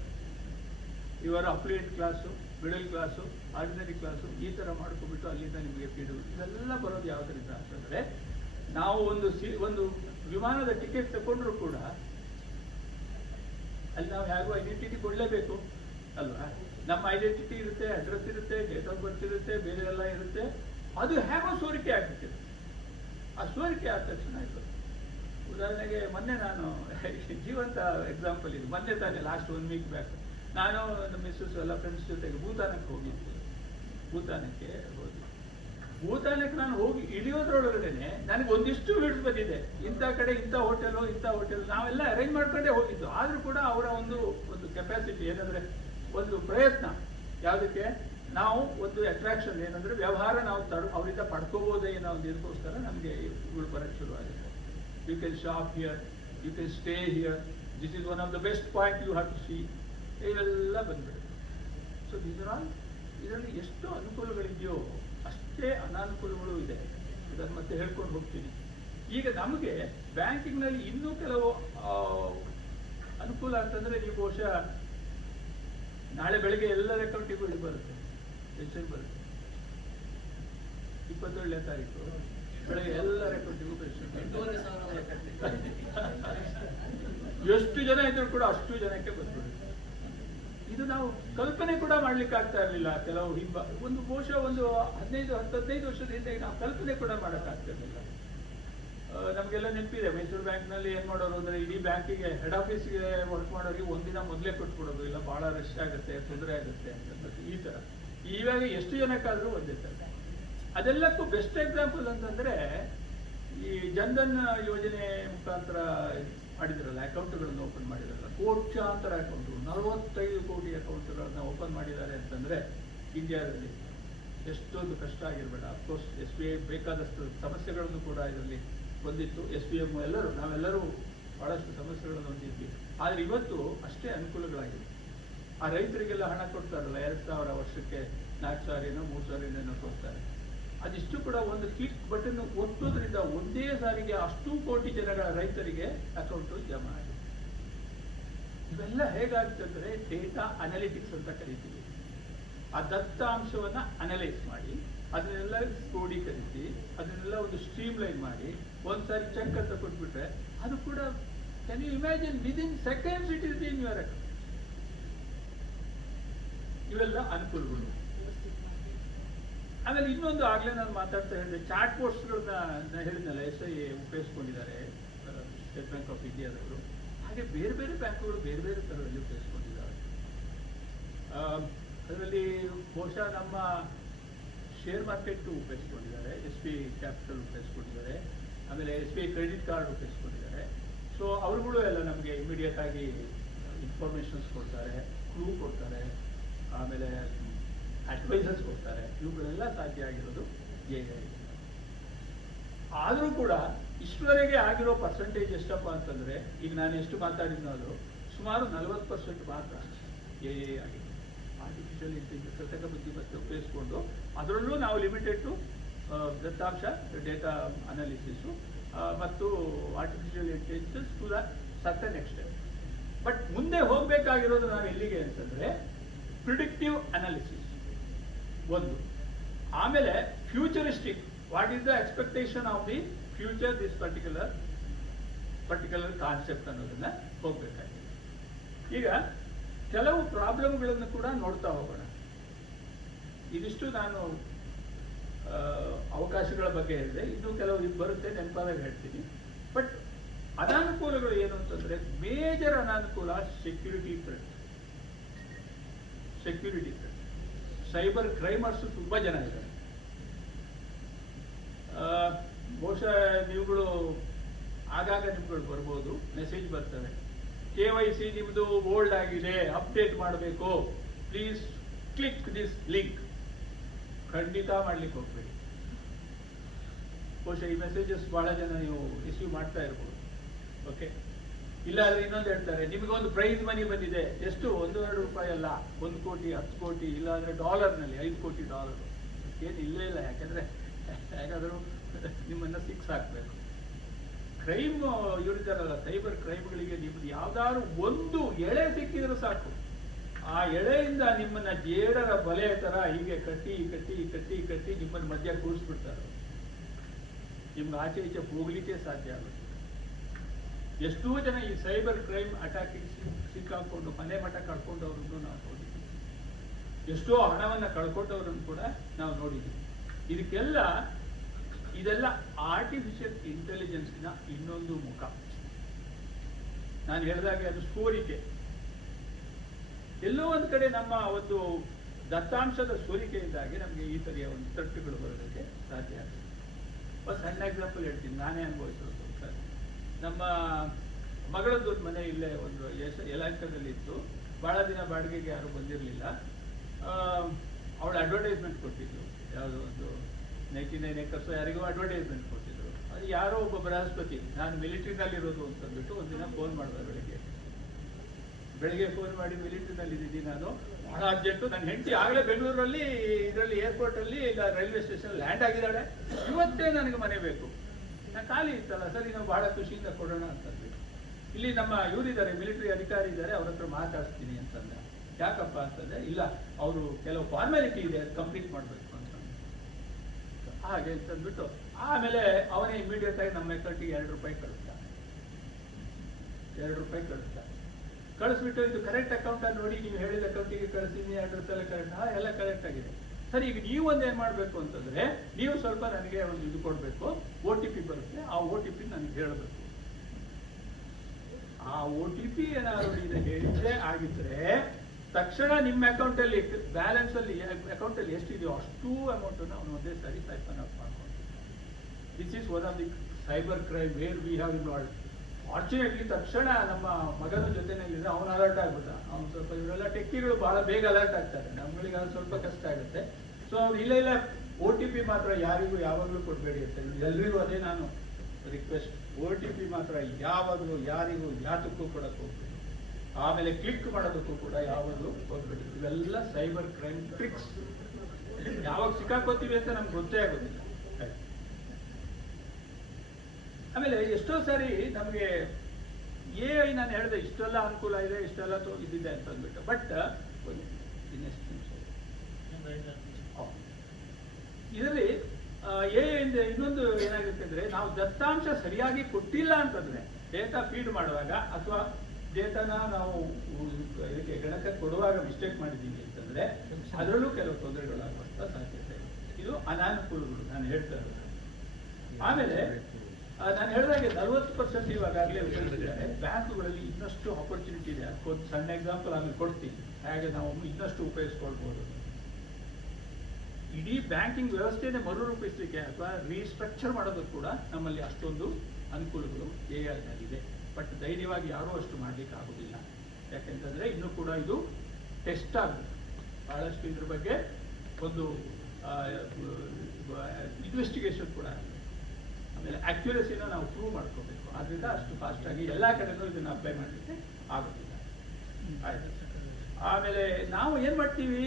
ಇವರ appellate class, middle class, ordinary class, ಈ ತರ ಮಾಡ್ಕೊಂಡ್ಬಿಟ್ಟು ಅಲ್ಲಿಂದ ನಿಮಗೆ ಫೀಡು. ಇದೆಲ್ಲ ಬರೋದು ಯಾವುದರಿಂದ ಅಂತಂದ್ರೆ, ನಾವು ಒಂದು ವಿಮಾನದ ಟಿಕೆಟ್ ತಗೊಂಡ್ರು ಕೂಡ ಅಲ್ಲಿ ನಾವು ಹೇಗೂ ಐಡೆಂಟಿಟಿ ಕೊಡಲೇಬೇಕು ಅಲ್ವಾ? ನಮ್ಮ ಐಡೆಂಟಿಟಿ ಇರುತ್ತೆ, ಅಡ್ರೆಸ್ ಇರುತ್ತೆ, ಡೇಟ್ ಆಫ್ ಬರ್ತ್ ಇರುತ್ತೆ, ಬೇರೆ ಎಲ್ಲ ಇರುತ್ತೆ. ಅದು ಹೇಗೋ ಸೋರಿಕೆ ಆಗ್ಬಿಟ್ಟಿದೆ. ಆ ಸೋರಿಕೆ ಆದ ತಕ್ಷಣ ಆಯ್ತು. ಉದಾಹರಣೆಗೆ ಮೊನ್ನೆ ನಾನು ಜೀವಂತ ಎಕ್ಸಾಂಪಲ್ ಇದು, ಮೊನ್ನೆ ತಾನೆ ಲಾಸ್ಟ್ 1 ವೀಕ್ ಬ್ಯಾಕ್ ನಾನು ನಮ್ಮ ಮಿಸ್ಸಸ್ ಎಲ್ಲ ಫ್ರೆಂಡ್ಸ್ ಜೊತೆಗೆ ಭೂತಾನಕ್ಕೆ ಹೋಗಿದ್ದೆ. ಭೂತಾನಕ್ಕೆ ನಾನು ಹೋಗಿ ಇಳಿಯೋದ್ರೊಳಗಡೆನೆ ನನಗೆ ಒಂದಿಷ್ಟು ಹಿಡ್ಸ್ ಬಂದಿದೆ. ಇಂಥ ಕಡೆ ಇಂಥ ಹೋಟೆಲ್ ನಾವೆಲ್ಲ ಅರೇಂಜ್ ಮಾಡ್ಕೊಂಡೇ ಹೋಗಿದ್ದು. ಆದ್ರೂ ಕೂಡ ಅವರ ಒಂದು ಕೆಪಾಸಿಟಿ ಏನಂದ್ರೆ, ಒಂದು ಪ್ರಯತ್ನ ಯಾವುದಕ್ಕೆ, ನಾವು ಒಂದು ಅಟ್ರಾಕ್ಷನ್ ಏನಂದ್ರೆ ವ್ಯವಹಾರ ನಾವು ಅವರಿಂದ ಪಡ್ಕೋಬಹುದೇ ಅನ್ನೋ ಒಂದು ಇದಕ್ಕೋಸ್ಕರ ನಮಗೆ ಇವುಗಳು ಬರಕ್ಕೆ ಶುರು ಆಗುತ್ತೆ. You can shop here, you can stay here, this is one of the best point you have to see, ಇವೆಲ್ಲ ಬಂದ್ಬಿಡುತ್ತೆ. ಸೊ ಇದರಲ್ಲಿ ಎಷ್ಟು ಅನುಕೂಲಗಳಿದೆಯೋ ಅಷ್ಟೇ ಅನಾನುಕೂಲಗಳು ಇದೆ. ಇದನ್ನು ಮತ್ತೆ ಹೇಳ್ಕೊಂಡು ಹೋಗ್ತೀನಿ. ಈಗ ನಮಗೆ ಬ್ಯಾಂಕಿಂಗ್ನಲ್ಲಿ ಇನ್ನೂ ಕೆಲವು ಅನುಕೂಲ ಅಂತಂದ್ರೆ, ನೀವು ಬಹುಶಃ ನಾಳೆ ಬೆಳಗ್ಗೆ ಎಲ್ಲರ ಅಕೌಂಟಿಗೂ ಇದು ಬರುತ್ತೆ, ಪೆನ್ಷನ್ ಬರುತ್ತೆ. 27ನೇ ತಾರೀಕು ಬೆಳಗ್ಗೆ ಎಲ್ಲರ ಅಕೌಂಟಿಗೂ ಪೆನ್ಷನ್. ಎಷ್ಟು ಜನ ಇದ್ರು ಕೂಡ ಅಷ್ಟು ಜನಕ್ಕೆ ಬಂದ್ಬಿಡುತ್ತೆ. ಇದು ನಾವು ಕಲ್ಪನೆ ಕೂಡ ಮಾಡ್ಲಿಕ್ಕೆ ಆಗ್ತಾ ಇರಲಿಲ್ಲ. ಕೆಲವು ಬಹುಶಃ ಒಂದು 15 ವರ್ಷದ ಹಿಂದೆ ನಾವು ಕಲ್ಪನೆ ಕೂಡ ಮಾಡೋಕ್ಕಾಗ್ತಿರ್ಲಿಲ್ಲ. ನಮಗೆಲ್ಲ ನೆನಪಿದೆ, ಮೈಸೂರು ಬ್ಯಾಂಕ್ನಲ್ಲಿ ಏನ್ ಮಾಡೋರು ಅಂದ್ರೆ, ಇಡೀ ಬ್ಯಾಂಕಿಗೆ ಹೆಡ್ ಆಫೀಸ್ಗೆ ವರ್ಕ್ ಮಾಡೋರಿಗೆ ಒಂದಿನ ಮೊದಲೇ ಕೊಟ್ಬಿಡೋದು, ಇಲ್ಲ ಬಹಳ ರಶ್ ಆಗುತ್ತೆ, ತೊಂದರೆ ಆಗುತ್ತೆ ಅಂತ. ಈ ತರ ಇವಾಗ ಎಷ್ಟು ಜನಕ್ಕಾದ್ರೂ ಒಂದೇ ತರ. ಅದೆಲ್ಲಕ್ಕೂ ಬೆಸ್ಟ್ ಎಕ್ಸಾಂಪಲ್ ಅಂತಂದ್ರೆ, ಈ ಜನ್ಧನ್ ಯೋಜನೆ ಮುಖಾಂತರ ಮಾಡಿದ್ರಲ್ಲ, ಅಕೌಂಟ್ಗಳನ್ನು ಓಪನ್ ಮಾಡಿದ್ರಲ್ಲ, ಕೋಟ್ಯಾಂತರ ಅಕೌಂಟ್, 45 ಕೋಟಿ ಅಕೌಂಟ್ಗಳನ್ನ ಓಪನ್ ಮಾಡಿದ್ದಾರೆ ಅಂತಂದ್ರೆ ಇಂಡಿಯಾದಲ್ಲಿ ಎಷ್ಟೊಂದು ಕಷ್ಟ ಆಗಿರ್ಬೇಡ. ಅಫ್ಕೋರ್ಸ್ SBI ಬೇಕಾದಷ್ಟು ಸಮಸ್ಯೆಗಳನ್ನು ಕೂಡ ಇದರಲ್ಲಿ ಹೊಂದಿತ್ತು. SBM ನಾವೆಲ್ಲರೂ ಬಹಳಷ್ಟು ಸಮಸ್ಯೆಗಳನ್ನು ಹೊಂದಿದ್ವಿ. ಆದ್ರೆ ಇವತ್ತು ಅಷ್ಟೇ ಅನುಕೂಲಗಳಾಗಿದೆ. ಆ ರೈತರಿಗೆಲ್ಲ ಹಣ ಕೊಡ್ತಾರಲ್ಲ 2,000 ವರ್ಷಕ್ಕೆ 4,000 3,000 ಕೊಡ್ತಾರೆ. ಅದಿಷ್ಟು ಕೂಡ ಒಂದು ಕ್ಲಿಕ್ ಬಟನ್ ಒತ್ತೋದ್ರಿಂದ ಒಂದೇ ಸಾರಿಗೆ ಅಷ್ಟು ಕೋಟಿ ಜನಗಳ ರೈತರಿಗೆ ಅಕೌಂಟು ಜಮಾ ಆಗಿದೆ. ಇವೆಲ್ಲ ಹೇಗಾಗ್ತಂದ್ರೆ ಡೇಟಾ ಅನಾಲಿಟಿಕ್ಸ್ ಅಂತ ಕರಿತೀವಿ. ಆ ದತ್ತಾಂಶವನ್ನ ಅನಲೈಸ್ ಮಾಡಿ ಅದನ್ನೆಲ್ಲ ಕ್ರೋಢೀಕರಿಸಿ ಅದನ್ನೆಲ್ಲ ಒಂದು ಸ್ಟ್ರೀಮ್ ಲೈನ್ ಮಾಡಿ ಒಂದ್ಸಾರಿ ಚೆಕ್ ಅಂತ ಕೊಟ್ಬಿಟ್ರೆ ಅದು ಕೂಡ can you imagine within seconds it is in your account. ಇವೆಲ್ಲ ಅನುಕೂಲಗಳು. ಆಮೇಲೆ ಇನ್ನೊಂದು ಆಗ್ಲೇ ನಾನು ಮಾತಾಡ್ತಾ ಹೇಳಿದೆ, ಚಾಟ್ ಬೋಟ್ಸ್ಗಳನ್ನ ಹೇಳಿದ್ನಲ್ಲ SIA ಉಪಯೋಗಿಸ್ಕೊಂಡಿದ್ದಾರೆ ಸ್ಟೇಟ್ ಬ್ಯಾಂಕ್ ಆಫ್ ಇಂಡಿಯಾದವರು. ಹಾಗೆ ಬೇರೆ ಬೇರೆ ಬ್ಯಾಂಕ್ಗಳು ಬೇರೆ ಬೇರೆ ಥರದಲ್ಲಿ ಉಪಯೋಗಿಸ್ಕೊಂಡಿದ್ದಾರೆ. ಅದರಲ್ಲಿ ಬಹುಶಃ ನಮ್ಮ ಶೇರ್ ಮಾರ್ಕೆಟ್ ಉಪಯೋಗಿಸ್ಕೊಂಡಿದ್ದಾರೆ, SBI ಕ್ಯಾಪಿಟಲ್ ಉಪಯೋಗಿಸ್ಕೊಂಡಿದ್ದಾರೆ, ಆಮೇಲೆ SBI ಕ್ರೆಡಿಟ್ ಕಾರ್ಡ್ ಉಪಯೋಗಿಸ್ಕೊಂಡಿದ್ದಾರೆ. ಸೊ ಅವರುಗಳು ಎಲ್ಲ ನಮಗೆ ಇಮಿಡಿಯೇಟ್ ಆಗಿ ಇನ್ಫಾರ್ಮೇಶನ್ಸ್ ಕೊಡ್ತಾರೆ, ಕ್ಲೂ ಕೊಡ್ತಾರೆ, ಆಮೇಲೆ ಅಡ್ವೈಸರ್ಸ್ ಕೊಡ್ತಾರೆ. ಇವುಗಳೆಲ್ಲ ಸಾಧ್ಯ ಆಗಿರೋದು AI. ಆದರೂ ಕೂಡ ಇಷ್ಟವರೆಗೆ ಆಗಿರೋ ಪರ್ಸೆಂಟೇಜ್ ಎಷ್ಟಪ್ಪ ಅಂತಂದ್ರೆ, ಈಗ ನಾನು ಎಷ್ಟು ಮಾತಾಡಿದ್ನೋ ಅದು ಸುಮಾರು 40% ಮಾತ್ರ AI ಆಗಿದೆ. ಆರ್ಟಿಫಿಷಿಯಲ್ ಇಂಟೆಲಿಜೆನ್ಸ್, ಕೃತಕ ಬುದ್ಧಿಮತ್ತೆ ಉಪಯೋಗಿಸ್ಕೊಂಡು ಅದರಲ್ಲೂ ನಾವು ಲಿಮಿಟೆಡ್ ಟು ದತ್ತಾಂಶ ಡೇಟಾ ಅನಾಲಿಸಿಸು ಮತ್ತು artificial intelligence to the certain extent. But ಮುಂದೆ ಹೋಗಬೇಕಾಗಿರೋದು ನಾವು ಎಲ್ಲಿಗೆ ಅಂತಂದ್ರೆ ಪ್ರಿಡಿಕ್ಟಿವ್ ಅನಾಲಿಸಿಸ್ ಒಂದು, ಆಮೇಲೆ futuristic, what is the expectation of the future this particular concept ಅನ್ನೋದನ್ನ ಹೋಗ್ಬೇಕಾಗಿದೆ. ಈಗ ಕೆಲವು ಪ್ರಾಬ್ಲಮ್ಗಳನ್ನು ಕೂಡ ನೋಡ್ತಾ ಹೋಗೋಣ. ಇದಿಷ್ಟು ನಾನು ಅವಕಾಶಗಳ ಬಗ್ಗೆ ಹೇಳಿದೆ, ಇನ್ನೂ ಕೆಲವು ಬರುತ್ತೆ, ನೆನಪಾದಾಗ ಹೇಳ್ತೀನಿ. ಬಟ್ ಅನಾನುಕೂಲಗಳು ಏನು ಅಂತಂದ್ರೆ, ಮೇಜರ್ ಅನಾನುಕೂಲ ಸೆಕ್ಯೂರಿಟಿ ಥ್ರೆಟ್. ಸೈಬರ್ ಕ್ರೈಮರ್ಸ್ ತುಂಬಾ ಜನ ಇದ್ದಾರೆ. ಬಹುಶಃ ನೀವುಗಳು ಆಗಾಗ ನಿಮ್ಗಳು ಬರ್ಬೋದು, ಮೆಸೇಜ್ ಬರ್ತವೆ, KYC ನಿಮ್ದು ಓಲ್ಡ್ ಆಗಿದೆ, ಅಪ್ಡೇಟ್ ಮಾಡಬೇಕು, ಪ್ಲೀಸ್ ಕ್ಲಿಕ್ ದಿಸ್ ಲಿಂಕ್. ಖಂಡಿತ ಮಾಡ್ಲಿಕ್ಕೆ ಹೋಗ್ಬೇಡಿ. ಬಹುಶಃ ಈ ಮೆಸೇಜಸ್ ಬಹಳ ಜನ ನೀವು ರಿಸೀವ್ ಮಾಡ್ತಾ ಇರ್ಬೋದು. ಓಕೆ, ಇಲ್ಲ ಅಂದ್ರೆ ಇನ್ನೊಂದು ಹೇಳ್ತಾರೆ, ನಿಮಗೊಂದು ಪ್ರೈಸ್ ಮನಿ ಬಂದಿದೆ, ಎಷ್ಟು $1-2 ಅಲ್ಲ, 1 ಕೋಟಿ 10 ಕೋಟಿ, ಇಲ್ಲ ಅಂದ್ರೆ ಡಾಲರ್ನಲ್ಲಿ $5 ಕೋಟಿ. ಏನು ಇಲ್ಲೇ ಇಲ್ಲ, ಯಾಕಂದ್ರೆ ಹೇಗಾದರೂ ನಿಮ್ಮನ್ನ ಫಿಕ್ಸ್ ಹಾಕ್ಬೇಕು. ಕ್ರೈಮ್ ಇವರಿದ್ದಾರಲ್ಲ, ಸೈಬರ್ ಕ್ರೈಮ್ಗಳಿಗೆ ನಿಮ್ದು ಯಾವ್ದಾದ್ರು ಒಂದು ಎಳೆ ಸಿಕ್ಕಿದ್ರು ಸಾಕು, ಆ ಎಳೆಯಿಂದ ನಿಮ್ಮನ್ನ ಜೇಡರ ಬಲೆ ತರ ಹೀಗೆ ಕಟ್ಟಿ ಕಟ್ಟಿ ಕಟ್ಟಿ ಕಟ್ಟಿ ನಿಮ್ಮನ್ನ ಮಧ್ಯ ಕೂರಿಸ್ಬಿಡ್ತಾರೆ. ನಿಮ್ಗೆ ಆಚೆ ಈಚೆ ಹೋಗ್ಲಿಕ್ಕೆ ಸಾಧ್ಯ ಆಗುತ್ತೆ. ಎಷ್ಟೋ ಜನ ಈ ಸೈಬರ್ ಕ್ರೈಮ್ ಅಟ್ಯಾಕ್ ಸಿಕ್ಕಾಕೊಂಡು ಮನೆ ಮಠ ಕಳ್ಕೊಂಡವ್ರನ್ನು ನಾವು ನೋಡಿದ್ದೀವಿ. ಎಷ್ಟೋ ಹಣವನ್ನ ಕಳ್ಕೊಂಡವ್ರನ್ನು ಕೂಡ ನಾವು ನೋಡಿದ್ದೀವಿ. ಇದೆಲ್ಲ ಆರ್ಟಿಫಿಷಿಯಲ್ ಇಂಟೆಲಿಜೆನ್ಸ್ನ ಇನ್ನೊಂದು ಮುಖ. ನಾನು ಹೇಳಿದಾಗೆ ಅದು ಸೋರಿಕೆ. ಎಲ್ಲೋ ಒಂದ್ ಕಡೆ ನಮ್ಮ ಒಂದು ದತ್ತಾಂಶದ ಸೋರಿಕೆಯಿಂದಾಗಿ ನಮಗೆ ಈ ತರಿಯ ಒಂದು ತಟ್ಟುಗಳು ಬರೋದಕ್ಕೆ ಸಾಧ್ಯ ಆಗುತ್ತೆ. ಒಂದು ಸಣ್ಣ ಎಕ್ಸಾಂಪಲ್ ಹೇಳ್ತೀನಿ, ನಾನೇ ಅನುಭವಿಸಿರೋದು. ನಮ್ಮ ಮಗಳದ್ದೊಂದು ಮನೆ ಇಲ್ಲೇ ಒಂದು ಯಲಹಂಕದಲ್ಲಿ ಇತ್ತು. ಬಹಳ ದಿನ ಬಾಡಿಗೆಗೆ ಯಾರು ಬಂದಿರಲಿಲ್ಲ. ಅವಳು ಅಡ್ವರ್ಟೈಸ್ಮೆಂಟ್ ಕೊಟ್ಟಿದ್ರು, ಯಾವುದೋ ಒಂದು 99 acres ಯಾರಿಗೂ ಅಡ್ವರ್ಟೈಸ್ಮೆಂಟ್ ಕೊಟ್ಟಿದ್ರು. ಅದು ಯಾರೋ ಒಬ್ಬ ಬೃಹಸ್ಪತಿ, ನಾನು ಮಿಲಿಟರಿನಲ್ಲಿರೋದು ಅಂತಂದ್ಬಿಟ್ಟು ಒಂದಿನ ಫೋನ್ ಮಾಡಿದೆ. ಬೆಳಿಗ್ಗೆ ಫೋನ್ ಮಾಡಿ, ಮಿಲಿಟರಿನಲ್ಲಿ ಇದ್ದೀನಿ ನಾನು, ಬಹಳ ಅರ್ಜೆಂಟು, ನನ್ನ ಹೆಂಡತಿ ಆಗಲೇ ಬೆಂಗಳೂರಲ್ಲಿ ಇದರಲ್ಲಿ ಏರ್ಪೋರ್ಟಲ್ಲಿ ಇಲ್ಲ ರೈಲ್ವೆ ಸ್ಟೇಷನ್ ಲ್ಯಾಂಡ್ ಆಗಿದ್ದಾಳೆ, ಇವತ್ತೇ ನನಗೆ ಮನೆ ಬೇಕು. ನಾನು ಖಾಲಿ ಇತ್ತಲ್ಲ, ಸರಿ ನಾವು ಬಹಳ ಖುಷಿಯಿಂದ ಕೊಡೋಣ ಅಂತಂದ್ಬಿಟ್ಟು, ಇಲ್ಲಿ ನಮ್ಮ ಇವರಿದ್ದಾರೆ, ಮಿಲಿಟರಿ ಅಧಿಕಾರಿ ಇದ್ದಾರೆ, ಅವ್ರ ಹತ್ರ ಮಾತಾಡ್ತೀನಿ ಅಂತಂದೆ. ಯಾಕಪ್ಪ ಅಂತಂದ್ರೆ, ಇಲ್ಲ ಅವರು ಕೆಲವು ಫಾರ್ಮಾಲಿಟಿ ಇದೆ, ಅದು ಕಂಪ್ಲೀಟ್ ಮಾಡಬೇಕು ಅಂತ. ಹಾಗೆ ಅಂತಂದ್ಬಿಟ್ಟು ಆಮೇಲೆ ಅವನೇ ಇಮಿಡಿಯೇಟ್ ಆಗಿ ನಮ್ಮ ಅಕೌಂಟಿಗೆ $2 ಕಳಿಸ್ತಾನೆ. $2 ಕಳಿಸ್ಬಿಟ್ಟು, ಇದು ಕರೆಕ್ಟ್ ಅಕೌಂಟ್ ನೋಡಿ, ನೀವು ಹೇಳಿದ ಅಕೌಂಟಿಗೆ ಕಳಿಸಿದ್ದೀನಿ, ಅಡ್ರೆಸ್ ಎಲ್ಲ ಕರೆಕ್ಟ್, ಎಲ್ಲ ಕರೆಕ್ಟ್ ಆಗಿದೆ. ಸರಿ, ಈಗ ನೀವು ಒಂದೇನ್ ಮಾಡ್ಬೇಕು ಅಂತಂದ್ರೆ, ನೀವು ಸ್ವಲ್ಪ ನನಗೆ ಒಂದು ಇದು ಕೊಡ್ಬೇಕು, OTP ಬರುತ್ತೆ, ಆ OTP ನನಗೆ ಹೇಳಬೇಕು. ಆ OTP ಏನಾದ್ರು ಹೇಳಿದ್ರೆ ಆಗಿದ್ರೆ ತಕ್ಷಣ ನಿಮ್ಮ ಅಕೌಂಟ್ ಅಲ್ಲಿ ಬ್ಯಾಲೆನ್ಸ್ ಅಲ್ಲಿ ಅಕೌಂಟ್ ಅಲ್ಲಿ ಎಷ್ಟಿದೆಯೋ ಅಷ್ಟು ಅಮೌಂಟ್ ಅವನು ಒಂದೇ ಸಾರಿ ಸೈಫನ್ ಔಟ್ ಮಾಡ್ಕೊಂಡು. This is one of the cyber crime where we have involved. Fortunately ತಕ್ಷಣ ನಮ್ಮ ಮಗನ ಜೊತೆನಲ್ಲಿದ್ರೆ ಅವನು ಅಲರ್ಟ್ ಆಗ್ಬಿಟ್ಟ. ಅವ್ನು ಸ್ವಲ್ಪ, ಇವರೆಲ್ಲ ಟೆಕ್ಕಿಗಳು ಬಹಳ ಬೇಗ ಅಲರ್ಟ್ ಆಗ್ತಾರೆ, ನಮ್ಗಳಿಗೆ ಅದು ಸ್ವಲ್ಪ ಕಷ್ಟ ಆಗುತ್ತೆ. ಸೊ ಅವ್ರು ಇಲ್ಲ OTP ಮಾತ್ರ ಯಾರಿಗೂ ಯಾವಾಗಲೂ ಕೊಡಬೇಡಿ ಅಂತ ಎಲ್ರಿಗೂ ಅದೇ ನಾನು ರಿಕ್ವೆಸ್ಟ್. OTP ಮಾತ್ರ ಯಾವಾಗಲೂ ಯಾರಿಗೂ ಯಾತಕ್ಕೂ ಕೊಡಕ್ಕೆ ಹೋಗ್ಬೇಡಿ. ಆಮೇಲೆ ಕ್ಲಿಕ್ ಮಾಡೋದಕ್ಕೂ ಕೂಡ ಯಾವುದು ಹೋಗ್ಬೇಡಿ. ಇವೆಲ್ಲ ಸೈಬರ್ ಕ್ರೈಮ್ ಟ್ರಿಕ್ಸ್. ಯಾವಾಗ ಸಿಕ್ಕಾಕೋತೀವಿ ಅಂತ ನಮ್ಗೆ ಗೊತ್ತೇ ಆಗೋದಿಲ್ಲ. ಆಮೇಲೆ ಎಷ್ಟೋ ಸಾರಿ ನಮಗೆ AI ನಾನು ಹೇಳಿದೆ ಇಷ್ಟೆಲ್ಲ ಅನುಕೂಲ ಇದೆ, ಇಷ್ಟೆಲ್ಲ ಇದಿದೆ ಅಂತ ಅಂದ್ಬಿಟ್ಟು. ಬಟ್ ಇದರಲ್ಲಿ AI ಇಂದ ಇನ್ನೊಂದು ಏನಾಗುತ್ತೆ ಅಂದ್ರೆ, ನಾವು ದತ್ತಾಂಶ ಸರಿಯಾಗಿ ಕೊಟ್ಟಿಲ್ಲ ಅಂತಂದ್ರೆ, ಡೇಟಾ ಫೀಡ್ ಮಾಡುವಾಗ ಅಥವಾ ಡೇಟಾನ ನಾವು ಇದಕ್ಕೆ ಗಣಕಕ್ಕೆ ಕೊಡುವಾಗ ಮಿಸ್ಟೇಕ್ ಮಾಡಿದ್ದೀವಿ ಅಂತಂದ್ರೆ ಅದರಲ್ಲೂ ಕೆಲವು ತೊಂದರೆಗಳಾಗುವಂತ ಸಾಧ್ಯತೆ. ಇದು ಅನಾನುಕೂಲಗಳು ನಾನು ಹೇಳ್ತಾ ಇರೋದು. ಆಮೇಲೆ ನಾನು ಹೇಳಿದಾಗೆ 40% ಇವಾಗಲೇ ಉಪಯೋಗಿಸಿದ್ದಾರೆ. ಬ್ಯಾಂಕುಗಳಲ್ಲಿ ಇನ್ನಷ್ಟು ಆಪರ್ಚುನಿಟಿ ಇದೆ. ಅದಕ್ಕೊಂದು ಸಣ್ಣ ಎಕ್ಸಾಂಪಲ್ ಆಮೇಲೆ ಕೊಡ್ತೀನಿ, ಹಾಗೆ ನಾವು ಇನ್ನಷ್ಟು ಉಪಯೋಗಿಸ್ಕೊಳ್ಬಹುದು. ಇಡೀ ಬ್ಯಾಂಕಿಂಗ್ ವ್ಯವಸ್ಥೆನೇ ಮರುರೂಪಿಸಲಿಕ್ಕೆ ಅಥವಾ ರೀಸ್ಟ್ರಕ್ಚರ್ ಮಾಡೋದಕ್ಕೆ ಕೂಡ ನಮ್ಮಲ್ಲಿ ಅಷ್ಟೊಂದು ಅನುಕೂಲಗಳು AI-ನಲ್ಲಿದೆ. ಬಟ್ ಧೈರ್ಯವಾಗಿ ಯಾರೂ ಅಷ್ಟು ಮಾಡ್ಲಿಕ್ಕೆ ಆಗುದಿಲ್ಲ. ಯಾಕೆಂತಂದ್ರೆ ಇನ್ನೂ ಕೂಡ ಇದು ಟೆಸ್ಟ್ ಆಗುತ್ತೆ. ಬಹಳಷ್ಟು ಇದ್ರ ಬಗ್ಗೆ ಒಂದು ಇನ್ವೆಸ್ಟಿಗೇಷನ್ ಕೂಡ ಆಗುತ್ತೆ. ಆಮೇಲೆ ಅಕ್ಯುರಸಿನ ನಾವು ಪ್ರೂವ್ ಮಾಡ್ಕೋಬೇಕು. ಆದ್ರಿಂದ ಅಷ್ಟು ಫಾಸ್ಟ್ ಆಗಿ ಎಲ್ಲಾ ಕಡೆನೂ ಇದನ್ನ ಅಪ್ಲೈ ಮಾಡಲಿಕ್ಕೆ ಆಗುತ್ತಿಲ್ಲ. ಆಯ್ತು. ಆಮೇಲೆ ನಾವು ಏನ್ ಮಾಡ್ತೀವಿ,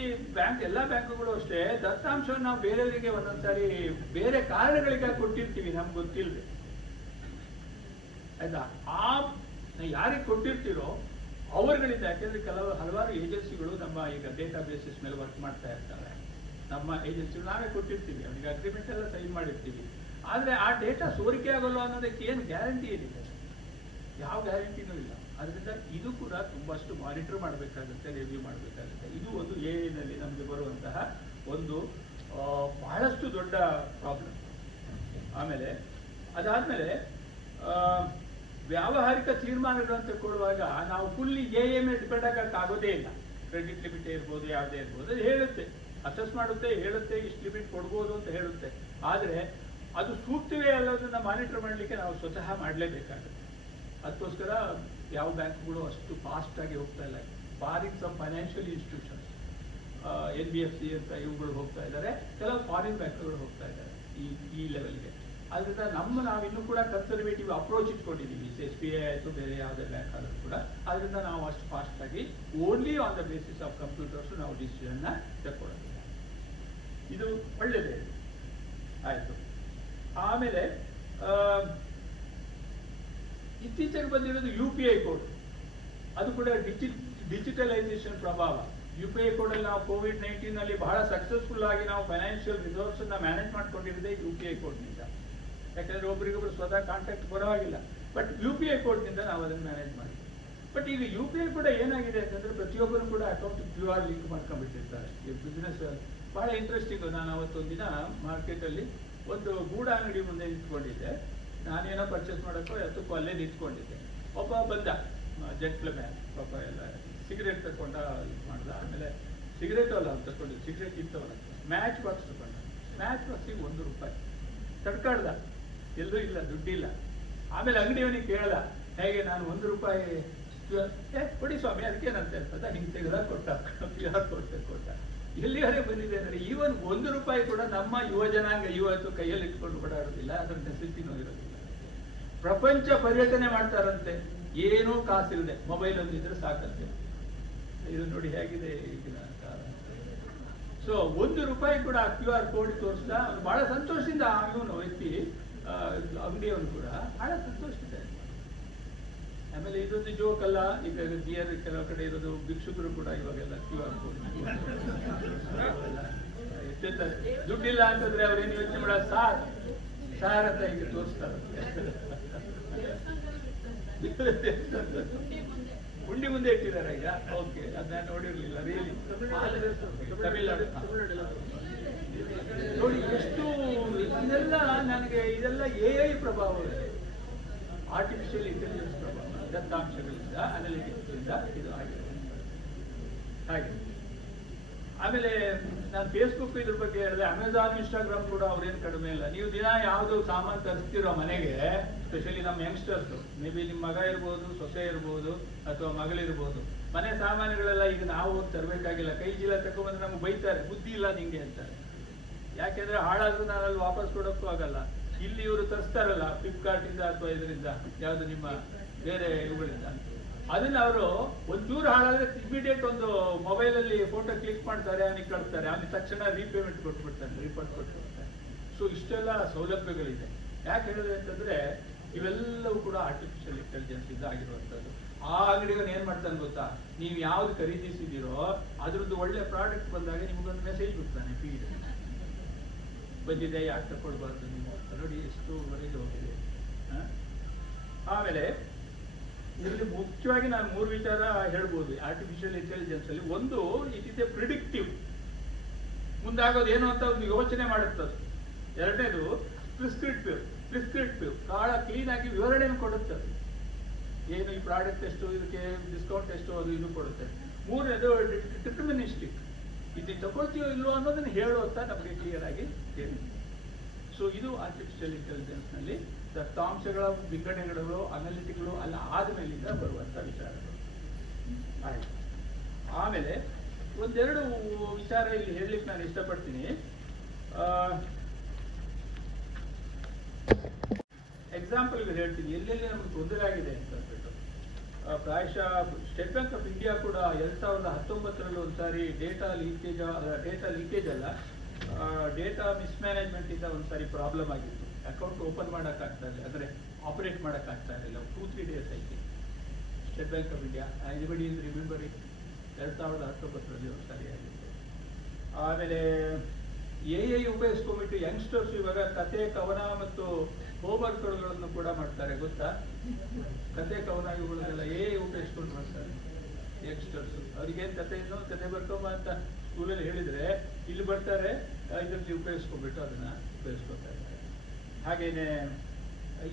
ಎಲ್ಲಾ ಬ್ಯಾಂಕುಗಳು ಅಷ್ಟೇ ದತ್ತಾಂಶವನ್ನು ನಾವು ಬೇರೆಯವರಿಗೆ ಒಂದೊಂದ್ಸಾರಿ ಬೇರೆ ಕಾರಣಗಳಿಗಾಗಿ ಕೊಟ್ಟಿರ್ತೀವಿ, ನಮ್ಗೆ ಗೊತ್ತಿಲ್ವೇ. ಆಯ್ತಾ? ಯಾರಿಗೆ ಕೊಟ್ಟಿರ್ತೀರೋ ಅವರುಗಳಿಂದ, ಯಾಕೆಂದ್ರೆ ಹಲವಾರು ಏಜೆನ್ಸಿಗಳು ನಮ್ಮ ಈಗ ಡೇಟಾ ಬೇಸಿಸ್ ಮೇಲೆ ವರ್ಕ್ ಮಾಡ್ತಾ ಇರ್ತಾರೆ. ನಮ್ಮ ಏಜೆನ್ಸಿಗಳು ನಾವೇ ಕೊಟ್ಟಿರ್ತೀವಿ, ಅವರಿಗೆ ಅಗ್ರಿಮೆಂಟ್ ಎಲ್ಲ ಸೈನ್ ಮಾಡಿರ್ತೀವಿ. ಆದ್ರೆ ಆ ಡೇಟಾ ಸೋರಿಕೆ ಆಗೋಲ್ಲ ಅನ್ನೋದಕ್ಕೆ ಏನು ಗ್ಯಾರಂಟಿ ಏನಿದೆ? ಯಾವ ಗ್ಯಾರಂಟಿನೂ ಇಲ್ಲ. ಅದರಿಂದ ಇದು ಕೂಡ ತುಂಬಷ್ಟು ಮಾನಿಟರ್ ಮಾಡಬೇಕಾಗುತ್ತೆ, ರಿವ್ಯೂ ಮಾಡಬೇಕಾಗುತ್ತೆ. ಇದು ಒಂದು AI-ನಲ್ಲಿ ನಮಗೆ ಬರುವಂತಹ ಒಂದು ಬಹಳಷ್ಟು ದೊಡ್ಡ ಪ್ರಾಬ್ಲಮ್. ಆಮೇಲೆ ಅದಾದ್ಮೇಲೆ ವ್ಯಾವಹಾರಿಕ ತೀರ್ಮಾನಗಳನ್ನು ತಗೊಳ್ಳುವಾಗ ನಾವು ಫುಲ್ಲಿ AI ಮೇಲೆ ಡಿಪೆಂಡ್ ಆಗೋದೇ ಇಲ್ಲ. ಕ್ರೆಡಿಟ್ ಲಿಮಿಟ್ ಇರ್ಬೋದು, ಯಾವುದೇ ಇರ್ಬೋದು, ಅದು ಹೇಳುತ್ತೆ, ಅಸೆಸ್ ಮಾಡುತ್ತೆ, ಹೇಳುತ್ತೆ ಇಷ್ಟು ಲಿಮಿಟ್ ಕೊಡ್ಬೋದು ಅಂತ ಹೇಳುತ್ತೆ. ಆದರೆ ಅದು ಸೂಕ್ತವೇ ಅಲ್ಲೋದನ್ನ ಮಾನಿಟರ್ ಮಾಡಲಿಕ್ಕೆ ನಾವು ಸ್ವತಃ ಮಾಡಲೇಬೇಕಾಗುತ್ತೆ. ಅದಕ್ಕೋಸ್ಕರ ಯಾವ ಬ್ಯಾಂಕ್ಗಳು ಅಷ್ಟು ಫಾಸ್ಟ್ ಆಗಿ ಹೋಗ್ತಾ ಇಲ್ಲ. Barring some financial institutions, NBFC ಅಂತ ಇವುಗಳು ಹೋಗ್ತಾ ಇದ್ದಾರೆ, ಕೆಲವು ಫಾರಿನ್ ಬ್ಯಾಂಕ್ಗಳು ಹೋಗ್ತಾ ಇದ್ದಾರೆ ಈ ಲೆವೆಲ್ಗೆ. ಅದರಿಂದ ನಾವಿನ್ನೂ ಕೂಡ ಕನ್ಸರ್ವೇಟಿವ್ ಅಪ್ರೋಚ್ ಇಟ್ಕೊಂಡಿದ್ದೀವಿ. SBI ಆಯಿತು, ಬೇರೆ ಯಾವುದೇ ಬ್ಯಾಂಕ್ ಆದರೂ ಕೂಡ. ಅದರಿಂದ ನಾವು ಅಷ್ಟು ಫಾಸ್ಟ್ ಆಗಿ only on the basis of computers ನಾವು ಡಿಸಿಷನ್ ತಗೊಳ್ಳೋದಿಲ್ಲ. ಇದು ಒಳ್ಳೆಯದೇ. ಆಯಿತು. ಆಮೇಲೆ ಇತ್ತೀಚೆಗೆ ಬಂದಿರೋದು UPI ಕೋಡ್. ಅದು ಕೂಡ ಡಿಜಿಟಲೈಸೇಷನ್ ಪ್ರಭಾವ. UPI ಕೋಡ್ ಅಲ್ಲಿ ನಾವು COVID-19 ಬಹಳ ಸಕ್ಸಸ್ಫುಲ್ ಆಗಿ ನಾವು ಫೈನಾನ್ಷಿಯಲ್ ರಿಸೋರ್ಸ್ ಅನ್ನ ಮ್ಯಾನೇಜ್ ಮಾಡ್ಕೊಂಡಿರೋದೇ UPI ಕೋಡ್ ನಿಂದ. ಯಾಕಂದ್ರೆ ಒಬ್ಬರಿಗೊಬ್ರು ಸ್ವತಃ ಕಾಂಟ್ಯಾಕ್ಟ್ ಬರೋವಾಗಿಲ್ಲ. ಬಟ್ UPI ಕೋಡ್ ನಿಂದ ನಾವು ಅದನ್ನು ಮ್ಯಾನೇಜ್ ಮಾಡಿದ್ವಿ. ಬಟ್ ಈಗ UPI ಕೂಡ ಏನಾಗಿದೆ ಅಂತಂದ್ರೆ ಪ್ರತಿಯೊಬ್ಬರು ಕೂಡ ಅಕೌಂಟ್ QR ಲಿಂಕ್ ಮಾಡ್ಕೊಂಡ್ಬಿಟ್ಟಿರ್ತಾರೆ. ಈ ಬಿಸ್ನೆಸ್ ಬಹಳ ಇಂಟ್ರೆಸ್ಟಿಂಗ್. ನಾನು ಅವತ್ತೊಂದು ದಿನ ಮಾರ್ಕೆಟ್ ಅಲ್ಲಿ ಒಂದು ಗೂಡ ಅಂಗಡಿ ಮುಂದೆ ನಿಂತ್ಕೊಂಡಿದ್ದೆ. ನಾನೇನೋ ಪರ್ಚೇಸ್ ಮಾಡೋಕ್ಕೋ ಎತ್ತಕ್ಕೂ ಅಲ್ಲೇ ನಿಂತ್ಕೊಂಡಿದ್ದೆ. ಒಬ್ಬ ಬಂದ, ಜೆಂಟ್ಲ್ಮ್ಯಾನ್, ಪಾಪ ಎಲ್ಲ ಸಿಗರೇಟ್ ತಗೊಂಡ ಮಾಡ್ದ. ಆಮೇಲೆ ಸಿಗರೇಟ್ ಅಲ್ಲ ಅವ್ನು ತಗೊಂಡು, ಸಿಗರೇಟ್ ಇತ್ತವಲ್ಲ, ಮ್ಯಾಚ್ ಬಾಕ್ಸ್ ತಗೊಂಡ. ಮ್ಯಾಚ್ ಬಾಕ್ಸಿಗೆ ₹1 ತಡ್ಕಾಡ್ದ. ಎಲ್ಲೂ ಇಲ್ಲ, ದುಡ್ಡಿಲ್ಲ. ಆಮೇಲೆ ಅಂಗಡಿಯವನಿಗೆ ಕೇಳ್ದ, ಹೇಗೆ ನಾನು ₹1 ಕೊಡಿ ಸ್ವಾಮಿ, ಅದಕ್ಕೇನಂತ ಇರ್ತದ, ಹಿಂಗೆ ತೆಗೆದ ಕೊಟ್ಟ, QR ಕೋಡ್ ಕೊಟ್ಟ. ಎಲ್ಲಿವರೆಗೆ ಬಂದಿದೆ ಅಂದ್ರೆ ಈವನ್ ₹1 ಕೂಡ ನಮ್ಮ ಯುವ ಜನಾಂಗ ಇವತ್ತು ಕೈಯಲ್ಲಿ ಇಟ್ಕೊಂಡು ಓಡಾಡೋದಿಲ್ಲ, ಅದರ ನೆಸಿಟಿನೂ ಇರೋದಿಲ್ಲ. ಪ್ರಪಂಚ ಪರ್ಯಟನೆ ಮಾಡ್ತಾರಂತೆ, ಏನೂ ಕಾಸಿಲ್ಲದೆ, ಮೊಬೈಲ್ ಒಂದಿದ್ರೆ ಸಾಕಂತೆ. ಇದು ನೋಡಿ ಹೇಗಿದೆ ಈಗಿನ ಕಾಲ. ಸೊ ₹1 ಕೂಡ QR ಕೋಡ್ ತೋರಿಸ್ದ. ಬಹಳ ಸಂತೋಷದಿಂದ ಇವನು ವ್ಯಕ್ತಿ, ಅಂಗಡಿಯವನು ಕೂಡ ಬಹಳ ಸಂತೋಷದಿಂದ. ಆಮೇಲೆ ಇದೊಂದು ಜೋಕ್ ಅಲ್ಲ, ಈಗ ಬಿಯರ್ ಕೆಲವು ಕಡೆ ಇರೋದು, ಭಿಕ್ಷುಕರು ಕೂಡ ಇವಾಗೆಲ್ಲ QR ಕೋಡ್ ದುಡ್ಡಿಲ್ಲ ಅಂತಂದ್ರೆ ಅವ್ರೇನು ಯೋಚನೆ ಮಾಡ, ಸಾರ್ ಅಂತ ಈಗ ತೋರಿಸ್ತಾರೆ. ಉಂಡಿ ಮುಂದೆ ಇಟ್ಟಿದ್ದಾರೆ ಈಗ. ಓಕೆ, ಅದನ್ನ ನೋಡಿರ್ಲಿಲ್ಲ. ರಿಯಲಿ ತಮಿಳ್ನಾಡು ನೋಡಿ ಎಷ್ಟು ಇದೆಲ್ಲ ನನಗೆ, ಇದೆಲ್ಲ AI ಪ್ರಭಾವ, ಆರ್ಟಿಫಿಷಿಯಲ್ ಇಂಟೆಲಿಜೆನ್ಸ್ ಪ್ರಭಾವ, ದತ್ತಾಂಶಗಳಿಂದ, ಅನಾಲಿಟಿಕ್ಸ್ ಇಂದ ಇದು ಆಗಿದೆ. ಹಾಗೆ ಆಮೇಲೆ ನಾನು ಫೇಸ್ಬುಕ್ ಇದ್ರ ಬಗ್ಗೆ ಹೇಳಿದೆ. ಅಮೆಝಾನ್, ಇನ್ಸ್ಟಾಗ್ರಾಮ್ ಕೂಡ ಅವ್ರೇನು ಕಡಿಮೆ ಇಲ್ಲ. ನೀವು ದಿನ ಯಾವುದು ಸಾಮಾನು ತರಿಸ್ತಿರೋ ಮನೆಗೆ, ಸ್ಪೆಷಲಿ ನಮ್ಮ ಯಂಗ್ಸ್ಟರ್ಸ್, ಮೇ ಬಿ ನಿಮ್ಮ ಮಗ ಇರ್ಬೋದು, ಸೊಸೆ ಇರ್ಬೋದು, ಅಥವಾ ಮಗಳಿರ್ಬೋದು, ಮನೆ ಸಾಮಾನುಗಳೆಲ್ಲ ಈಗ ನಾವು ಹೋಗಿ ತರಬೇಕಾಗಿಲ್ಲ. ಕೈ ಚೀಲ ತಗೊಂಡ್ಬಂದ್ರೆ ನಮ್ಗೆ ಬೈತಾರೆ, ಬುದ್ಧಿ ಇಲ್ಲ ನಿಂಗೆ ಅಂತಾರೆ. ಯಾಕೆಂದ್ರೆ ಹಾಳಾದ್ರೂ ನಾನು ಅಲ್ಲಿ ವಾಪಸ್ ಕೊಡೋಕ್ಕೂ ಆಗಲ್ಲ. ಇಲ್ಲಿ ಇವರು ತರಿಸ್ತಾರಲ್ಲ ಫ್ಲಿಪ್ಕಾರ್ಟ್ ಇಂದ ಅಥವಾ ಇದರಿಂದ, ಯಾವುದು ನಿಮ್ಮ ಬೇರೆ ಇವುಗಳಿಂದ, ಅದನ್ನ ಅವರು ಒಂಚೂರು ಹಾಳಾದ್ರೆ ಇಮಿಡಿಯೇಟ್ ಒಂದು ಮೊಬೈಲ್ ಅಲ್ಲಿ ಫೋಟೋ ಕ್ಲಿಕ್ ಮಾಡ್ತಾರೆ, ಅವನಿಗೆ ಕಳಿಸ್ತಾರೆ, ಅವನಿಗೆ ತಕ್ಷಣ ರೀಪೇಮೆಂಟ್ ಕೊಟ್ಬಿಡ್ತಾನೆ, ರಿಪೋರ್ಟ್ ಕೊಟ್ಬಿಡ್ತಾರೆ. ಸೊ ಇಷ್ಟೆಲ್ಲ ಸೌಲಭ್ಯಗಳಿದೆ. ಯಾಕೆ ಹೇಳಿದ್ರೆ ಅಂತಂದ್ರೆ ಇವೆಲ್ಲವೂ ಕೂಡ ಆರ್ಟಿಫಿಷಿಯಲ್ ಇಂಟೆಲಿಜೆನ್ಸ್ ಇಂದ ಆಗಿರುವಂತದ್ದು. ಆ ಅಂಗಡಿಗನ್ ಏನ್ ಮಾಡ್ತಾನೆ ಗೊತ್ತಾ, ನೀವು ಯಾವ್ದು ಖರೀದಿಸಿದಿರೋ ಅದ್ರದ್ದು ಒಳ್ಳೆ ಪ್ರಾಡಕ್ಟ್ ಬಂದಾಗ ನಿಮ್ಗೊಂದು ಮೆಸೇಜ್ ಬಿಡ್ತಾನೆ, ಫೀಡ್ ಬಂದಿದೆ, ಯಾಕೆ ತಗೊಳ್ಬಾರ್ದು ನೀವು, ನೋಡಿ ಎಷ್ಟುವರೆಗೆ ಹೋಗಿದೆ. ಆಮೇಲೆ ಇದರಲ್ಲಿ ಮುಖ್ಯವಾಗಿ ನಾನು 3 ವಿಚಾರ ಹೇಳ್ಬೋದು ಆರ್ಟಿಫಿಷಿಯಲ್ ಇಂಟೆಲಿಜೆನ್ಸ್ ಅಲ್ಲಿ. ಒಂದು, ಇಟ್ ಇಸ್ ಎ ಪ್ರಿಡಿಕ್ಟಿವ್, ಮುಂದಾಗೋದು ಏನು ಅಂತ ಒಂದು ಯೋಚನೆ ಮಾಡುತ್ತದೆ. ಎರಡನೇದು ಪ್ರಿಸ್ಕ್ರಿಪ್ಟಿವ್, ಬಹಳ ಕ್ಲೀನ್ ಆಗಿ ವಿವರಣೆಯನ್ನು ಕೊಡುತ್ತೆ, ಏನು ಈ ಪ್ರಾಡಕ್ಟ್ ಎಷ್ಟು, ಇದಕ್ಕೆ ಡಿಸ್ಕೌಂಟ್ ಎಷ್ಟು, ಅದು ಇದು ಕೊಡುತ್ತೆ. ಮೂರನೇದು ಡಿಟರ್ಮಿನಿಸ್ಟಿಕ್, ಇದು ತಗೊಳ್ತೀಯೋ ಇಲ್ವೋ ಅನ್ನೋದನ್ನ ಹೇಳುವಂತ ನಮಗೆ ಕ್ಲಿಯರ್ ಆಗಿ ಹೇಳಿದೆ. ಸೊ ಇದು ಆರ್ಟಿಫಿಷಿಯಲ್ ಇಂಟೆಲಿಜೆನ್ಸ್ ನಲ್ಲಿ ದತ್ತಾಂಶಗಳ ವಿಂಗಡಣೆಗಳು, ಅನಾಲಿಟಿಕ್ಗಳು ಅಲ್ಲ ಆದ್ಮೇಲಿಂದ ಬರುವಂತ ವಿಚಾರಗಳು. ಆಯ್ತು. ಆಮೇಲೆ ಒಂದೆರಡು ವಿಚಾರ ಇಲ್ಲಿ ಹೇಳಲಿಕ್ಕೆ ನಾನು ಇಷ್ಟಪಡ್ತೀನಿ. ಎಕ್ಸಾಂಪಲ್ ಹೇಳ್ತೀನಿ ಎಲ್ಲೆಲ್ಲಿ ನಮ್ಗೆ ತೊಂದರೆ ಆಗಿದೆ ಅಂತ ಅಂದ್ಬಿಟ್ಟು. ಪ್ರಾಯಶಃ ಸ್ಟೇಟ್ ಬ್ಯಾಂಕ್ ಆಫ್ ಇಂಡಿಯಾ ಕೂಡ 2019ರಲ್ಲಿ ಒಂದ್ಸಾರಿ ಡೇಟಾ ಲೀಕೇಜ್ ಅಲ್ಲ, ಡೇಟಾ ಮಿಸ್ಮ್ಯಾನೇಜ್ಮೆಂಟ್ ಇಂದ ಒಂದ್ಸಾರಿ ಪ್ರಾಬ್ಲಮ್ ಆಗಿತ್ತು. ಅಕೌಂಟ್ ಓಪನ್ ಮಾಡೋಕ್ಕಾಗ್ತಾ ಇಲ್ಲ, ಅಂದರೆ ಆಪರೇಟ್ ಮಾಡೋಕ್ಕಾಗ್ತಾ ಇರಲಿಲ್ಲ. 2-3 ಡೇಸ್ ಆಯ್ತು. State Bank of India, anybody is remembering, 2019ರಲ್ಲಿ ಒಂದ್ಸಾರಿ ಆಗಿತ್ತು. ಆಮೇಲೆ AI ಉಪಯೋಗಿಸ್ಕೊಂಡ್ಬಿಟ್ಟು ಯಂಗ್ಸ್ಟರ್ಸ್ ಇವಾಗ ಕತೆ, ಕವನ ಮತ್ತು ಹೋಮ್ವರ್ಕ್ಗಳನ್ನು ಕೂಡ ಮಾಡ್ತಾರೆ, ಗೊತ್ತಾ? ಕತೆ, ಕವನ ಇವುಗಳನ್ನೆಲ್ಲ AI ಉಪಯೋಗಿಸ್ಕೊಂಡು ಮಾಡ್ತಾರೆ ಯಂಗ್ಸ್ಟರ್ಸ್. ಅವ್ರಿಗೇನು ಕತೆ, ಇನ್ನೊಂದು ಕತೆ ಬರ್ಕೊಂಬ ಅಂತ ಸ್ಕೂಲಲ್ಲಿ ಹೇಳಿದ್ರೆ ಇಲ್ಲಿ ಬರ್ತಾರೆ, ಇದರಲ್ಲಿ ಉಪಯೋಗಿಸ್ಕೊಂಡ್ಬಿಟ್ಟು ಅದನ್ನ ಉಪಯೋಗಿಸ್ಕೊತಾ ಇದ್ದಾರೆ. ಹಾಗೇನೆ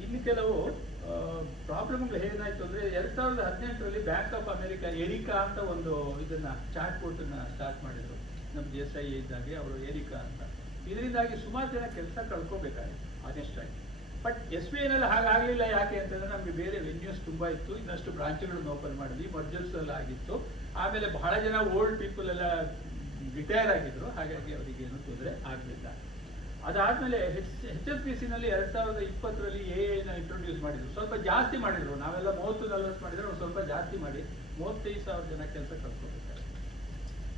ಇಲ್ಲಿ ಕೆಲವು ಪ್ರಾಬ್ಲಮ್ಗಳು ಏನಾಯ್ತು ಅಂದ್ರೆ 2018ರಲ್ಲಿ ಬ್ಯಾಂಕ್ ಆಫ್ ಅಮೆರಿಕಾ ಎರಿಕಾ ಅಂತ ಒಂದು ಇದನ್ನ ಚಾಟ್ ಬೋಟ್ ಅನ್ನ ಸ್ಟಾರ್ಟ್ ಮಾಡಿದ್ರು. ನಮ್ಮ SI ಇದ್ದಾಗೆ ಅವರು ಎರಿಕಾ ಅಂತ. ಇದರಿಂದಾಗಿ ಸುಮಾರು ಜನ ಕೆಲಸ ಕಳ್ಕೋಬೇಕಾಗಿತ್ತು ಆನೆಸ್ಟ್ ಆಗಿ. ಬಟ್ SBI ನಲ್ಲಿ ಹಾಗಾಗ್ಲಿಲ್ಲ. ಯಾಕೆ ಅಂತಂದ್ರೆ ನಮ್ಗೆ ಬೇರೆ ವೆನ್ಯೂಸ್ ತುಂಬಾ ಇತ್ತು, ಇನ್ನಷ್ಟು ಬ್ರಾಂಚ್ಗಳನ್ನು ಓಪನ್ ಮಾಡಿದ್ವಿ, ಮರ್ಜರ್ಸ್ ಎಲ್ಲ ಆಗಿತ್ತು. ಆಮೇಲೆ ಬಹಳ ಜನ ಓಲ್ಡ್ ಪೀಪಲ್ ಎಲ್ಲ ರಿಟೈರ್ ಆಗಿದ್ರು, ಹಾಗಾಗಿ ಅವರಿಗೆ ಏನು ತೊಂದರೆ ಆಗಲಿಲ್ಲ. ಅದಾದ್ಮೇಲೆ HSBC ನಲ್ಲಿ 2020ರಲ್ಲಿ AI ನ ಇಂಟ್ರೊಡ್ಯೂಸ್ ಮಾಡಿದ್ರು. ಸ್ವಲ್ಪ ಜಾಸ್ತಿ ಮಾಡಿದ್ರು, ನಾವೆಲ್ಲ 30-40 ಮಾಡಿದ್ರೆ ಒಂದು ಸ್ವಲ್ಪ ಜಾಸ್ತಿ ಮಾಡಿ 35,000 ಜನ ಕೆಲಸ ಕಳ್ಕೊಬೇಕಾದ್ರೆ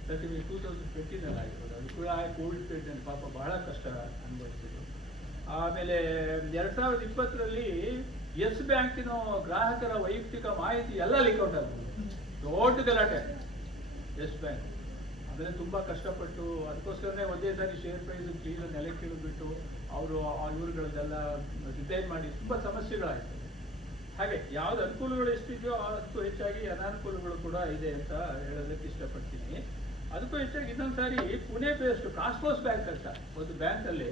2020ನಲ್ಲಿ ಆಗಿರೋದು. ಅದು ಕೂಡ ಕೋವಿಡ್ ಪೀರಿಯಡ್ ಪಾಪ ಬಹಳ ಕಷ್ಟ ಅನುಭವಿಸಿದ್ರು. ಆಮೇಲೆ 2020ರಲ್ಲಿ ಯೆಸ್ ಬ್ಯಾಂಕಿನ ಗ್ರಾಹಕರ ವೈಯಕ್ತಿಕ ಮಾಹಿತಿ ಎಲ್ಲ ಲೀಕ್ಔಟ್ ಆಗ್ಬೋದು, ದೊಡ್ಡ ಗಲಾಟೆ ಯೆಸ್ ಬ್ಯಾಂಕ್. ಆಮೇಲೆ ತುಂಬಾ ಕಷ್ಟಪಟ್ಟು ಅದಕ್ಕೋಸ್ಕರನೇ ಒಂದೇ ಸಾರಿ ಶೇರ್ ಪ್ರೈಸ್ ಕ್ಲೀನ್ ನೆಲಕ್ಕೆ ಇಳಿದ್ಬಿಟ್ಟು ಅವರು ಇವ್ರುಗಳನ್ನೆಲ್ಲ ರಿಟೈನ್ ಮಾಡಿ ತುಂಬಾ ಸಮಸ್ಯೆಗಳಾಯ್ತು. ಹಾಗೆ ಯಾವ್ದು ಅನುಕೂಲಗಳು ಎಷ್ಟಿದೆಯೋ ಅದಕ್ಕೂ ಹೆಚ್ಚಾಗಿ ಅನಾನುಕೂಲಗಳು ಕೂಡ ಇದೆ ಅಂತ ಹೇಳೋದಕ್ಕೆ ಇಷ್ಟಪಡ್ತೀನಿ. ಅದಕ್ಕೂ ಹೆಚ್ಚಾಗಿ ಇನ್ನೊಂದ್ಸಾರಿ ಪುಣೆ ಬೇಸ್ಡ್ ಕಾಸ್ಮೋಸ್ ಬ್ಯಾಂಕ್ ಅಂತ ಒಂದು ಬ್ಯಾಂಕ್ ಅಲ್ಲಿ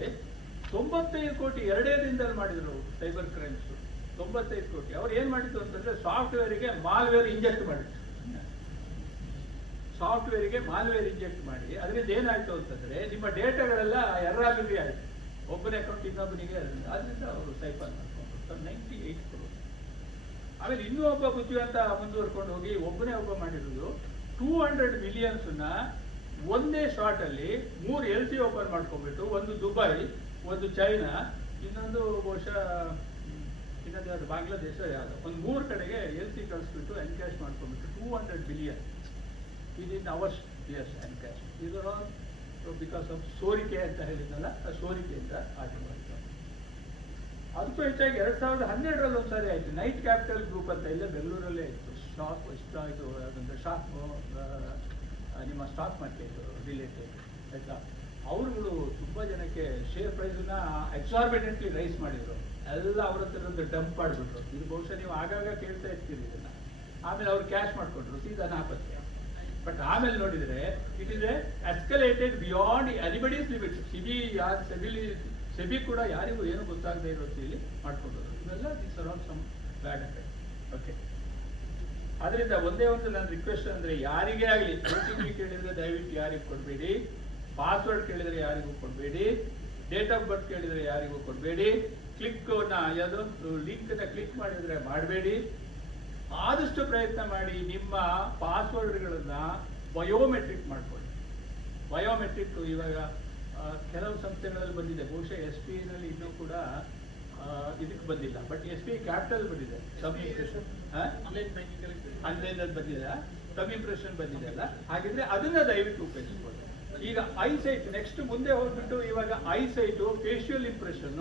95 ಕೋಟಿ 2 ದಿನದಲ್ಲಿ ಮಾಡಿದ್ರು ಸೈಬರ್ ಕ್ರೈಮ್ಸ್. 95 ಕೋಟಿ. ಅವ್ರು ಏನ್ ಮಾಡಿದ್ರು ಅಂತಂದ್ರೆ ಸಾಫ್ಟ್ವೇರಿಗೆ ಮಾಲ್ವೇರ್ ಇಂಜೆಕ್ಟ್ ಮಾಡಿದ್ರು. ಸಾಫ್ಟ್ವೇರಿಗೆ ಮಾಲ್ವೇರ್ ಇಂಜೆಕ್ಟ್ ಮಾಡಿ ಅದರಿಂದ ಏನಾಯ್ತು ಅಂತಂದ್ರೆ ನಿಮ್ಮ ಡೇಟಾಗಳೆಲ್ಲ ಎರರಾಬಿರಿ ಆಯ್ತು. ಒಬ್ಬನ ಅಕೌಂಟ್ ಇನ್ನೊಬ್ಬನಿಗೆ ಅದರಿಂದ ಅವರು ಸೈಫರ್ ಮಾಡ್ಕೊಂಡು 98 crore. ಆಮೇಲೆ ಇನ್ನೂ ಒಬ್ಬ ಬುದ್ಧಿವಂತ ಮುಂದುವರ್ಕೊಂಡು ಹೋಗಿ ಒಬ್ಬ ಮಾಡಿರೋದು 200 millions ಒಂದೇ ಶಾರ್ಟ್ ಅಲ್ಲಿ 3 LC ಓಪನ್ ಮಾಡ್ಕೊಂಡ್ಬಿಟ್ಟು, ಒಂದು ದುಬೈ, ಒಂದು ಚೈನಾ, ಇನ್ನೊಂದು ಬಹುಶಃ ಇನ್ನೊಂದು ಯಾವುದು ಬಾಂಗ್ಲಾದೇಶ, ಯಾವುದು ಒಂದು 3 ಕಡೆಗೆ LC ಕಳಿಸ್ಬಿಟ್ಟು ಎನ್ಕ್ಯಾಶ್ ಮಾಡ್ಕೊಂಡ್ಬಿಟ್ಟು 200 billion within hours. Yes, encash. ಇದರ ಬಿಕಾಸ್ ಆಫ್ ಸೋರಿಕೆ ಅಂತ ಹೇಳಿದ್ನಲ್ಲ, ಆ ಸೋರಿಕೆಯಿಂದ ಆಗಿರುವಂತ. ಅದಕ್ಕೂ ಹೆಚ್ಚಾಗಿ 2012ರಲ್ಲಿ ಒಂದ್ಸಾರಿ ಆಯ್ತು. ನೈಟ್ ಕ್ಯಾಪಿಟಲ್ ಗ್ರೂಪ್ ಅಂತ ಇಲ್ಲೇ ಬೆಂಗಳೂರಲ್ಲೇ ಇತ್ತು. ಸ್ಟಾಕ್ ಇದು ಯಾಕಂದ್ರೆ ಸ್ಟಾಕ್ ನಿಮ್ಮ ಸ್ಟಾಕ್ ಮಾರ್ಕೆಟ್ ರಿಲೇಟೆಡ್ ಆಯ್ತಾ. ಅವರುಗಳು ತುಂಬಾ ಜನಕ್ಕೆ ಶೇರ್ ಪ್ರೈಸ್ನ ಎಕ್ಸಾರ್ಬಿಡೆಂಟ್ಲಿ ರೈಸ್ ಮಾಡಿದ್ರು. ಎಲ್ಲ ಅವ್ರ ಹತ್ರ ಡಂಪ್ ಮಾಡಿಬಿಟ್ರು. ಇದು ಬಹುಶಃ ನೀವು ಆಗಾಗ ಕೇಳ್ತಾ ಇರ್ತೀರಿ ಇದನ್ನ. ಆಮೇಲೆ ಅವ್ರು ಕ್ಯಾಶ್ ಮಾಡ್ಕೊಂಡ್ರು ಸೀದಾ 40. ಬಟ್ ಆಮೇಲೆ ನೋಡಿದ್ರೆ it is escalated beyond anybody's limits. SEBI ಕೂಡ ಯಾರಿಗೂ ಏನು ಗೊತ್ತಾಗದೆ ಇರೋ ರೀತಿಯಲ್ಲಿ ಮಾಡ್ಕೊಂಡ್ರು. ಇವೆಲ್ಲ this are all some bad effect. Okay, ಅದರಿಂದ ಒಂದೇ ಒಂದು ನನ್ನ ರಿಕ್ವೆಸ್ಟ್ ಅಂದ್ರೆ ಯಾರಿಗೇ ಆಗಲಿ OTP ಕೇಳಿದ್ರೆ ದಯವಿಟ್ಟು ಯಾರಿಗೂ ಕೊಡಬೇಡಿ, ಪಾಸ್ವರ್ಡ್ ಕೇಳಿದ್ರೆ ಯಾರಿಗೂ ಕೊಡಬೇಡಿ, ಡೇಟ್ ಆಫ್ ಬರ್ತ್ ಕೇಳಿದ್ರೆ ಯಾರಿಗೂ ಕೊಡಬೇಡಿ, ಯಾವುದು ಲಿಂಕ್ನ ಕ್ಲಿಕ್ ಮಾಡಿದ್ರೆ ಮಾಡಬೇಡಿ. ಆದಷ್ಟು ಪ್ರಯತ್ನ ಮಾಡಿ ನಿಮ್ಮ ಪಾಸ್ವರ್ಡ್ಗಳನ್ನ ಬಯೋಮೆಟ್ರಿಕ್ ಮಾಡ್ಕೊಳ್ಳಿ. ಬಯೋಮೆಟ್ರಿಕ್ ಇವಾಗ ಕೆಲವು ಸಂಸ್ಥೆಗಳಲ್ಲಿ ಬಂದಿದೆ, ಬಹುಶಃ SBI ನಲ್ಲಿ ಇನ್ನೂ ಕೂಡ ಇದಕ್ಕೆ ಬಂದಿಲ್ಲ. But S B I capital ಬಂದಿದೆ. ಸಮ್ ಇಂಪ್ರೆಷನ್ ಆನ್ಲೈನಲ್ಲಿ ಬಂದಿದೆ, ಸಮ್ ಇಂಪ್ರೆಷನ್ ಬಂದಿದೆ ಅಲ್ಲ. ಹಾಗಿದ್ರೆ ಅದನ್ನ ದಯವಿಟ್ಟು ಉಪಯೋಗಿಸ್ಬೋದು. ಈಗ ಐಸೈಟ್ ನೆಕ್ಸ್ಟ್ ಮುಂದೆ ಹೋಗ್ಬಿಟ್ಟು ಇವಾಗ ಐಸೈಟು, ಫೇಶಿಯಲ್ ಇಂಪ್ರೆಷನ್,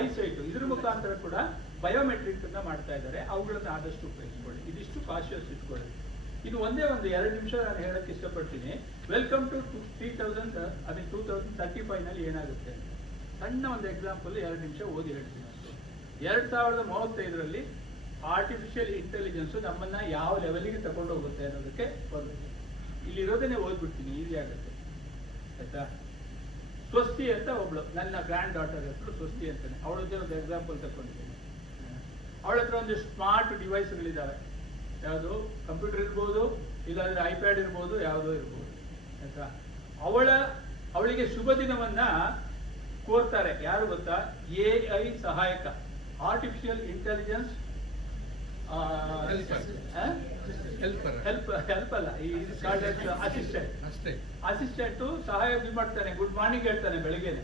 ಐಸೈಟು ಇದ್ರ ಮುಖಾಂತರ ಕೂಡ ಬಯೋಮೆಟ್ರಿಕ್ ಅನ್ನ ಮಾಡ್ತಾ ಇದ್ದಾರೆ. ಅವುಗಳನ್ನ ಆದಷ್ಟು ಉಪಯೋಗಿಸ್ಕೊಳ್ಳಿ. ಇದಿಷ್ಟು ಕಾಶಿಯಸ್ ಇಟ್ಕೊಳ್ಳಿ. ಇದು ಒಂದೇ ಒಂದು 2 ನಿಮಿಷ ನಾನು ಹೇಳಕ್ ಇಷ್ಟಪಡ್ತೀನಿ. ವೆಲ್ಕಮ್ ಟು 2035 ನಲ್ಲಿ ಏನಾಗುತ್ತೆ ಸಣ್ಣ ಒಂದು ಎಕ್ಸಾಂಪಲ್ 2 ನಿಮಿಷ ಓದಿ ಹೇಳ್ತೀನಿ ಅಷ್ಟು. 2035ರಲ್ಲಿ ಆರ್ಟಿಫಿಷಿಯಲ್ ಇಂಟೆಲಿಜೆನ್ಸ್ ನಮ್ಮನ್ನ ಯಾವ ಲೆವೆಲ್ಗೆ ತಗೊಂಡು ಹೋಗುತ್ತೆ ಅನ್ನೋದಕ್ಕೆ ಒಂದು ಇಲ್ಲಿರೋದನ್ನೇ ಓದ್ಬಿಡ್ತೀನಿ, ಈಸಿ ಆಗುತ್ತೆ ಆಯ್ತಾ. ಸ್ವಸ್ತಿ ಅಂತ ಒಬ್ಳು ನನ್ನ ಗ್ರ್ಯಾಂಡ್ ಡಾಟರ್ ಹೆಸರು ಸ್ವಸ್ತಿ ಅಂತಾನೆ. ಅವಳದ್ದೇ ಒಂದು ಎಕ್ಸಾಂಪಲ್ ತಗೊಂಡಿದ್ದೀನಿ. ಅವಳ ಹತ್ರ ಒಂದು ಸ್ಮಾರ್ಟ್ ಡಿವೈಸ್ಗಳಿದ್ದಾವೆ. ಯಾವುದು ಕಂಪ್ಯೂಟರ್ ಇರ್ಬೋದು, ಇಲ್ಲಾಂದ್ರೆ ಐಪ್ಯಾಡ್ ಇರ್ಬೋದು, ಯಾವುದೋ ಇರ್ಬೋದು ಆಯ್ತಾ. ಅವಳಿಗೆ ಶುಭ ದಿನವನ್ನ ಕೋರ್ತಾರೆ. ಯಾರು ಗೊತ್ತಾ? AI ಸಹಾಯಕ, ಆರ್ಟಿಫಿಷಿಯಲ್ ಇಂಟೆಲಿಜೆನ್ಸ್ ಹೆಲ್ಪ್ ಅಲ್ಲ, ಅಸಿಸ್ಟೆಂಟ್ ಸಹಾಯ ಮಾಡ್ತಾನೆ, ಗುಡ್ ಮಾರ್ನಿಂಗ್ ಹೇಳ್ತಾನೆ ಬೆಳಿಗ್ಗೆನೆ.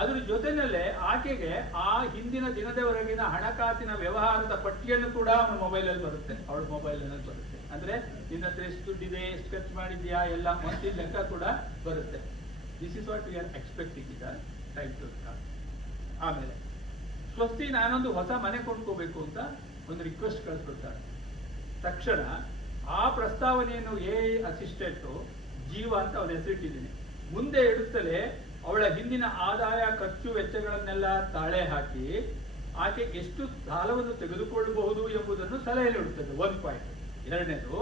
ಅದ್ರ ಜೊತೆನಲ್ಲೇ ಆಕೆಗೆ ಆ ಹಿಂದಿನ ದಿನದವರೆಗಿನ ಹಣಕಾಸಿನ ವ್ಯವಹಾರದ ಪಟ್ಟಿಯನ್ನು ಕೂಡ ಅವನ ಮೊಬೈಲಲ್ಲಿ ಬರುತ್ತೆ, ಅವಳ ಮೊಬೈಲಲ್ಲಿ ಬರುತ್ತೆ. ಅಂದ್ರೆ ನಿನ್ನ ಹತ್ರ ಎಷ್ಟು ದುಡ್ಡಿದೆ, ಎಷ್ಟು ಖರ್ಚು ಮಾಡಿದ್ಯಾ ಎಲ್ಲ ಮಂತ್ಲಿ ಲೆಕ್ಕ ಕೂಡ ಬರುತ್ತೆ. This is what we are expecting ಇದ ಟೈಮ್ ಟು ಸ್ಟಾರ್ಟ್. ಆಮೇಲೆ ಸ್ವಸ್ತಿ ನಾನೊಂದು ಹೊಸ ಮನೆ ಕೊಂಡ್ಕೋಬೇಕು ಅಂತ ಒಂದು ರಿಕ್ವೆಸ್ಟ್ ಕಳಿಸ್ಕೊಡ್ತಾಳೆ. ತಕ್ಷಣ ಆ ಪ್ರಸ್ತಾವನೆಯನ್ನು AI ಅಸಿಸ್ಟೆಂಟ್ ಜೀವ ಅಂತ ಅವನ ಹೆಸರಿಟ್ಟಿದ್ದೀನಿ ಮುಂದೆ ಇಡುತ್ತಲೇ ಅವಳ ಹಿಂದಿನ ಆದಾಯ ಖರ್ಚು ವೆಚ್ಚಗಳನ್ನೆಲ್ಲ ತಾಳೆ ಹಾಕಿ ಆಕೆ ಎಷ್ಟು ಸಾಲವನ್ನು ತೆಗೆದುಕೊಳ್ಳಬಹುದು ಎಂಬುದನ್ನು ಸಲಹೆ ನೀಡುತ್ತದೆ. 1 ಪಾಯಿಂಟ್. ಎರಡನೇದು,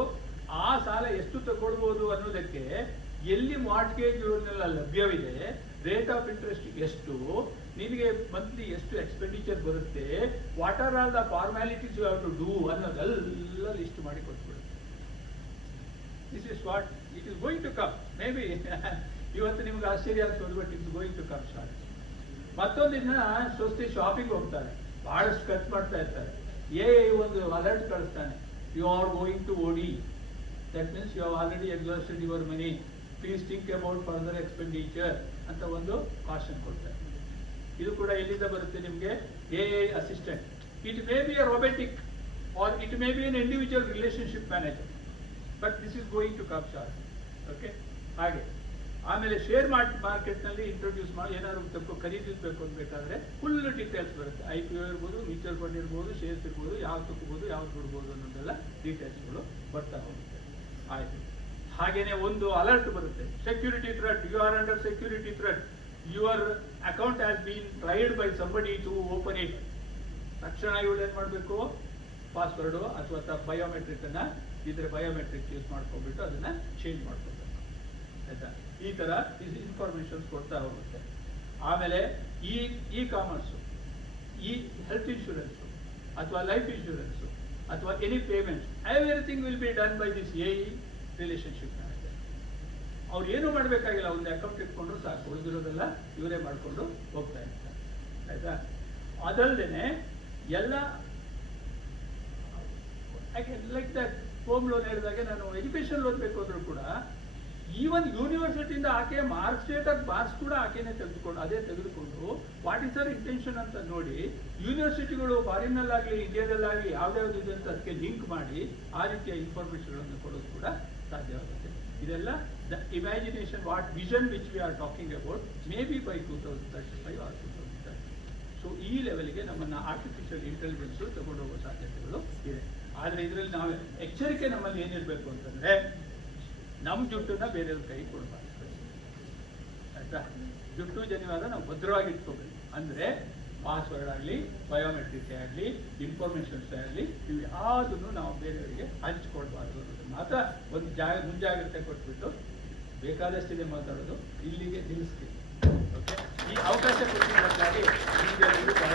ಆ ಸಾಲ ಎಷ್ಟು ತಗೊಳ್ಬಹುದು ಅನ್ನೋದಕ್ಕೆ ಎಲ್ಲಿ ಮಾರ್ಟ್ಗೇಜ್ ಇವನ್ನೆಲ್ಲ ಲಭ್ಯವಿದೆ, ರೇಟ್ ಆಫ್ ಇಂಟ್ರೆಸ್ಟ್ ಎಷ್ಟು, ನಿನಗೆ ಮಂತ್ಲಿ ಎಷ್ಟು ಎಕ್ಸ್ಪೆಂಡಿಚರ್ ಬರುತ್ತೆ, what are all the formalities you have to do ಅನ್ನೋದೆಲ್ಲ ಲಿಸ್ಟ್ ಮಾಡಿ ಕೊಟ್ಬಿಡುತ್ತೆ. This is what it is going to come. Maybe ಇವತ್ತು ನಿಮ್ಗೆ ಆಶ್ಚರ್ಯ ಅನ್ಸೋದು, but it's going to come short. ಮತ್ತೊಂದು ದಿನ ಸ್ವಸ್ತಿ ಶಾಪಿಂಗ್ ಹೋಗ್ತಾರೆ, ಬಹಳಷ್ಟು ಖರ್ಚು ಮಾಡ್ತಾ ಇರ್ತಾರೆ. AI ಒಂದು ಅಲರ್ಟ್ ಕಳಿಸ್ತಾನೆ, you are going to OD. That means you have already exhausted your money, please think about further expenditure ಅಂತ ಒಂದು ಕಾಷನ್ ಕೊಡ್ತಾರೆ. ಇದು ಕೂಡ ಎಲ್ಲಿಂದ ಬರುತ್ತೆ ನಿಮಗೆ? AI assistant. It may be a robotic or it may be an individual relationship manager, but this is going to come short. Okay? ಹಾಗೆ ಆಮೇಲೆ ಶೇರ್ ಮಾರ್ಕೆಟ್ ನಲ್ಲಿ ಇಂಟ್ರೊಡ್ಯೂಸ್ ಮಾಡಿ ಏನಾದ್ರು ಖರೀದಿಸಬೇಕು ಅನ್ಬೇಕಾದ್ರೆ ಫುಲ್ ಡೀಟೇಲ್ಸ್ ಬರುತ್ತೆ. IPO ಇರ್ಬೋದು, ಮ್ಯೂಚುವಲ್ ಫಂಡ್ ಇರ್ಬೋದು, ಶೇರ್ಸ್ ಇರ್ಬೋದು, ಯಾವ್ದು ತಗೋಬಹುದು, ಯಾವ್ದು ಬಿಡ್ಬೋದು ಅನ್ನೋದೆಲ್ಲ ಡೀಟೇಲ್ಸ್ಗಳು ಬರ್ತಾ ಹೋಗುತ್ತೆ. ಆಯ್ತು. ಹಾಗೇನೆ ಒಂದು ಅಲರ್ಟ್ ಬರುತ್ತೆ, security threat, you are under security threat, your account has been tried by somebody to open it. ತಕ್ಷಣ ಇವಳು ಏನ್ ಮಾಡಬೇಕು? ಪಾಸ್ವರ್ಡು ಅಥವಾ ಬಯೋಮೆಟ್ರಿಕ್ ಅನ್ನ ಇದ್ರೆ ಬಯೋಮೆಟ್ರಿಕ್ ಯೂಸ್ ಮಾಡ್ಕೊಂಡ್ಬಿಟ್ಟು ಅದನ್ನ ಚೇಂಜ್ ಮಾಡ್ಕೋಬೇಕು ಆಯ್ತಾ. ಈ ತರ ಇನ್ಫಾರ್ಮೇಶನ್ಸ್ ಕೊಡ್ತಾ ಹೋಗುತ್ತೆ. ಆಮೇಲೆ ಇ ಕಾಮರ್ಸ್, ಈ ಹೆಲ್ತ್ ಇನ್ಶೂರೆನ್ಸ್ ಅಥವಾ ಲೈಫ್ ಇನ್ಶೂರೆನ್ಸ್ ಅಥವಾ any payment, everything will be done by this AI relationship manager. ಅವ್ರು ಏನು ಮಾಡಬೇಕಾಗಿಲ್ಲ, ಒಂದು ಅಕೌಂಟ್ ಇಟ್ಕೊಂಡ್ರು ಸಾಕು, ಉಳಿದಿರೋದೆಲ್ಲ ಇವರೇ ಮಾಡಿಕೊಂಡು ಹೋಗ್ತಾ ಇರ್ತಾರೆ ಆಯ್ತಾ. ಅದಲ್ಲದೆ ಎಲ್ಲ ಲೈಕ್ ದಟ್ ಹೋಮ್ ಲೋನ್ ಹೇಳಿದಾಗೆ ನಾನು ಎಜುಕೇಶನ್ ಲೋನ್ ಬೇಕು ಅಂದ್ರೂ ಕೂಡ ಈವನ್ ಯೂನಿವರ್ಸಿಟಿಯಿಂದ ಆಕೆ ಮಾರ್ಕ್ಸ್ ಶೀಟ್ ಮಾರ್ಕ್ಸ್ ಕೂಡ ಆಕೆನೇ ತೆಗೆದುಕೊಂಡು ವಾಟ್ ಇಸ್ ಅವರ್ ಇಂಟೆನ್ಷನ್ ಅಂತ ನೋಡಿ ಯೂನಿವರ್ಸಿಟಿಗಳು ಫಾರಿನ್ನಲ್ಲಾಗಲಿ ಇಂಡಿಯಾದಲ್ಲಾಗಲಿ ಯಾವ್ದಾವ್ದು ಇದೆ ಅಂತ ಅದಕ್ಕೆ ಲಿಂಕ್ ಮಾಡಿ ಆ ರೀತಿಯ ಇನ್ಫಾರ್ಮೇಶನ್ ಕೊಡೋದು ಕೂಡ ಸಾಧ್ಯವಾಗುತ್ತೆ. ಇದೆಲ್ಲ the imagination, what vision which we are talking about may be by 2035 or 2030. So ಈ ಲೆವೆಲ್ಗೆ ನಮ್ಮನ್ನ ಆರ್ಟಿಫಿಷಿಯಲ್ ಇಂಟೆಲಿಜೆನ್ಸ್ ತಗೊಂಡು ಹೋಗೋ ಸಾಧ್ಯತೆಗಳು ಇದೆ. ಆದರೆ ಇದರಲ್ಲಿ ನಾವು ಎಚ್ಚರಿಕೆ ನಮ್ಮಲ್ಲಿ ಏನಿರಬೇಕು ಅಂತಂದ್ರೆ, ನಮ್ಮ ಜುಟ್ಟನ್ನ ಬೇರೆಯವ್ರ ಕೈ ಕೊಡಬಾರ್ದು ಆಯ್ತಾ. ಜುಟ್ಟು ಜನಿವಾರ ನಾವು ಭದ್ರವಾಗಿ ಇಟ್ಕೋಬೇಕು. ಅಂದ್ರೆ ಪಾಸ್ವರ್ಡ್ ಆಗಲಿ, ಬಯೋಮೆಟ್ರಿಕ್ ಆಗಲಿ, ಇನ್ಫಾರ್ಮೇಶನ್ಸ್ ಆಗಲಿ, ಇವು ಯಾವುದನ್ನು ನಾವು ಬೇರೆಯವರಿಗೆ ಹಂಚ್ಕೊಳ್ಬಾರ್ದು ಅನ್ನೋದು ಮಾತ್ರ ಒಂದು ಮುಂಜಾಗ್ರತೆ ಕೊಟ್ಬಿಟ್ಟು, ಬೇಕಾದಷ್ಟಿದೆ ಮಾತಾಡೋದು, ಇಲ್ಲಿಗೆ ನಿಲ್ಲಿಸ್ತೀವಿ. ಓಕೆ, ಈ ಅವಕಾಶ ಕೊಟ್ಟಿದ್ದಕ್ಕಾಗಿ ನಿಮಗೆಲ್ಲರಿಗೂ ಬಹಳ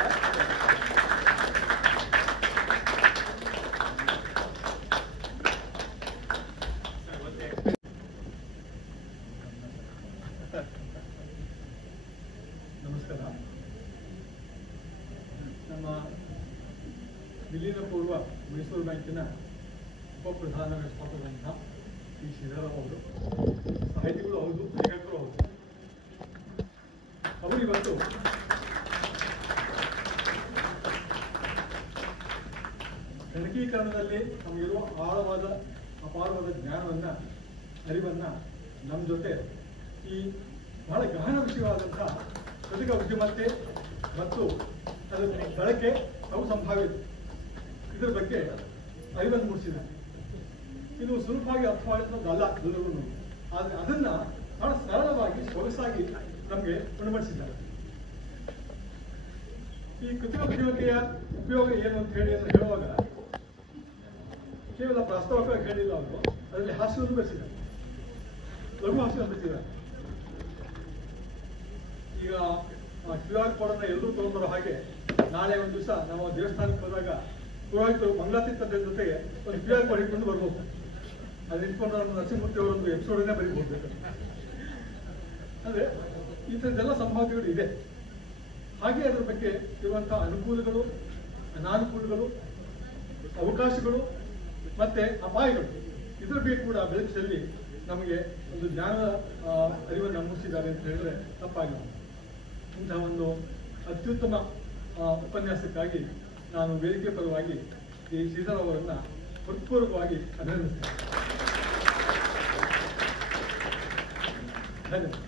ನಮಸ್ಕಾರ. ನಮ್ಮ ವಿಲೀನ ಪೂರ್ವ ಮೈಸೂರು ಬ್ಯಾಂಕಿನ ಉಪಪ್ರಧಾನ ವ್ಯವಸ್ಥಾಪಕರಂತಹ ಶ್ರೀ ಶ್ರೀಧರರಾವ್ ಅವರು ಸಾಹಿತಿಗಳು ಹೌದು, ಲೇಖಕರು ಹೌದು. ಅವರು ಇವತ್ತು ಏಕೀಕರಣದಲ್ಲಿ ನಮಗಿರುವ ಆಳವಾದ ಅಪಾರವಾದ ಜ್ಞಾನವನ್ನ ಅರಿವನ್ನ ನಮ್ಮ ಜೊತೆ ಈ ಬಹಳ ಗಹನ ವಿಷಯವಾದಂತಹ ಕೃತಿಕ ಬುದ್ಧಿಮತ್ತೆ ಮತ್ತು ಅದರ ಬಳಕೆ ಅವು ಸಂಭಾವ್ಯತೆ ಇದರ ಬಗ್ಗೆ ಅರಿವನ್ನು ಮೂಡಿಸಿದೆ. ಇದು ಸುಲಭವಾಗಿ ಅರ್ಥವಾಗುತ್ತದಲ್ಲ ಎಲ್ಲರಿಗೂ, ಆದರೆ ಅದನ್ನ ಬಹಳ ಸರಳವಾಗಿ ಸೊಗಸಾಗಿ ನಮಗೆ ಉಣಬಡಿಸಿದ್ದಾರೆ. ಈ ಕೃತಿಕ ಬುದ್ಧಿಮತ್ತೆಯ ಉಪಯೋಗ ಏನು ಅಂತ ಹೇಳಿ ಅಂತ ಹೇಳುವಾಗ ಕೇವಲ ಪ್ರಾಸ್ತಾವಿಕವಾಗಿ ಹೇಳಿಲ್ಲ ಅವರು, ಅದರಲ್ಲಿ ಹಾಸ್ಯವನ್ನು ಬೆಳೆಸಿದ್ದಾರೆ, ಲಘು ಹಾಸ್ಯವನ್ನು ಬೆಳೆಸಿದ್ದಾರೆ. ಈಗ QR ಕೋಡ್ ಅನ್ನ ಎಲ್ಲರೂ ತಗೊಂಡ್ಬರೋ ಹಾಗೆ ನಾಳೆ ಒಂದು ದಿವಸ ನಾವು ದೇವಸ್ಥಾನಕ್ಕೆ ಹೋದಾಗ ಪುರೋಹಿತರು ಮಂಗಳಾರತಿ ತಂದೆ ಜೊತೆಗೆ ಒಂದು QR ಕೋಡ್ ಇಟ್ಕೊಂಡು ಬರ್ಬೋದು. ಅದು ಇಟ್ಕೊಂಡು ನಮ್ಮ ನರಸಿಂಹಮೂರ್ತಿ ಅವರೊಂದು ಎಪಿಸೋಡನ್ನೇ ಬರೀಬಹುದು. ಅಂದ್ರೆ ಈ ಥರದ್ದೆಲ್ಲ ಸಂಭಾವ್ಯಗಳು ಇದೆ. ಹಾಗೆ ಅದರ ಬಗ್ಗೆ ಇರುವಂತಹ ಅನುಕೂಲಗಳು, ಅನಾನುಕೂಲಗಳು, ಅವಕಾಶಗಳು ಮತ್ತೆ ಅಪಾಯಗಳು ಇದರ ಬಗ್ಗೆ ಕೂಡ ಬೆಳಕಿನಲ್ಲಿ ನಮಗೆ ಒಂದು ಜ್ಞಾನದ ಅರಿವನ್ನು ಮೂಡಿಸಿದ್ದಾರೆ ಅಂತ ಹೇಳಿದ್ರೆ ತಪ್ಪಾಗಿಲ್ಲ. ಇಂತಹ ಒಂದು ಅತ್ಯುತ್ತಮ ಉಪನ್ಯಾಸಕ್ಕಾಗಿ ನಾನು ವೇದಿಕೆ ಪರವಾಗಿ ಈ ಶ್ರೀಧರ್ ಅವರನ್ನ ಹೃತ್ಪೂರ್ವಕವಾಗಿ ಅಭಿನಂದಿಸ್ತೇನೆ. ಧನ್ಯವಾದ.